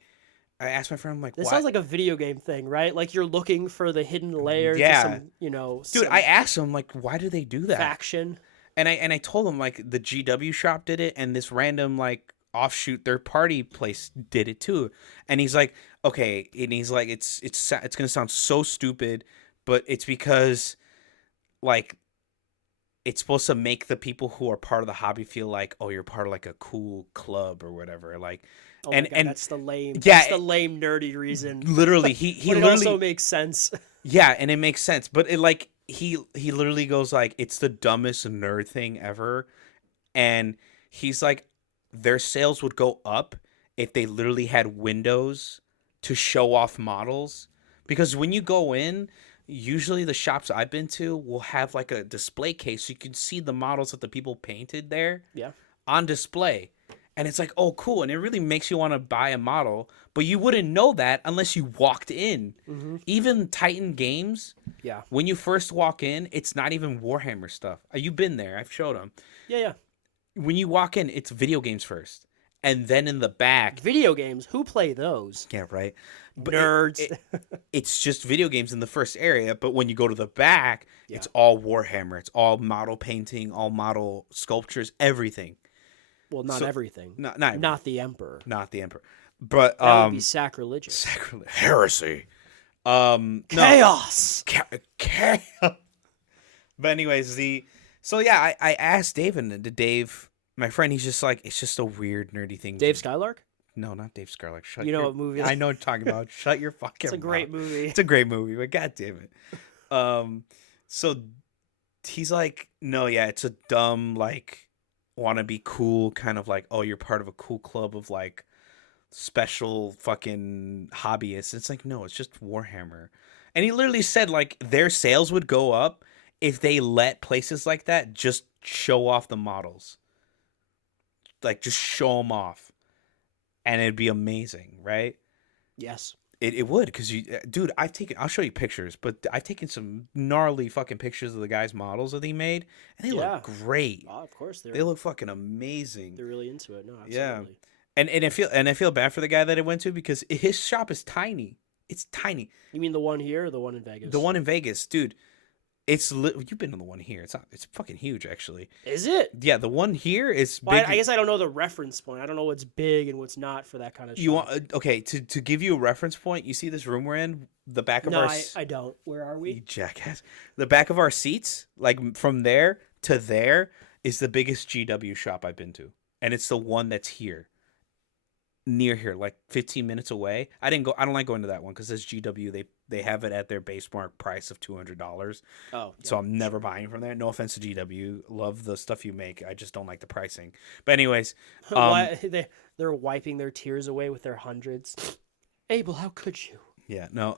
I asked my friend, I'm like, This why? sounds like a video game thing, right? Like you're looking for the hidden layers Yeah. of some, Dude, some I asked him, like, why do they do that? faction. And I told him, like, the GW shop did it, and this random like offshoot third party place did it too. And he's like, okay, and he's like, it's gonna sound so stupid, but it's because like it's supposed to make the people who are part of the hobby feel like, oh, you're part of like a cool club or whatever. Like, Oh and my God, and that's the lame. yeah, That's the lame nerdy reason. literally, he But it literally also makes sense. yeah, and it makes sense. But it like he literally goes like, it's the dumbest nerd thing ever, and he's like, their sales would go up if they literally had windows to show off models, because when you go in, usually the shops I've been to will have like a display case so you can see the models that the people painted there Yeah. on display. And it's like, oh, cool. And it really makes you want to buy a model, but you wouldn't know that unless you walked in. Mm-hmm. Even Titan Games, Yeah. when you first walk in, it's not even Warhammer stuff. You've been there. I've showed them. Yeah. When you walk in, it's video games first. And then in the back. Video games. Who play those? Yeah, right. But Nerds. it's just video games in the first area. But when you go to the back, Yeah. it's all Warhammer. It's all model painting, all model sculptures, everything. Well, not So- everything. Not the Emperor. not the Emperor. But That would be sacrilegious. sacrilege, heresy. No, Chaos. chaos. But anyways, I asked Dave, and Dave, my friend, he's just like, it's just a weird nerdy thing. Dave Skylark? No, not Dave Scarlett. Shut You know your, what movie? I know what you're talking about. Shut your fucking It's a great mouth. movie. It's a great movie, but god damn it. So he's like, no, yeah, it's a dumb, like, want to be cool kind of like, oh, you're part of a cool club of like special fucking hobbyists. It's like, no, it's just Warhammer. And he literally said like their sales would go up if they let places like that just show off the models, like just show them off, and it'd be amazing, right? Yes. It would, because dude, I'll show you pictures, but I've taken some gnarly fucking pictures of the guy's models that he made, and they Yeah. look great. Oh, of course They look fucking amazing. they're really into it. No, absolutely. Yeah. And I feel bad for the guy that it went to, because his shop is tiny. It's tiny. You mean the one here or the one in Vegas? The one in Vegas, dude. You've been to the one here. It's fucking huge, actually. Is it? Yeah, the one here is Well, big. I guess I don't know the reference point. I don't know what's big and what's not for that kind of. You shop. want okay to give you a reference point? You see this room we're in, the back of No, our I don't. Where are you we? jackass. The back of our seats, like from there to there, is the biggest GW shop I've been to, and it's the one that's here, near here, like 15 minutes away. I don't like going to that one because it's GW. They have it at their base mark price of $200. Oh, So I'm never buying from there. No offense to GW, love the stuff you make. I just don't like the pricing. But anyways, Why they're wiping their tears away with their hundreds. Abel, how could you? yeah, no.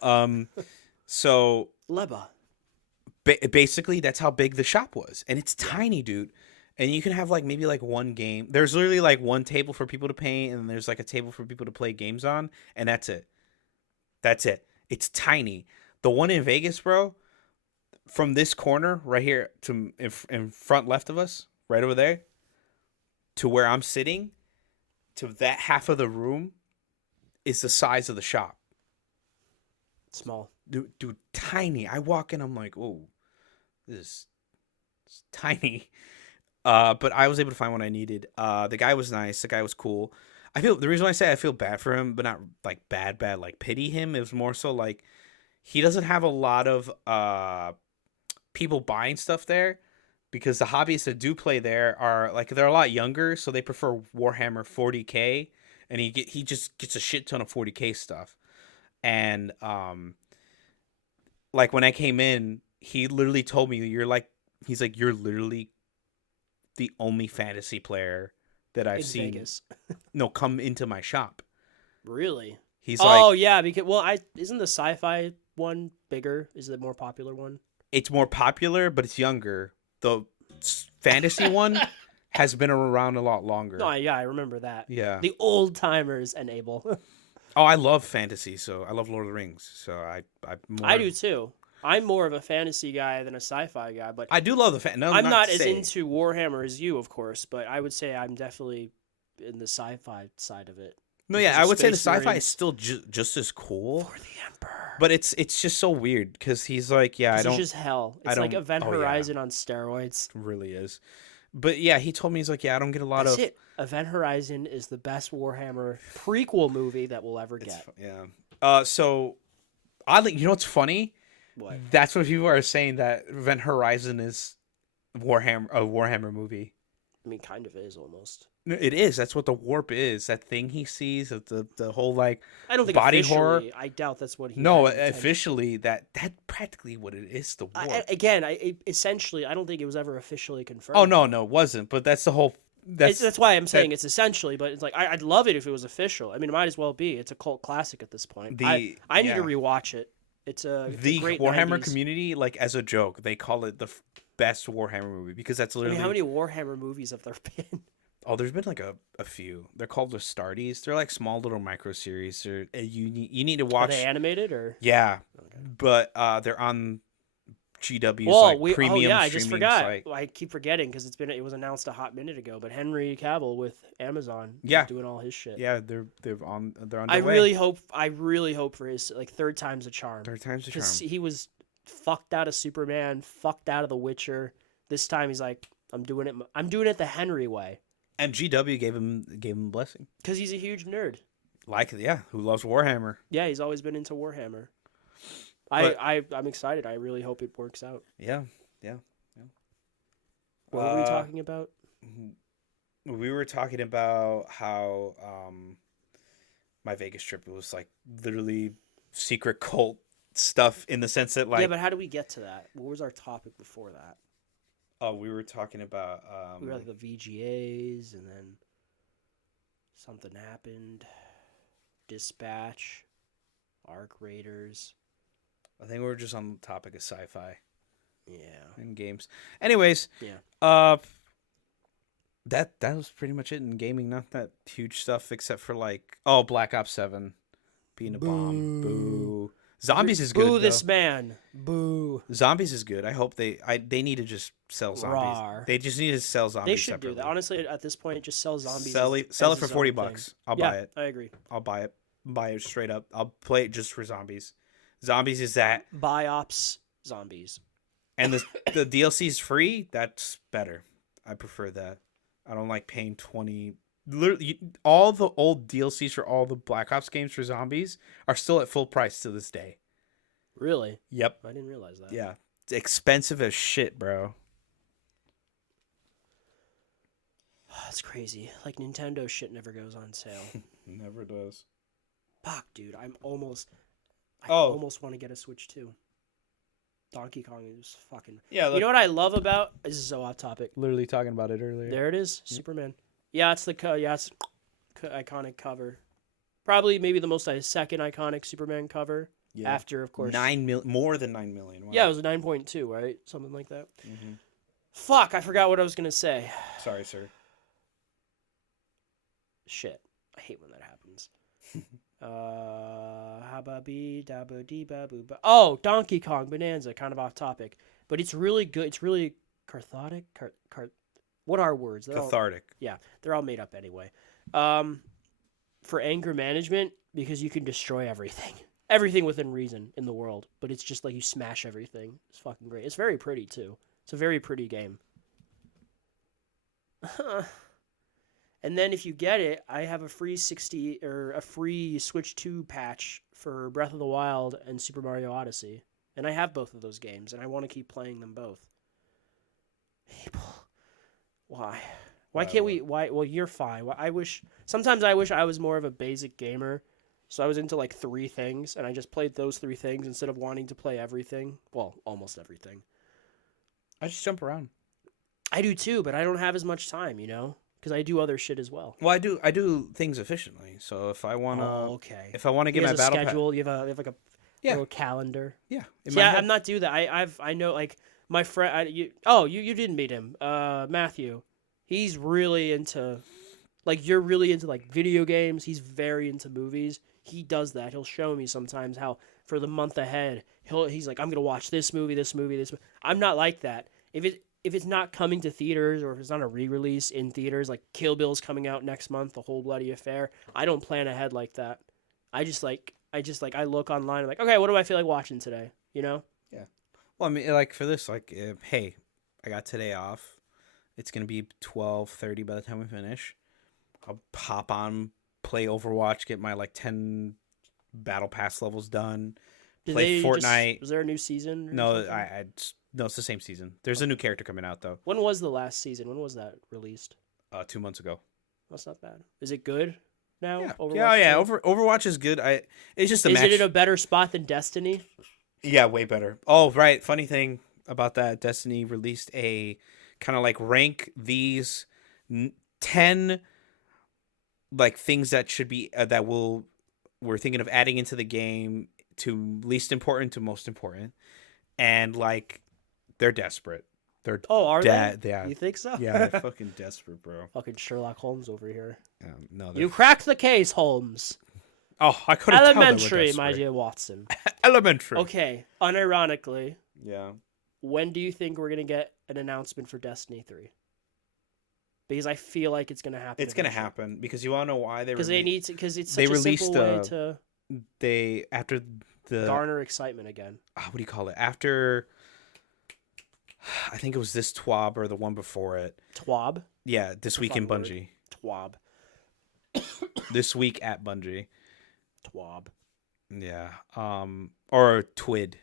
So Leba. basically that's how big the shop was, and it's tiny, dude. And you can have like maybe like one game. There's literally like one table for people to paint, and there's like a table for people to play games on, and that's it. That's it. It's tiny. The one in Vegas, bro, from this corner right here to in front left of us, right over there, to where I'm sitting, to that half of the room, is the size of the shop. Small. Dude, tiny. I walk in, I'm like, oh, this is tiny. But I was able to find what I needed. The guy was nice. The guy was cool. The reason why I say I feel bad for him, but not like bad, like pity him. It was more so like he doesn't have a lot of people buying stuff there, because the hobbyists that do play there are like, they're a lot younger, so they prefer Warhammer 40K, and he just gets a shit ton of 40K stuff. And like when I came in, he literally told me, you're literally the only fantasy player that I've in seen Vegas. come into my shop. Really? He's Oh like, yeah, because isn't the sci-fi one bigger? Is it the more popular one? it's more popular, but it's younger. The fantasy one has been around a lot longer. No, yeah, I remember that. Yeah. The old timers and Abel. Oh, I love fantasy, so I love Lord of the Rings. So I do too. I'm more of a fantasy guy than a sci-fi guy, but I do love the No, I'm not as saying. into Warhammer as you, of course. But I would say I'm definitely in the sci-fi side of it. No, yeah, because I of would say the Space sci-fi Marines. is still just as cool. For the Emperor. But it's just so weird because he's like, yeah, I This don't is just hell. I It's like don't- Event oh, yeah. Horizon on steroids. really is. But yeah, he told me, he's like, yeah, I don't get a lot That's of it. Event Horizon is the best Warhammer prequel movie that we'll ever get. Yeah. So oddly, you know what's funny? What? That's what people are saying, that Event Horizon is Warhammer movie. I mean, kind of is almost. No, it is. That's what the warp is. That thing he sees of the whole like I don't think body officially. horror. I doubt that's what he. No, had intention. officially that's practically what it is. The warp. Essentially, I don't think it was ever officially confirmed. Oh no, it wasn't. But that's the whole. That's why I'm saying it's essentially. But it's like I'd love it if it was official. I mean, it might as well be. It's a cult classic at this point. I need to rewatch it. It's a great Warhammer 90s. community, like as a joke, they call it the best Warhammer movie because that's literally. I mean, how many Warhammer movies have there been? Oh, there's been like a few. They're called the Starties. They're like small little micro series. You need to watch. Are they animated or? Yeah, okay. But they're on GW's premium. I just forgot. Site. I keep forgetting because it was announced a hot minute ago. But Henry Cavill with Amazon, doing all his shit. Yeah, they're on their way. I really hope for his like third time's a charm. Third time's a charm. Because he was fucked out of Superman, fucked out of The Witcher. This time he's like, I'm doing it the Henry way. And GW gave him a blessing because he's a huge nerd. Who loves Warhammer. Yeah, he's always been into Warhammer. I'm excited. I really hope it works out. Yeah. What were we talking about? We were talking about how my Vegas trip was like literally secret cult stuff in the sense that like. Yeah, but how do we get to that? What was our topic before that? Oh, we were talking about. We were like the VGAs, and then something happened. Dispatch, Arc Raiders. I think we were just on the topic of sci-fi. Yeah. And games. Anyways. Yeah. That was pretty much it in gaming. Not that huge stuff, except for like Black Ops 7 being a bomb. Boo. Zombies is good. Boo this though. Man. Boo. Zombies is good. I hope they need to just sell zombies. Rawr. They just need to sell zombies. They should separately. do that. Honestly, at this point, just sell zombies. Sell it for $40. I'll buy it. I agree. I'll buy it. Buy it straight up. I'll play it just for zombies. Zombies is that. Biops zombies. And the DLC is free. That's better. I prefer that. I don't like paying $20. Literally, all the old DLCs for all the Black Ops games for zombies are still at full price to this day. Really? Yep. I didn't realize that. Yeah. It's expensive as shit, bro. That's crazy. Like Nintendo shit never goes on sale. Never does. Fuck, dude. I almost want to get a Switch too. Donkey Kong is fucking. Yeah. Look, you know what I love about? This is so off topic. Literally talking about it earlier. There it is. Yep. Superman. Yeah, it's it's iconic cover. Probably maybe the most second iconic Superman cover. Yeah. After, of course. More than 9 million. Wow. Yeah, it was a 9.2, right? Something like that. Mm-hmm. Fuck, I forgot what I was gonna say. Sorry, sir. Shit, I hate when that happens. Oh, Donkey Kong Bonanza, kind of off topic, but it's really good. It's really cathartic. What are words? Cathartic. They're all made up anyway. For anger management, because you can destroy everything within reason in the world, but it's just like you smash everything. It's fucking great. It's very pretty too. It's a very pretty game. And then if you get it, I have a free Switch 2 patch for Breath of the Wild and Super Mario Odyssey. And I have both of those games, and I want to keep playing them both. People. Why? Why can't we? Why? Well, you're fine. Sometimes I wish I was more of a basic gamer. So I was into like 3 things, and I just played those 3 things instead of wanting to play everything. Well, almost everything. I just jump around. I do too, but I don't have as much time, because I do other shit as well. Well, I do things efficiently. So if I want to, if I want to get my battle schedule, you have like a little calendar. Yeah. I'm not do that. I know like my friend. You didn't meet him, Matthew. He's really into, like you're really into like video games. He's very into movies. He does that. He'll show me sometimes how for the month ahead he's like, I'm gonna watch this movie. I'm not like that. If it's not coming to theaters or if it's not a re-release in theaters, like Kill Bill's coming out next month, the whole bloody affair, I don't plan ahead like that. I look online. I'm like, okay, what do I feel like watching today? Yeah. Well, I mean, like for this, like, hey, I got today off. It's gonna be 12:30 by the time we finish. I'll hop on, play Overwatch, get my like 10 battle pass levels done. Play Fortnite. Was there a new season? No, I No, it's the same season. There's a new character coming out though. When was the last season? When was that released? 2 months ago. That's not bad. Is it good now? Yeah, Overwatch yeah. 2? Overwatch is good. It's just a Is match. it in a better spot than Destiny? Yeah, way better. Oh, right. Funny thing about that, Destiny released a kind of like rank these 10 like things that should be we're thinking of adding into the game to least important to most important, and like they're desperate. They're Oh, are they? Yeah, You think so? yeah, they're fucking desperate, bro. Fucking Sherlock Holmes over here. No, You cracked the case, Holmes. Oh, I couldn't tell they were Elementary, my desperate. dear Watson. Elementary. Okay, unironically, Yeah. when do you think we're gonna get an announcement for Destiny 3? Because I feel like it's gonna happen. It's gonna happen because you want to know why Because they need to. Because it's they such a released simple way to after the garner excitement again. what do you call it? After I think it was this TWAB or the one before it. TWAB. Yeah, this week in Fun word. Bungie. TWAB. This week at Bungie. TWAB. Yeah. Or TWID.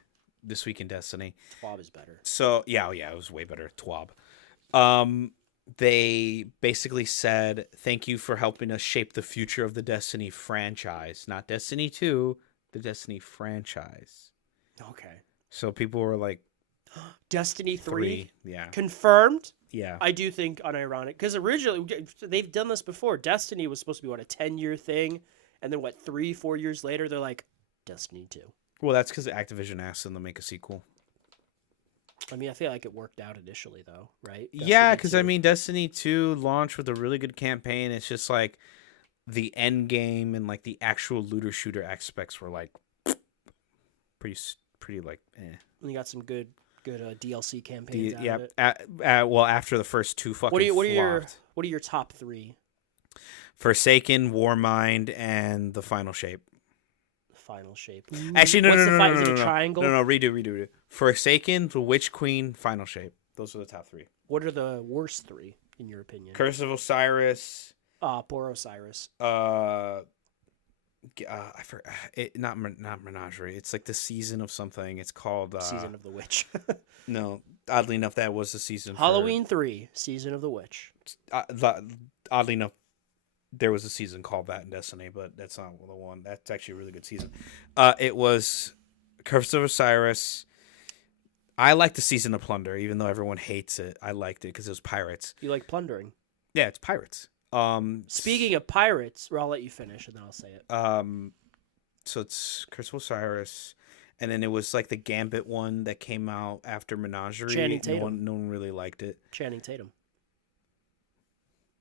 This week in Destiny. TWAB is better. So yeah, it was way better. TWAB. They basically said, thank you for helping us shape the future of the Destiny franchise. Not Destiny 2, the Destiny franchise. Okay. So people were like, Destiny 3? Yeah. Confirmed? Yeah. I do think unironic. Because originally, they've done this before. Destiny was supposed to be, a 10-year thing? And then, 3-4 years later, they're like, Destiny 2. Well, that's because Activision asked them to make a sequel. I mean, I feel like it worked out initially, though, right? Yeah, Destiny because 2. I mean, Destiny 2 launched with a really good campaign. It's just like the end game and like the actual looter shooter aspects were like pretty like eh. And you got some good DLC campaigns out Yeah, of it. well, after the first two fucking What are flopped. your top 3? Forsaken, Warmind, and the Final Shape. Final Shape. Actually, no, What's no, the no, fi- no, Is no, it a no, triangle? No, redo. Forsaken, the Witch Queen, Final Shape. Those are the top 3. What are the worst 3 in your opinion? Curse of Osiris. Poor Osiris. I forgot it. Not Menagerie. It's like the season of something. It's called Season of the Witch. No, oddly enough, that was the season. Halloween 3, Season of the Witch. Oddly enough, there was a season called that in Destiny, but that's not the one. That's actually a really good season. It was Curse of Osiris. I like the Season of Plunder, even though everyone hates it. I liked it because it was pirates. You like plundering. Yeah, it's pirates. Speaking of pirates, I'll let you finish and then I'll say it. So it's Curse of Osiris, and then it was like the Gambit one that came out after Menagerie. Channing Tatum. No one really liked it. Channing Tatum.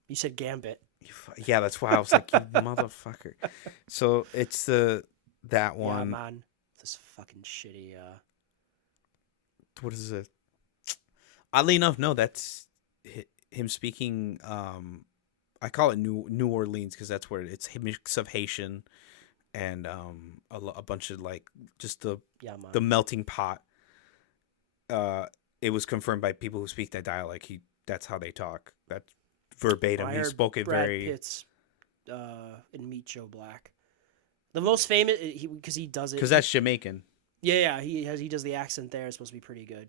You said Gambit. Yeah, that's why I was like, you motherfucker. So it's that one. Yeah, man. This fucking shitty. What is it? Oddly enough, no, that's him speaking. I call it New Orleans because that's where it's a mix of Haitian and a bunch of like just the melting pot. It was confirmed by people who speak that dialect. That's how they talk. That's verbatim. He spoke it Brad very. Pitt's in Meet Joe Black. The most famous because he does it Because that's Jamaican. Yeah, he does the accent there. It's supposed to be pretty good.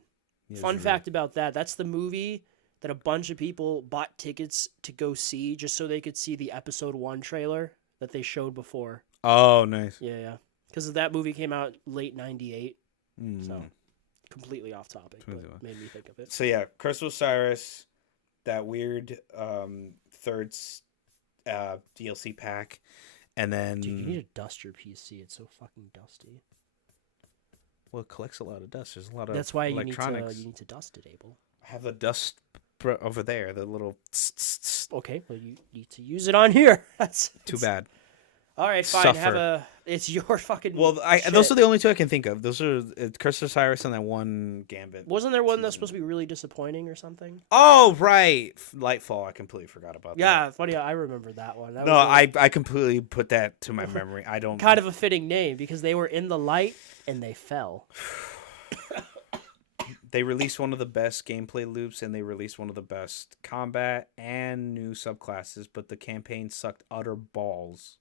Yeah, Fun fact about that's the movie that a bunch of people bought tickets to go see just so they could see the episode 1 trailer that they showed before. Oh, nice. Yeah. Because that movie came out late 98. Mm. So, completely off topic, but made me think of it. So, yeah, Curse of Osiris, that weird third DLC pack, and then... Dude, you need to dust your PC. It's so fucking dusty. Well, it collects a lot of dust. There's a lot of That's why electronics. you need to dust it, Abel. I have the dust over there, the little... Okay, well, you need to use it on here. That's Too bad. All right, fine. Suffer. It's your fucking. Well, those are the only 2 I can think of. Those are Curse of Osiris and that one Gambit. Wasn't there one that's supposed to be really disappointing or something? Oh, right. Lightfall. I completely forgot about that. Yeah, funny. I remember that one. I completely put that to my memory. I don't. Kind of a fitting name because they were in the light and they fell. They released one of the best gameplay loops and they released one of the best combat and new subclasses, but the campaign sucked utter balls.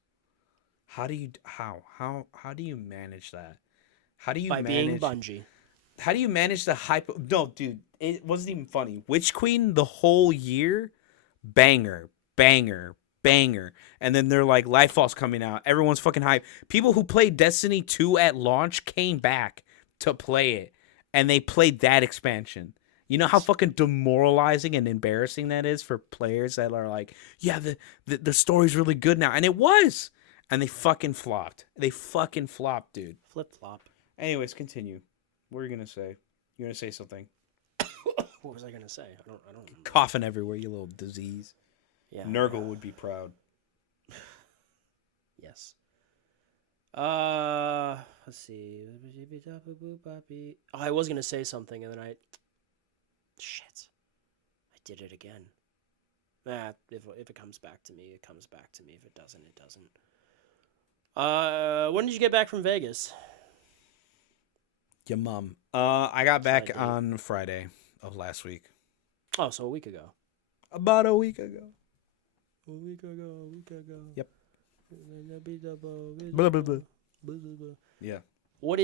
How do you manage that? How do you by manage being Bungie? How do you manage the hype? No, dude, it wasn't even funny. Witch Queen the whole year, banger, banger, banger, and then they're like Lightfall's coming out. Everyone's fucking hype. People who played Destiny 2 at launch came back to play it, and they played that expansion. You know how fucking demoralizing and embarrassing that is for players that are like, yeah, the story's really good now, and it was, and they fucking flopped. They fucking flopped, dude. Flip flop. Anyways, continue. What are you gonna say? You're gonna say something. What was I gonna say? I don't remember. Coughing everywhere, you little disease. Yeah. Nurgle would be proud. Yes. Let's see. Oh, I was gonna say something and then shit. I did it again. If it comes back to me, it comes back to me. If it doesn't, it doesn't. When did you get back from Vegas? Your mom. I got back Friday. on Friday of last week. Oh, so a week ago. About a week ago. A week ago. Yep. Blah, blah, blah. Yeah. What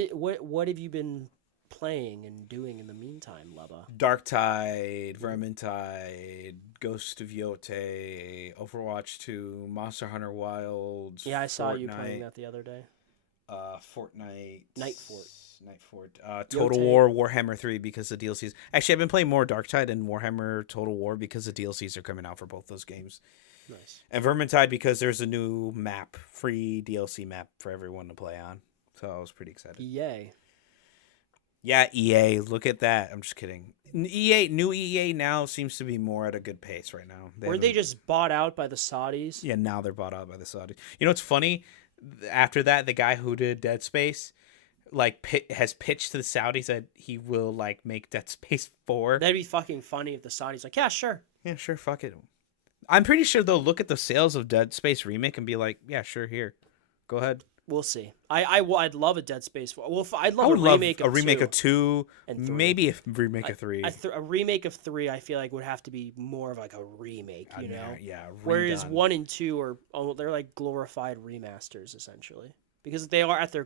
have you been playing and doing in the meantime, Lubba? Darktide, Vermintide, Ghost of Yote, Overwatch 2, Monster Hunter Wilds. Yeah, I saw you Fortnite, playing that the other day. Fortnite. Nightfort. Total Yote. War, Warhammer 3 because the DLCs. Actually, I've been playing more Darktide and Warhammer Total War because the DLCs are coming out for both those games. Nice. And Vermintide because there's a new map, free DLC map for everyone to play on. So I was pretty excited. Yay. Yeah, EA, look at that. I'm just kidding. New EA now seems to be more at a good pace right now. Weren't they just bought out by the Saudis? Yeah, now they're bought out by the Saudis. You know what's funny? After that, the guy who did Dead Space has pitched to the Saudis that he will make Dead Space 4. That'd be fucking funny if the Saudis yeah, sure. Yeah, sure, fuck it. I'm pretty sure they'll look at the sales of Dead Space Remake and be like, yeah, sure, here. Go ahead. We'll see. I'd love a Dead Space 4. Well, I'd love I would a remake love of a remake 2 of 2, and 3. maybe a remake of 3. A remake of 3, I feel like would have to be more of like a remake, you know? Yeah, Whereas redone. 1 and 2 are they're like glorified remasters essentially, because they are at their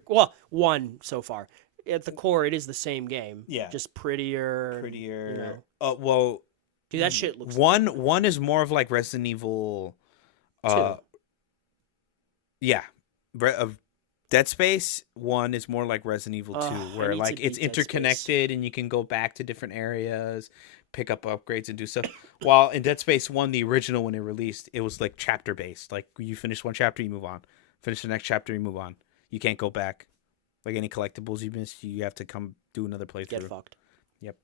1 so far at the core it is the same game. Yeah. Just prettier. Prettier. You know. Well, Dude, that shit looks. One is more of like Resident Evil. 2. Yeah, of Dead Space 1 is more like Resident Evil 2, I where need to like beat it's Dead interconnected and you can go back to different areas, pick up upgrades and do stuff. While in Dead Space 1, the original when it released, it was like chapter based. Like you finish one chapter, you move on. Finish the next chapter, you move on. You can't go back. Like any collectibles you missed, you have to come do another playthrough. Get fucked. Yep.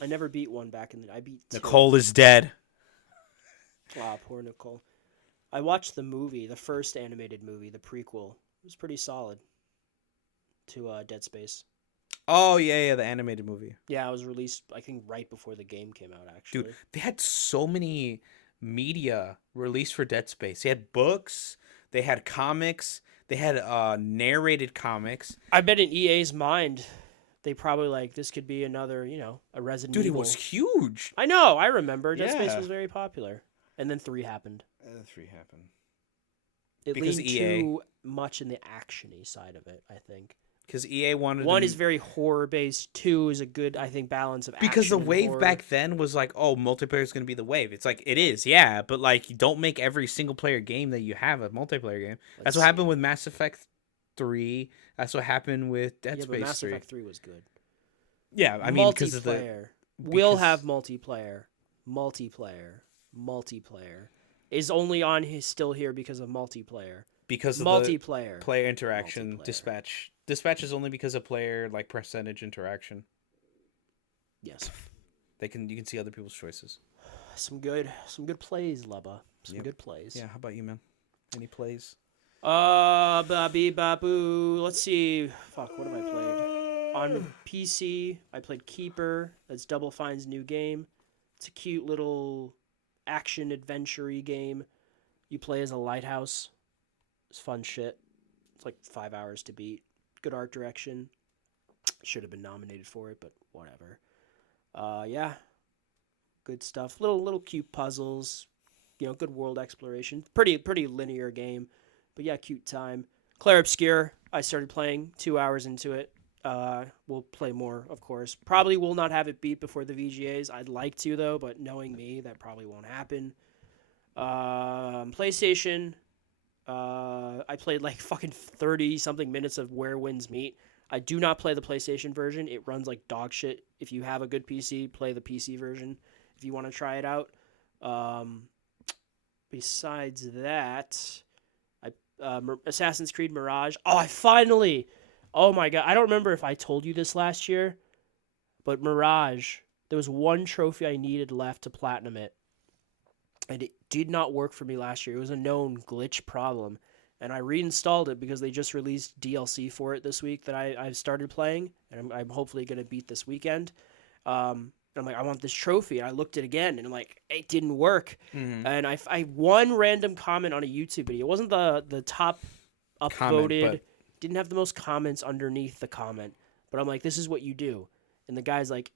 I never beat 1 back in the. I beat 2. Nicole is dead. Wow, poor Nicole. I watched the movie, the first animated movie, the prequel. It was pretty solid to Dead Space. Oh yeah, the animated movie. Yeah, it was released, I think, right before the game came out, actually. Dude, they had so many media released for Dead Space. They had books, they had comics, they had narrated comics. I bet in EA's mind, they probably this could be another, a Resident Dude, Evil. it was huge. I know, I remember. Dead Space Yeah. was very popular. And then 3 happened. And then 3 happened. It Because leaned EA too much in the action-y side of it, I think. Because EA wanted 1 is very horror-based. 2 is a good, I think, balance of action because the and wave horror. back then was like, oh, multiplayer is going to be the wave. It's like, it is, yeah, but like, you don't make every single player game that you have a multiplayer game. That's what happened with Mass Effect 3. That's what happened with Dead But Space Mass 3. Effect 3 was good. Yeah, I mean, because of the multiplayer. Will because- have multiplayer. Multiplayer. Is only on his still here because of multiplayer. because of Multiplayer. the player interaction. Multiplayer. Dispatch is only because of player like percentage interaction. Yes. You can see other people's choices. Some good plays, Lubba. Some Yep. good plays. Yeah, how about you, man? Any plays? Babi Babu. Let's see. Fuck, what have I played? On PC, I played Keeper. That's Double Fine's new game. It's a cute little action adventure-y game. You play as a lighthouse. It's fun shit. It's like 5 hours to beat. Good art direction. Should have been nominated for it, but whatever. Yeah. Good stuff. Little cute puzzles. Good world exploration. Pretty linear game. But yeah, cute time. Claire Obscure, I started playing 2 hours into it. We'll play more, of course. Probably will not have it beat before the VGAs. I'd like to, though, but knowing me, that probably won't happen. PlayStation, I played like fucking 30-something minutes of Where Winds Meet. I do not play the PlayStation version. It runs like dog shit. If you have a good PC, play the PC version if you want to try it out. Besides that, Assassin's Creed Mirage. Oh my god, I don't remember if I told you this last year, but Mirage, there was one trophy I needed left to platinum it, and it did not work for me last year. It was a known glitch problem, and I reinstalled it because they just released DLC for it this week that I've started playing, and I'm hopefully going to beat this weekend. And I'm like, I want this trophy. And I looked it again, and I'm like, it didn't work. Mm-hmm. And I one random comment on a YouTube video. It wasn't the top upvoted. But Didn't have the most comments underneath the comment. But I'm like, this is what you do. And the guy's like,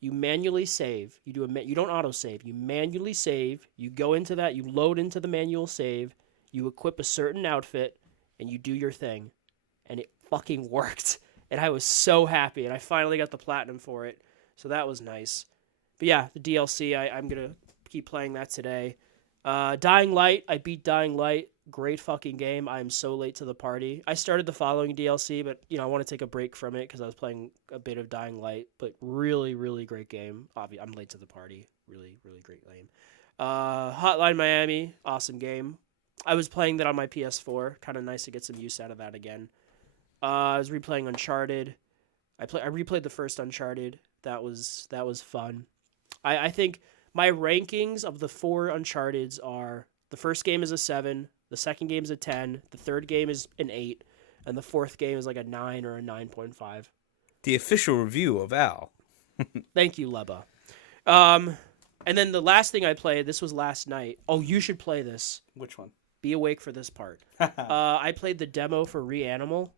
you manually save. You don't auto save. You manually save. You go into that. You load into the manual save. You equip a certain outfit, and you do your thing. And it fucking worked. And I was so happy. And I finally got the platinum for it. So that was nice. But yeah, the DLC, I'm going to keep playing that today. Dying Light, I beat Dying Light. Great fucking game. I am so late to the party. I started the following DLC, but I want to take a break from it because I was playing a bit of Dying Light. But really, really great game. I'm late to the party. Really, really great game. Hotline Miami, awesome game. I was playing that on my PS4. Kind of nice to get some use out of that again. I was replaying Uncharted. I replayed the first Uncharted. That was fun. I think my rankings of the 4 Uncharteds are: the first game is a 7, the second game is a 10, the third game is an 8, and the fourth game is like a 9 or a 9.5. the official review of Al. Thank you, Leba. And then the last thing I played, this was last night. Oh, you should play this. Which one? Be awake for this part. I played the demo for Reanimal.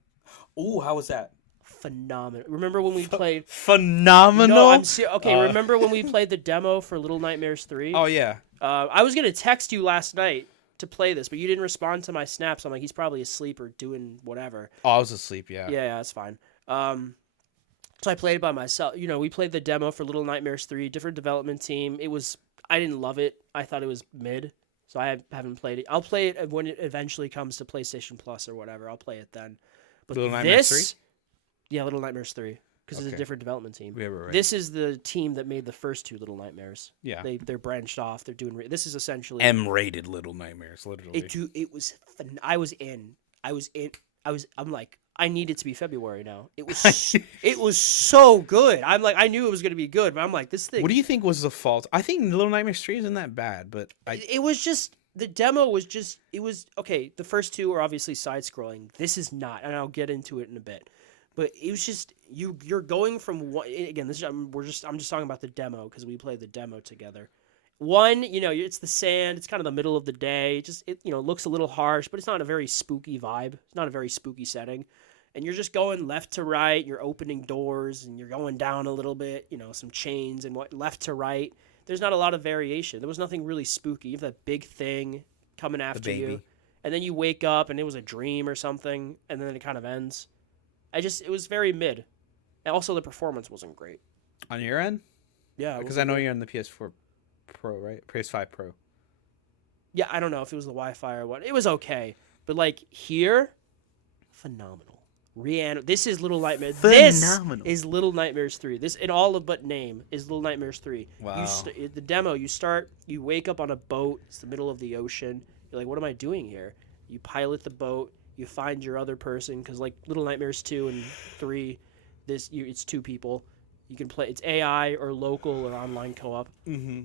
Ooh, how was that? Phenomenal. Remember when we played... Phenomenal? No, okay, remember when we played the demo for Little Nightmares 3? Oh, yeah. I was going to text you last night to play this, but you didn't respond to my snaps. I'm like, he's probably asleep or doing whatever. Oh, I was asleep, yeah. Yeah, that's fine. So I played it by myself. We played the demo for Little Nightmares 3, different development team. I didn't love it. I thought it was mid, so I haven't played it. I'll play it when it eventually comes to PlayStation Plus or whatever. I'll play it then. But Little Nightmares 3? Yeah, Little Nightmares 3, because it's a different development team. Yeah, right. This is the team that made the first 2 Little Nightmares. Yeah. They're branched off. They're doing... This is essentially... M-rated Little Nightmares, literally. It was... I was in. I'm like, I need it to be February now. It was so good. I'm like, I knew it was going to be good, but I'm like, this thing... What do you think was the fault? I think Little Nightmares 3 isn't that bad, but It was just... The demo was just... It was... Okay, the first 2 are obviously side-scrolling. This is not, and I'll get into it in a bit. But it was just... You're going from one... Again, I'm just talking about the demo, because we played the demo together. One, it's the sand. It's kind of the middle of the day. It looks a little harsh, but it's not a very spooky vibe. It's not a very spooky setting. And you're just going left to right. You're opening doors, and you're going down a little bit. Some chains and left to right. There's not a lot of variation. There was nothing really spooky. You have that big thing coming after you, and then you wake up, and it was a dream or something, and then it kind of ends. It was very mid. And also, the performance wasn't great. On your end? Yeah. Because I know you're on the PS4 Pro, right? PS5 Pro. Yeah, I don't know if it was the Wi-Fi or what. It was okay. But, here, phenomenal. This is Little Nightmares. Phenomenal. This is Little Nightmares 3. This, in all of but name, is Little Nightmares 3. Wow. The demo, you wake up on a boat. It's the middle of the ocean. You're like, what am I doing here? You pilot the boat. You find your other person, because Little Nightmares 2 and 3, it's 2 people. You can play. It's AI or local or online co-op. Mm-hmm.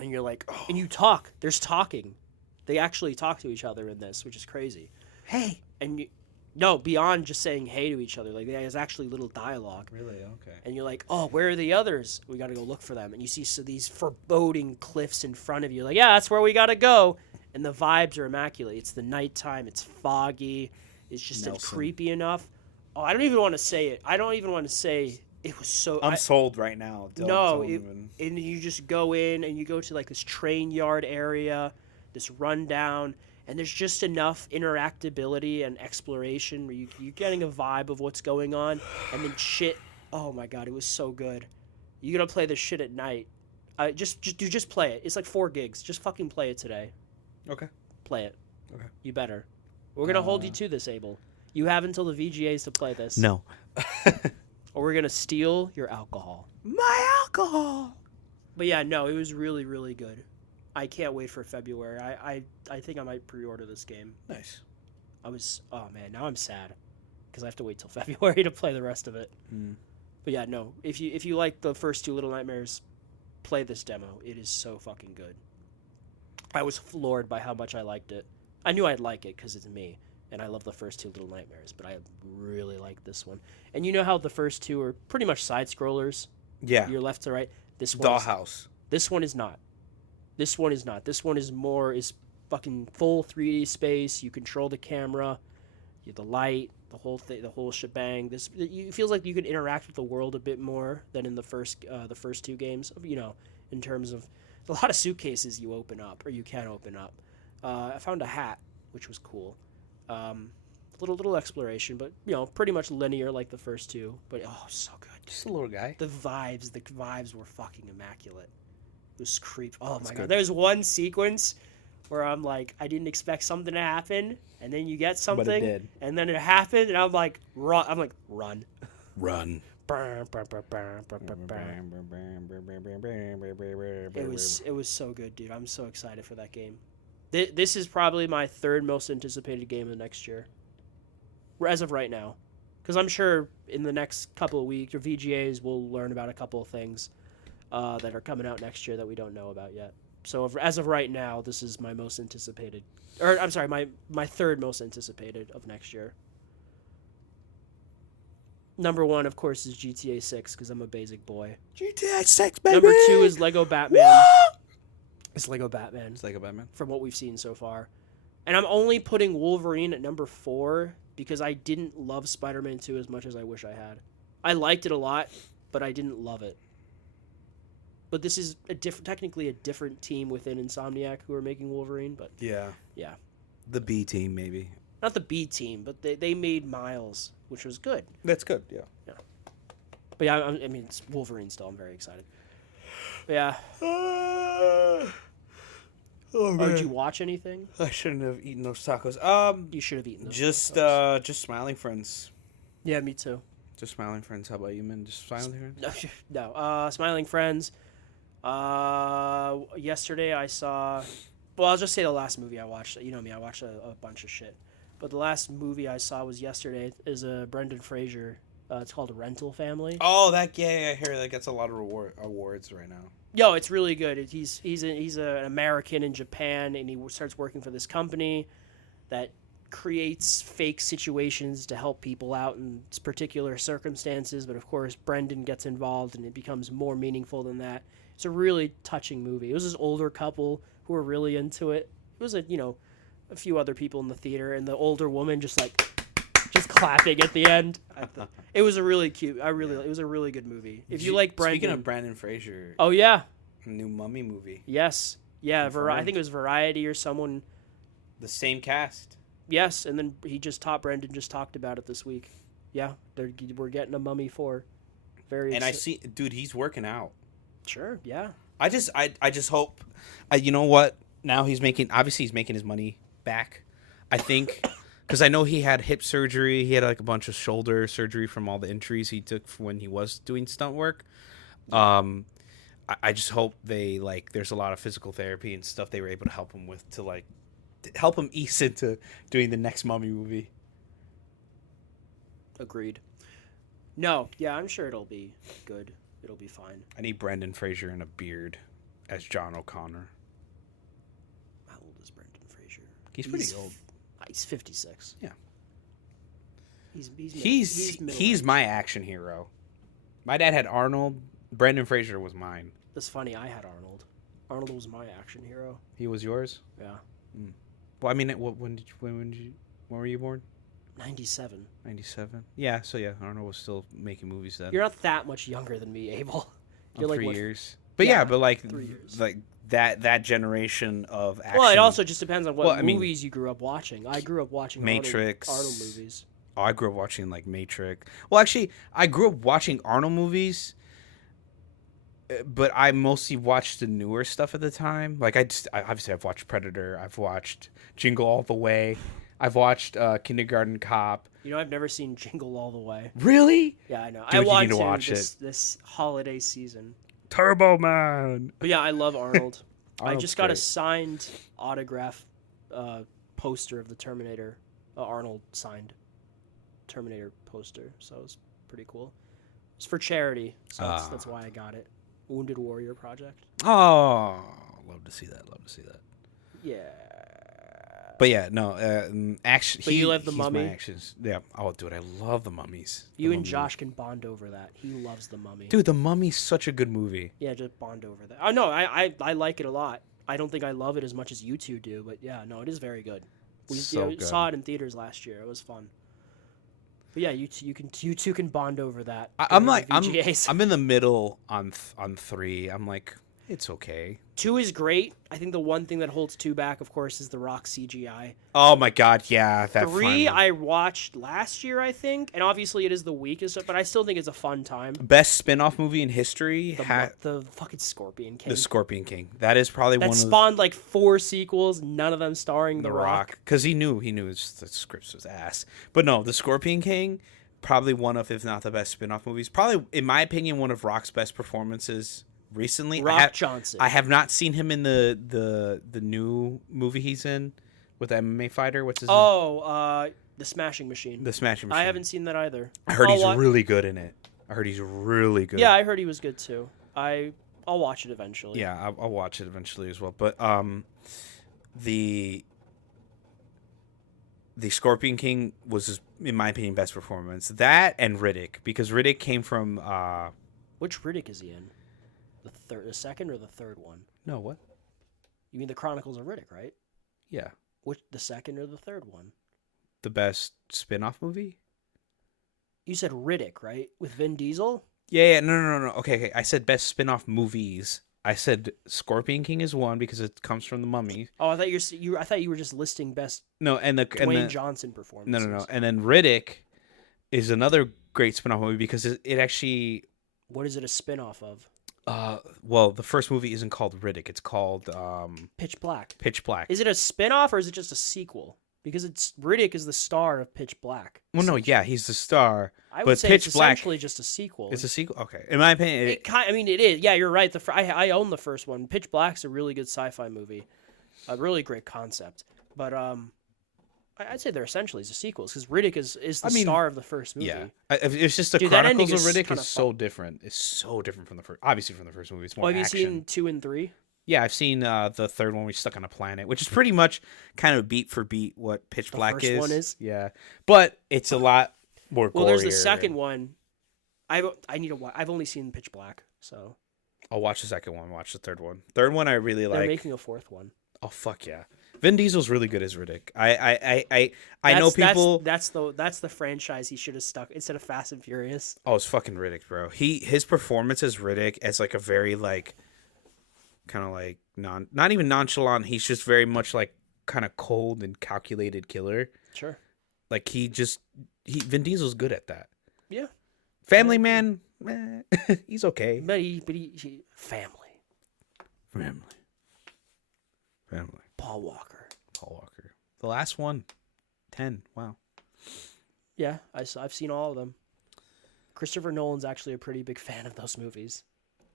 And you're like, and you talk. There's talking. They actually talk to each other in this, which is crazy. Hey. And no, beyond just saying hey to each other. There's actually little dialogue. Really? Okay. And you're like, oh, where are the others? We got to go look for them. And you see these foreboding cliffs in front of you. Like, yeah, that's where we got to go. And the vibes are immaculate. It's the nighttime. It's foggy. It's just creepy enough. Oh, I don't even want to say it. I don't even want to say it was so... I'm sold right now. And you just go in and you go to this train yard area, this rundown, and there's just enough interactability and exploration where you're getting a vibe of what's going on, and then shit. Oh my god, it was so good. You gotta play this shit at night. Just play it. It's like 4 gigs. Just fucking play it today. Okay. Play it. Okay. You better. We're gonna hold you to this, Abel. You have until the VGAs to play this. No. Or we're gonna steal your alcohol. My alcohol. But yeah, no, it was really, really good. I can't wait for February. I think I might pre-order this game. Nice. Oh man, now I'm sad because I have to wait till February to play the rest of it. But yeah, no, if you like the first 2 Little Nightmares, play this demo. It is so fucking good. I was floored by how much I liked it. I knew I'd like it because it's me, and I love the first 2 Little Nightmares, but I really like this one. And you know how the first 2 are pretty much side scrollers? Yeah. You're left to right. This one Dollhouse. This one is not. This one is not. This one is fucking full 3D space. You control the camera, the light, the whole thing, the whole shebang. It feels like you can interact with the world a bit more than in the first 2 games. You know, in terms of a lot of suitcases you open up or you can open up. I found a hat, which was cool. Little exploration, but you know, pretty much linear like the first 2. But oh, so good. Just a little guy. The vibes were fucking immaculate. It was creep. Oh my god. good. There's one sequence where I'm like, I didn't expect something to happen, and then you get something, But it did. and then it happened, and I'm like, run. Run. Run. It was so good, dude. I'm so excited for that game. This is probably my 3rd most anticipated game of next year, as of right now, because I'm sure in the next couple of weeks or VGAs we'll learn about a couple of things that are coming out next year that we don't know about yet. So as of right now, this is my most anticipated, or I'm sorry, my 3rd most anticipated of next year. Number 1, of course, is GTA 6 because I'm a basic boy. GTA 6, baby. Number 2 is Lego Batman. What? It's Lego Batman. It's like a Batman. From what we've seen so far. And I'm only putting Wolverine at number 4 because I didn't love Spider-Man 2 as much as I wish I had. I liked it a lot, but I didn't love it. But this is technically a different team within Insomniac who are making Wolverine, but Yeah. yeah. The B team, maybe. Not the B team, but they made Miles, which was good. That's good, yeah. But yeah, I mean, it's Wolverine still. I'm very excited. But yeah. Oh, Did you watch anything? I shouldn't have eaten those tacos. You should have eaten those. Just Smiling Friends. Yeah, me too. Just Smiling Friends. How about you, man? Just Smiling Friends? No. Smiling Friends. Yesterday I saw... Well, I'll just say the last movie I watched. You know me, I watched a bunch of shit. But the last movie I saw was yesterday. Is a Brendan Fraser. It's called Rental Family. Oh, I hear that gets a lot of awards right now. Yo, it's really good. He's an American in Japan, and he starts working for this company that creates fake situations to help people out in particular circumstances. But of course, Brendan gets involved, and it becomes more meaningful than that. It's a really touching movie. It was this older couple who were really into it. It was a few other people in the theater, and the older woman just clapping at the end. It was a really cute. It was a really good movie. If you like Brendan. Speaking of Brendan Fraser. Oh yeah. New Mummy movie. Yes. Yeah. I think it was Variety or someone. The same cast. Yes, and then Brendan just talked about it this week. Yeah, we're getting a Mummy 4. I see, dude, he's working out. Sure. Yeah. I just hope, you know what? Now he's making his money back. I think. Because I know he had hip surgery. He had like a bunch of shoulder surgery from all the injuries he took when he was doing stunt work. I just hope there's a lot of physical therapy and stuff they were able to help him with to help him ease into doing the next Mummy movie. Agreed. No, yeah, I'm sure it'll be good. It'll be fine. I need Brendan Fraser in a beard as John O'Connor. How old is Brendan Fraser? He's pretty old. He's 56. Yeah. He's my action hero. My dad had Arnold. Brendan Fraser was mine. That's funny. I had Arnold. Arnold was my action hero. He was yours? Yeah. Well, I mean, when were you born? 97. 97. Yeah. So yeah, Arnold was still making movies then. You're not that much younger than me, Abel. You're 3 years. But yeah, but 3 years. that generation of action. Well, it also just depends on what Well, I mean- movies you grew up watching. I grew up watching Matrix. Arnold movies. Oh, I grew up watching like Matrix. Well, actually, I grew up watching Arnold movies, but I mostly watched the newer stuff at the time. Like obviously I've watched Predator. I've watched Jingle All the Way. I've watched Kindergarten Cop. You know, I've never seen Jingle All the Way. Really? Yeah, I know. Dude, I you want need to to watch this holiday season. Turbo Man. But yeah, I love Arnold. I Arnold's just got a great. signed autograph poster of the Terminator. Arnold signed Terminator poster, so it was pretty cool. It's for charity, so that's why I got it. Wounded Warrior Project. Oh, love to see that. Love to see that. Yeah. But yeah, no, action. But you love The he's Mummy? My actions. Yeah. Oh, dude, I love The Mummies. You The and Mummy. Josh can bond over that. He loves The Mummy. Dude, The Mummy's such a good movie. Yeah, just bond over that. Oh no, I like it a lot. I don't think I love it as much as you two do, but yeah, no, it is very good. We So good. saw it in theaters last year. It was fun. But yeah, you two can bond over that. I'm during like the VGAs. I'm in the middle on 3. I'm like, it's okay. 2 is great. I think the one thing that holds 2 back, of course, is the Rock CGI. Oh my god, yeah, that 3 final- I watched last year, I think, and obviously it is the weakest, but I still think it's a fun time. best spin-off movie in history. The fucking Scorpion King. The Scorpion King. That is probably that one of spawned like 4 sequels, none of them starring the The Rock. because he knew the script was ass. But no, the Scorpion King, probably one of, if not the best spin-off movies. Probably, in my opinion, one of Rock's best performances recently. Rock Johnson. I have not seen him in the new movie he's in with the MMA fighter. What's his name? Oh, the Smashing Machine. The Smashing Machine. I haven't seen that either. I heard I'll he's wa- really good in it. I heard he's really good. Yeah, I heard he was good too. I'll watch it eventually. Yeah, I'll watch it eventually as well. But the Scorpion King was, in my opinion, best performance. That and Riddick, because Riddick came from Which Riddick is he in? The second or the third one? no, what? You mean the Chronicles of Riddick, right? Yeah, Which the second or the third one? the best spin-off movie. You said Riddick, right? With Vin Diesel? Yeah. No. Okay. I said best spin-off movies. I said Scorpion King is one because it comes from the Mummy. Oh, I thought I thought you were just listing best No, and the Dwayne Johnson performances. no, and then Riddick is another great spin-off movie because it actually. What is it a spin-off of? Well, the first movie isn't called Riddick. It's called Pitch Black. Pitch Black. Is it a spin-off or is it just a sequel? Because Riddick is the star of Pitch Black. Well, no, yeah, he's the star. I would but say Pitch it's Black- essentially just a sequel. It's a sequel. Okay, in my opinion, I mean, it is. Yeah, you're right. I own the first one. Pitch Black's a really good sci-fi movie, a really great concept. But I'd say they're essentially the sequels because Riddick is the star of the first movie. yeah, it's just the Dude, that Chronicles ending of is Riddick kinda is so different. It's so different from the first. Obviously, from the first movie, it's more Well, have you action. seen 2 and 3? Yeah, I've seen the third one. We stuck on a planet, which is pretty much kind of beat for beat what Pitch The Black first is. one is? Yeah, but it's a lot more. Well, there's the gorier. second one. I need to watch. I've only seen Pitch Black, so I'll watch the second one. Watch the third one. Third one, I really they're like. making a 4th one. Oh fuck yeah! Vin Diesel's really good as Riddick. I know people. That's the franchise he should have stuck instead of Fast and Furious. Oh, it's fucking Riddick, bro. His performance as Riddick as like a very like kind of like not even nonchalant. He's just very much like kind of cold and calculated killer. Sure. Like Vin Diesel's good at that. Yeah. Family Man, he's okay. But he family. Family. Paul Walker. Paul Walker. The last one. 10. Wow. Yeah, I've seen all of them. Christopher Nolan's actually a pretty big fan of those movies.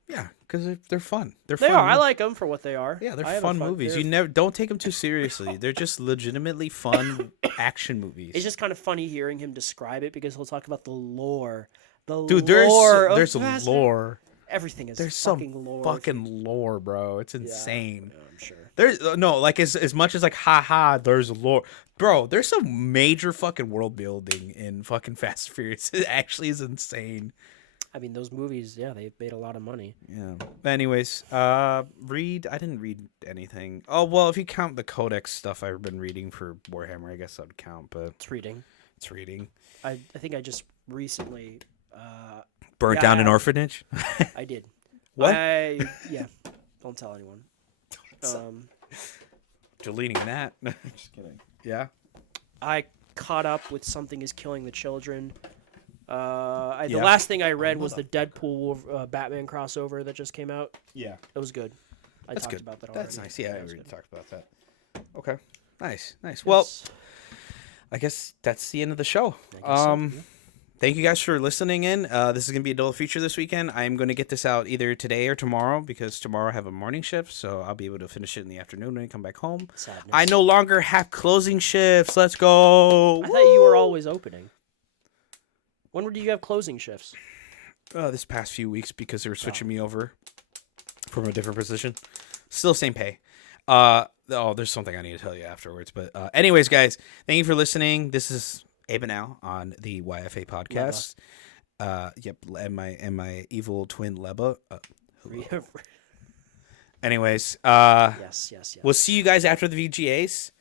Yeah, because they're fun. They're They fun. are. I like them for what they are. Yeah, they're I have a fun movies. they're- You never don't take them too seriously. They're just legitimately fun action movies. It's just kind of funny hearing him describe it because he'll talk about the lore. Dude, lore of there's Fast and- lore. Everything is There's fucking some lore. fucking lore, bro. It's Yeah, insane. yeah, I'm sure. There's no like as much as like haha. There's lore, bro. There's some major fucking world building in fucking Fast and Furious. It actually is insane. I mean, those movies, yeah, they made a lot of money. Yeah. But anyways, I didn't read anything. Oh well, if you count the Codex stuff I've been reading for Warhammer, I guess that would count. But It's reading. it's reading. I think I just recently Burnt Yeah, down I an have. orphanage. I did. What? Yeah. Don't tell anyone. Deleting that. Just kidding. Yeah. I caught up with Something Is Killing the Children. The Yeah. last thing I read was the Deadpool Batman crossover that just came out. Yeah. It was good. I That's talked good. about that already. That's nice. Yeah, I That was already good. talked about that. Okay. Nice. Well, Yes. I guess that's the end of the show. I guess so, yeah. Thank you guys for listening in. This is going to be a double feature this weekend. I'm going to get this out either today or tomorrow because tomorrow I have a morning shift, so I'll be able to finish it in the afternoon when I come back home. Sadness. I no longer have closing shifts. Let's go. I thought you were always opening. When do you have closing shifts? This past few weeks because they were switching me over from a different position. Still same pay. There's something I need to tell you afterwards. But anyways, guys, thank you for listening. This is Abe and Al on the YFA podcast. Yep, and my evil twin Leba. Anyways, Yes. we'll see you guys after the VGAs.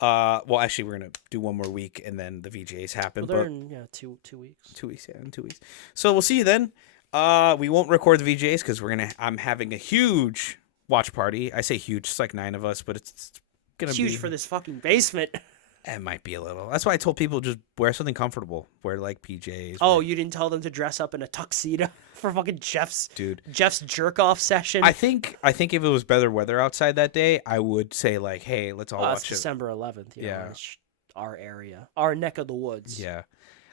Well, actually, we're gonna do one more week and then the VGAs happen. Well, they're but in 2 weeks. 2 weeks, yeah, in 2 weeks. So we'll see you then. We won't record the VGAs because I'm having a huge watch party. I say huge, it's like 9 of us, but it's gonna It's be huge for this fucking basement. It might be a little. That's why I told people just wear something comfortable. Wear like PJs. Oh, you didn't tell them to dress up in a tuxedo for fucking Jeff's jerk off session. I think if it was better weather outside that day, I would say like, hey, let's all watch it's it. December 11th. Yeah. It's our area, our neck of the woods. Yeah.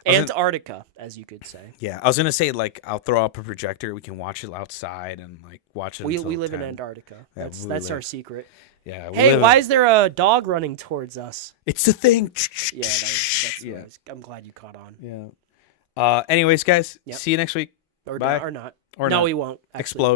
Antarctica, as you could say. Yeah, I was gonna say like I'll throw up a projector. We can watch it outside and like watch it. We until live 10. in Antarctica. Yeah, That's our secret. Yeah. Hey, why is there a dog running towards us? It's the thing. Yeah, that's Yeah. nice. I'm glad you caught on. Yeah. Anyways, guys, Yep. see you next week. Or Bye. not. Or no, not. we won't. Actually. Explode.